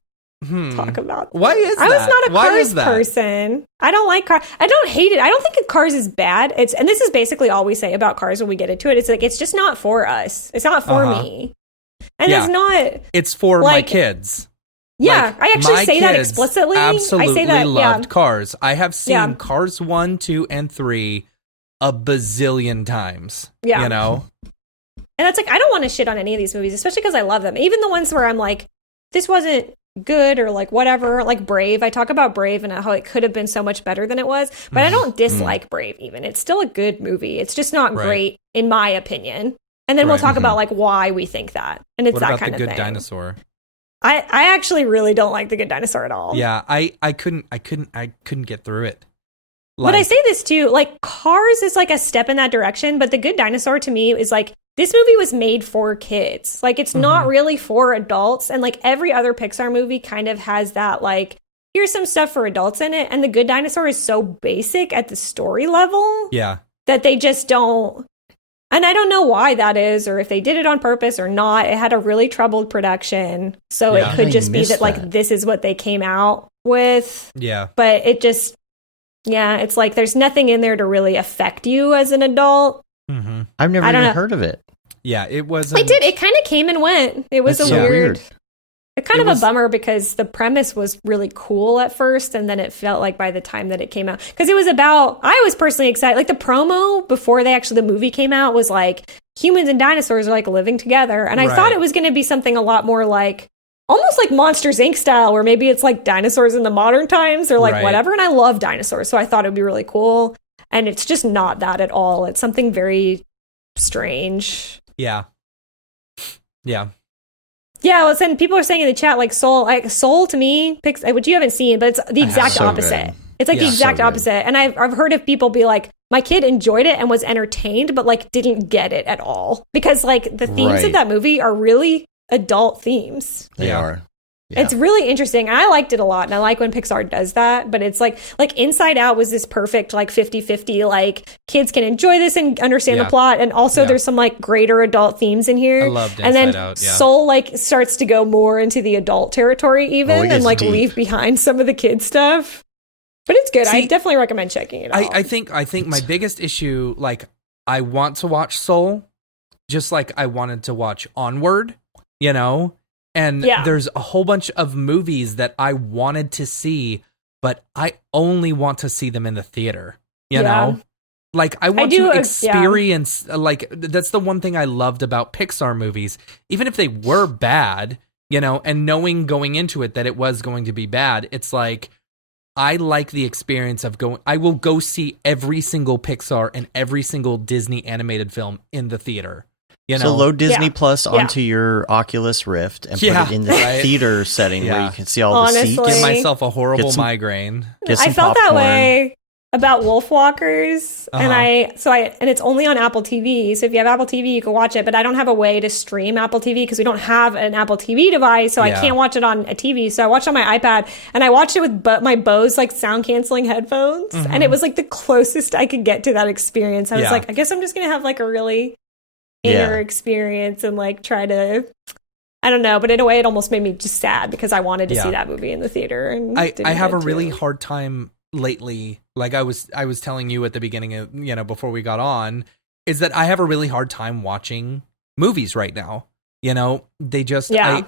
talk about. Why is I was that? not a Why Cars is that? person. I don't like Cars. I don't hate it. I don't think Cars is bad. And this is basically all we say about Cars when we get into it. It's like it's just not for us. It's not for me. And Yeah. it's not. It's for Like- my kids. Yeah, I actually my say that kids explicitly. Absolutely I say that, loved Cars. I have seen Yeah. Cars 1, 2, and 3 a bazillion times. Yeah. You know? And it's like, I don't want to shit on any of these movies, especially because I love them. Even the ones where I'm like, this wasn't good or like whatever, like Brave. I talk about Brave and how it could have been so much better than it was, but I don't dislike Brave even. It's still a good movie. It's just not Right. great in my opinion. And then we'll Right. talk about like why we think that. And it's What that about kind The of Good thing. Dinosaur? I actually really don't like The Good Dinosaur at all. Yeah, I couldn't get through it. But I say this too, like Cars is like a step in that direction, but The Good Dinosaur to me is like, this movie was made for kids. Like it's not really for adults. And like every other Pixar movie kind of has that like, here's some stuff for adults in it. And The Good Dinosaur is so basic at the story level Yeah. that they just don't. And I don't know why that is, or if they did it on purpose or not. It had a really troubled production. So Yeah. it could I just be missed that like that. this is what they came out with. Yeah. But it just, yeah, it's like there's nothing in there to really affect you as an adult. Mm-hmm. I've never I don't even know. heard of it. Yeah, it wasn't. It did. It kind of came and went. It was That's a so weird. weird. It's kind It of was- a bummer because the premise was really cool at first, and then it felt like by the time that it came out, because it was about. I was personally excited. Like the promo before the movie came out was like humans and dinosaurs are like living together, and I Right. thought it was going to be something a lot more like. Almost like Monsters Inc. style, where maybe it's like dinosaurs in the modern times or like Right. whatever. And I love dinosaurs, so I thought it would be really cool. And it's just not that at all. It's something very strange. Yeah. Yeah. Yeah, well, then people are saying in the chat like Soul to me, which you haven't seen, but it's the exact So opposite. good. It's like the Yeah. exact So good. opposite. And I've heard of people be like, my kid enjoyed it and was entertained, but like didn't get it at all because like the themes Right. of that movie are really adult themes. They Yeah. are. Yeah. It's really interesting. I liked it a lot, and I like when Pixar does that, but it's like Inside Out was this perfect like 50-50, like kids can enjoy this and understand Yeah. the plot, and also Yeah. there's some like greater adult themes in here. I loved And then Inside Out, yeah. Soul like starts to go more into the adult territory even, Oh, it and gets like deep. leave behind some of the kid stuff. But it's good. I See, definitely recommend checking it out. I think my biggest issue, like, I want to watch Soul, just like I wanted to watch Onward, you know? And Yeah. there's a whole bunch of movies that I wanted to see, but I only want to see them in the theater, you Yeah. know? Like, I want do, to yeah. experience, like, that's the one thing I loved about Pixar movies. Even if they were bad, you know, and knowing going into it that it was going to be bad, it's like, I like the experience of going. I will go see every single Pixar and every single Disney animated film in the theater. You know, So load Disney Yeah. Plus Yeah. onto your Oculus Rift and Yeah, put it in the right. theater setting where Yeah. you can see all Honestly. the seats. give myself a horrible Get some- migraine. Get some I felt that popcorn. way about Wolf Walkers, and Uh-huh. and it's only on Apple TV. So if you have Apple TV, you can watch it. But I don't have a way to stream Apple TV because we don't have an Apple TV device, so Yeah. I can't watch it on a TV. So I watched it on my iPad, and I watched it with my Bose like sound canceling headphones, and it was like the closest I could get to that experience. I was Yeah. like, I guess I'm just gonna have like a really Yeah. inner experience and like try to. I don't know, but in a way, it almost made me just sad because I wanted to Yeah. see that movie in the theater. And I didn't have a get really to. hard time lately. Like I was telling you at the beginning of, you know, before we got on, is that I have a really hard time watching movies right now. You know, they just Yeah.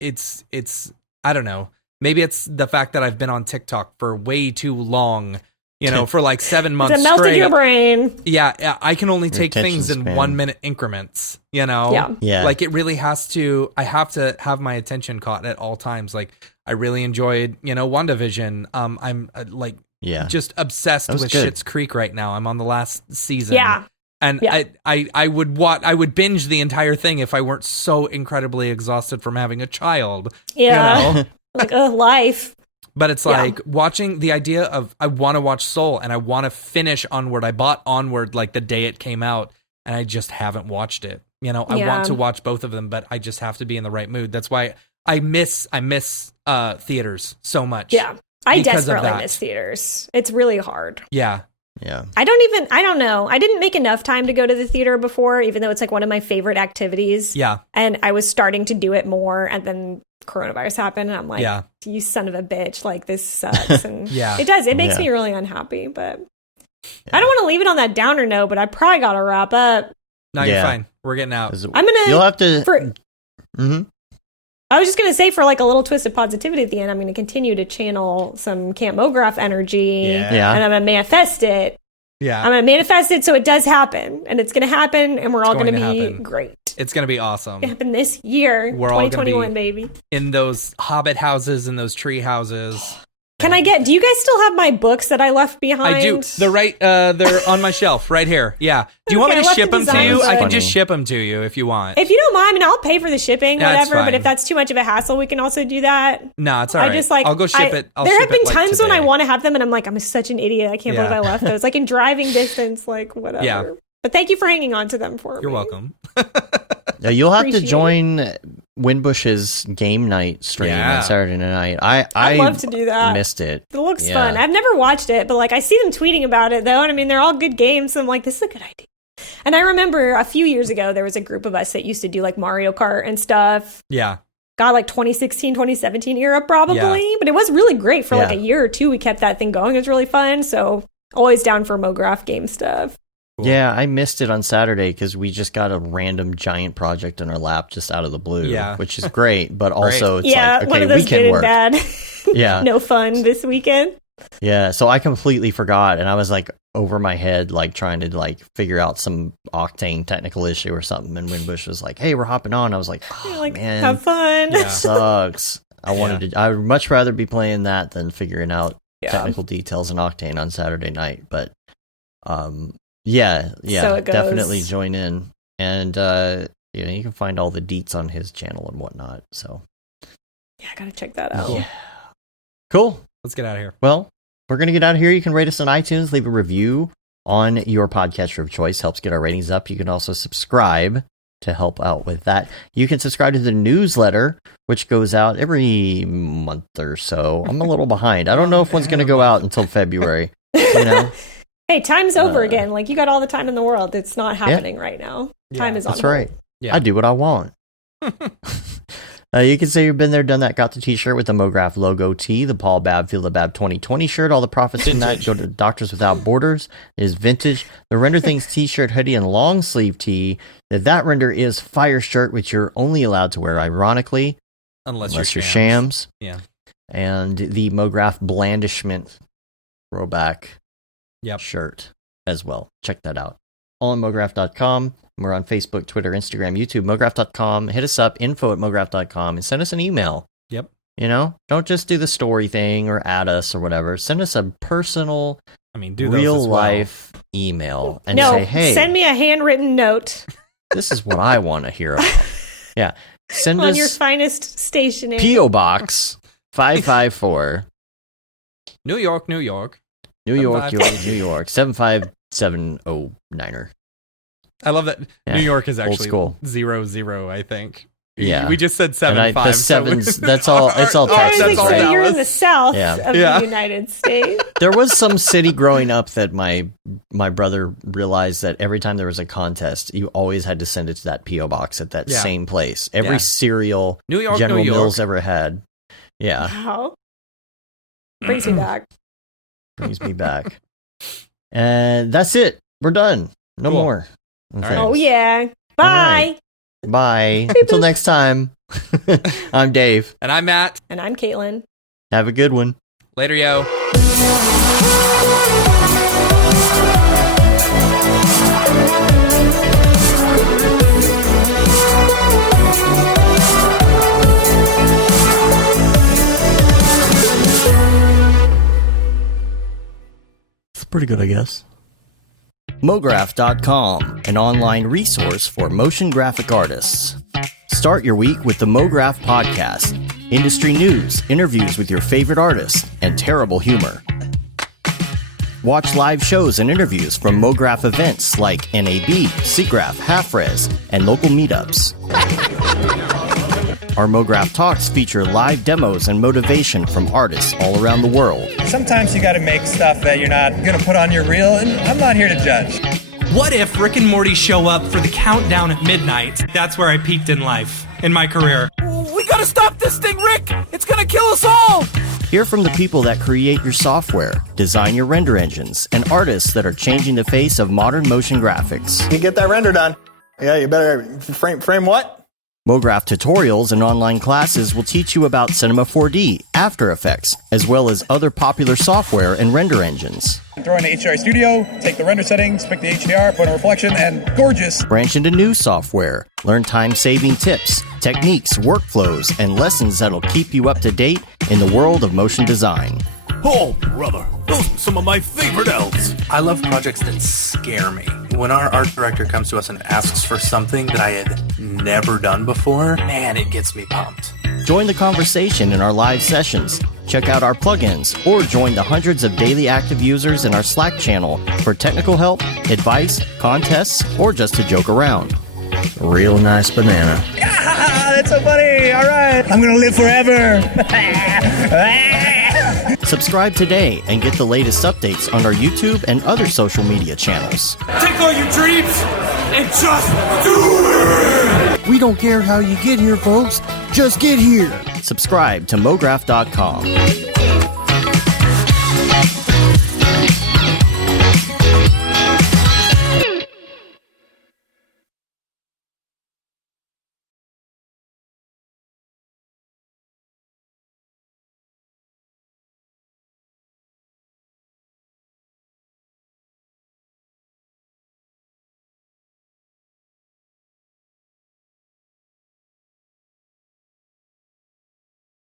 it's I don't know. Maybe it's the fact that I've been on TikTok for way too long. You know, for like 7 months It melted straight. your brain. Yeah, I can only Your take things in attention span. 1 minute increments, you know? Yeah. Yeah. Like it really has to, I have to have my attention caught at all times. Like I really enjoyed, you know, WandaVision. I'm like Yeah. just obsessed That was with good. Schitt's Creek right now. I'm on the last season. Yeah. And Yeah. I would binge the entire thing if I weren't so incredibly exhausted from having a child. Yeah. You know? Like, life. But it's Yeah. like watching the idea of I want to watch Soul and I want to finish Onward. I bought Onward like the day it came out and I just haven't watched it. You know, I Yeah. want to watch both of them, but I just have to be in the right mood. That's why I miss theaters so much. Yeah. I Because of desperately that. miss theaters. It's really hard. Yeah. Yeah. I don't know. I didn't make enough time to go to the theater before, even though it's like one of my favorite activities. Yeah. And I was starting to do it more, and then coronavirus happened, and I'm like, Yeah. you son of a bitch, like this sucks. And Yeah. it does. It makes Yeah. me really unhappy, but I don't want to leave it on that downer note, but I probably got to wrap up. No, you're Yeah. fine. We're getting out. I'm going You'll to, have to. for, Mhm. I was just going to say, for like a little twist of positivity at the end, I'm going to continue to channel some Camp Mograph energy. Yeah. And I'm going to manifest it. Yeah. I'm going to manifest it so it does happen. And it's going to happen, and we're all going to be happen. great. It's going to be awesome. It happened this year, We're all gonna 2021, be baby. in those hobbit houses and those tree houses. Do you guys still have my books that I left behind? I do. They're on my shelf right here. Yeah. Do you want me to ship them to you? I can just ship them to you if you want. If you don't mind, I mean, I'll pay for the shipping, That's whatever. But fine. if that's too much of a hassle, we can also do that. No, it's all right. I'll go ship it. There have been times when I want to have them, and I'm like, I'm such an idiot. I can't believe I left those. Like in driving distance, like whatever. Yeah. But thank you for hanging on to them for me. You're welcome. Yeah, you'll have to Appreciate join Winbush's game night stream on Saturday night. I'd love to do that. Missed it. It looks fun. I've never watched it, but like I see them tweeting about it though, and I mean they're all good games. So I'm like, this is a good idea. And I remember a few years ago there was a group of us that used to do like Mario Kart and stuff. Yeah. God, like 2016, 2017 era probably. Yeah. But it was really great for like a year or two. We kept that thing going. It was really fun. So always down for Mograph game stuff. Cool. Yeah, I missed it on Saturday because we just got a random giant project in our lap just out of the blue, which is great. But also, it's like, okay, one of those weekend good work. and bad. Yeah. No fun this weekend. Yeah, so I completely forgot, and I was like over my head, like trying to like figure out some Octane technical issue or something. And Winbush was like, "Hey, we're hopping on." I was like, "Oh like, man, have fun." It sucks. I would much rather be playing that than figuring out technical details in Octane on Saturday night. But yeah, So it goes. definitely join in, and you can find all the deets on his channel and whatnot. So yeah, I gotta check that out. Yeah. Cool. Let's get out of here. Well, we're going to get out of here. You can rate us on iTunes, leave a review on your podcatcher of choice. Helps get our ratings up. You can also subscribe to help out with that. You can subscribe to the newsletter, which goes out every month or so. I'm a little behind. I don't know if one's going to go out until February. You know? Hey, time's over again. Like, you got all the time in the world. It's not happening right now. Time is on That's hold. right. Yeah. I do what I want. You can say you've been there, done that, got the t-shirt with the Mograph logo tee, the Paul Babb Feel the Bab 2020 shirt. All the profits from that go to Doctors Without Borders. It is vintage. The Render Things t-shirt, hoodie, and long sleeve tee. That render is fire shirt, which you're only allowed to wear, ironically, Unless you're shams. Yeah. And the Mograph blandishment throwback shirt as well. Check that out. All on Mograph.com. We're on Facebook, Twitter, Instagram, YouTube, Mograph.com. Hit us up, info@Mograph.com, and send us an email. Yep. You know, don't just do the story thing or add us or whatever. Send us a personal, do real life email and say, hey, send me a handwritten note. This is what I want to hear about. Yeah. Send on us your finest stationery. P.O. Box 554. New York, New York. New York, New York, 75709er. I love that. Yeah. New York is actually school. 00, I think. Yeah. We just said 75. The sevens, that's all, it's all Texas, I was like, right? so you're in the south of Yeah. the United States. There was some city growing up that my brother realized that every time there was a contest, you always had to send it to that P.O. box at that same place. Every cereal New York, General New York. Mills ever had. Yeah. Wow. Brings me back. Brings me back. And that's it. We're done. No Cool. more. right. Oh, yeah. Bye. Bye. Until next time. I'm Dave. And I'm Matt. And I'm Caitlin. Have a good one. Later, yo. It's pretty good, I guess. Mograph.com, an online resource for motion graphic artists. Start your week with the Mograph podcast. Industry news, interviews with your favorite artists, and terrible humor. Watch live shows and interviews from Mograph events like NAB, SIGGRAPH, Half-Res, and local meetups. Our Mograph Talks feature live demos and motivation from artists all around the world. Sometimes you gotta make stuff that you're not gonna put on your reel, and I'm not here to judge. What if Rick and Morty show up for the countdown at midnight? That's where I peaked in life, in my career. We gotta stop this thing, Rick! It's gonna kill us all! Hear from the people that create your software, design your render engines, and artists that are changing the face of modern motion graphics. You get that render done. Yeah, you better frame what? Mograph tutorials and online classes will teach you about Cinema 4D, After Effects, as well as other popular software and render engines. Throw in the HDR Studio, take the render settings, pick the HDR, put in a reflection, and gorgeous. Branch into new software. Learn time-saving tips, techniques, workflows, and lessons that'll keep you up to date in the world of motion design. Oh, brother, those are some of my favorite elves. I love projects that scare me. When our art director comes to us and asks for something that I had never done before, man, it gets me pumped. Join the conversation in our live sessions. Check out our plugins, or join the hundreds of daily active users in our Slack channel for technical help, advice, contests, or just to joke around. Real nice banana. Ah, that's so funny. All right. I'm going to live forever. Subscribe today and get the latest updates on our YouTube and other social media channels. Take all your dreams and just do it! We don't care how you get here, folks. Just get here. Subscribe to Mograph.com.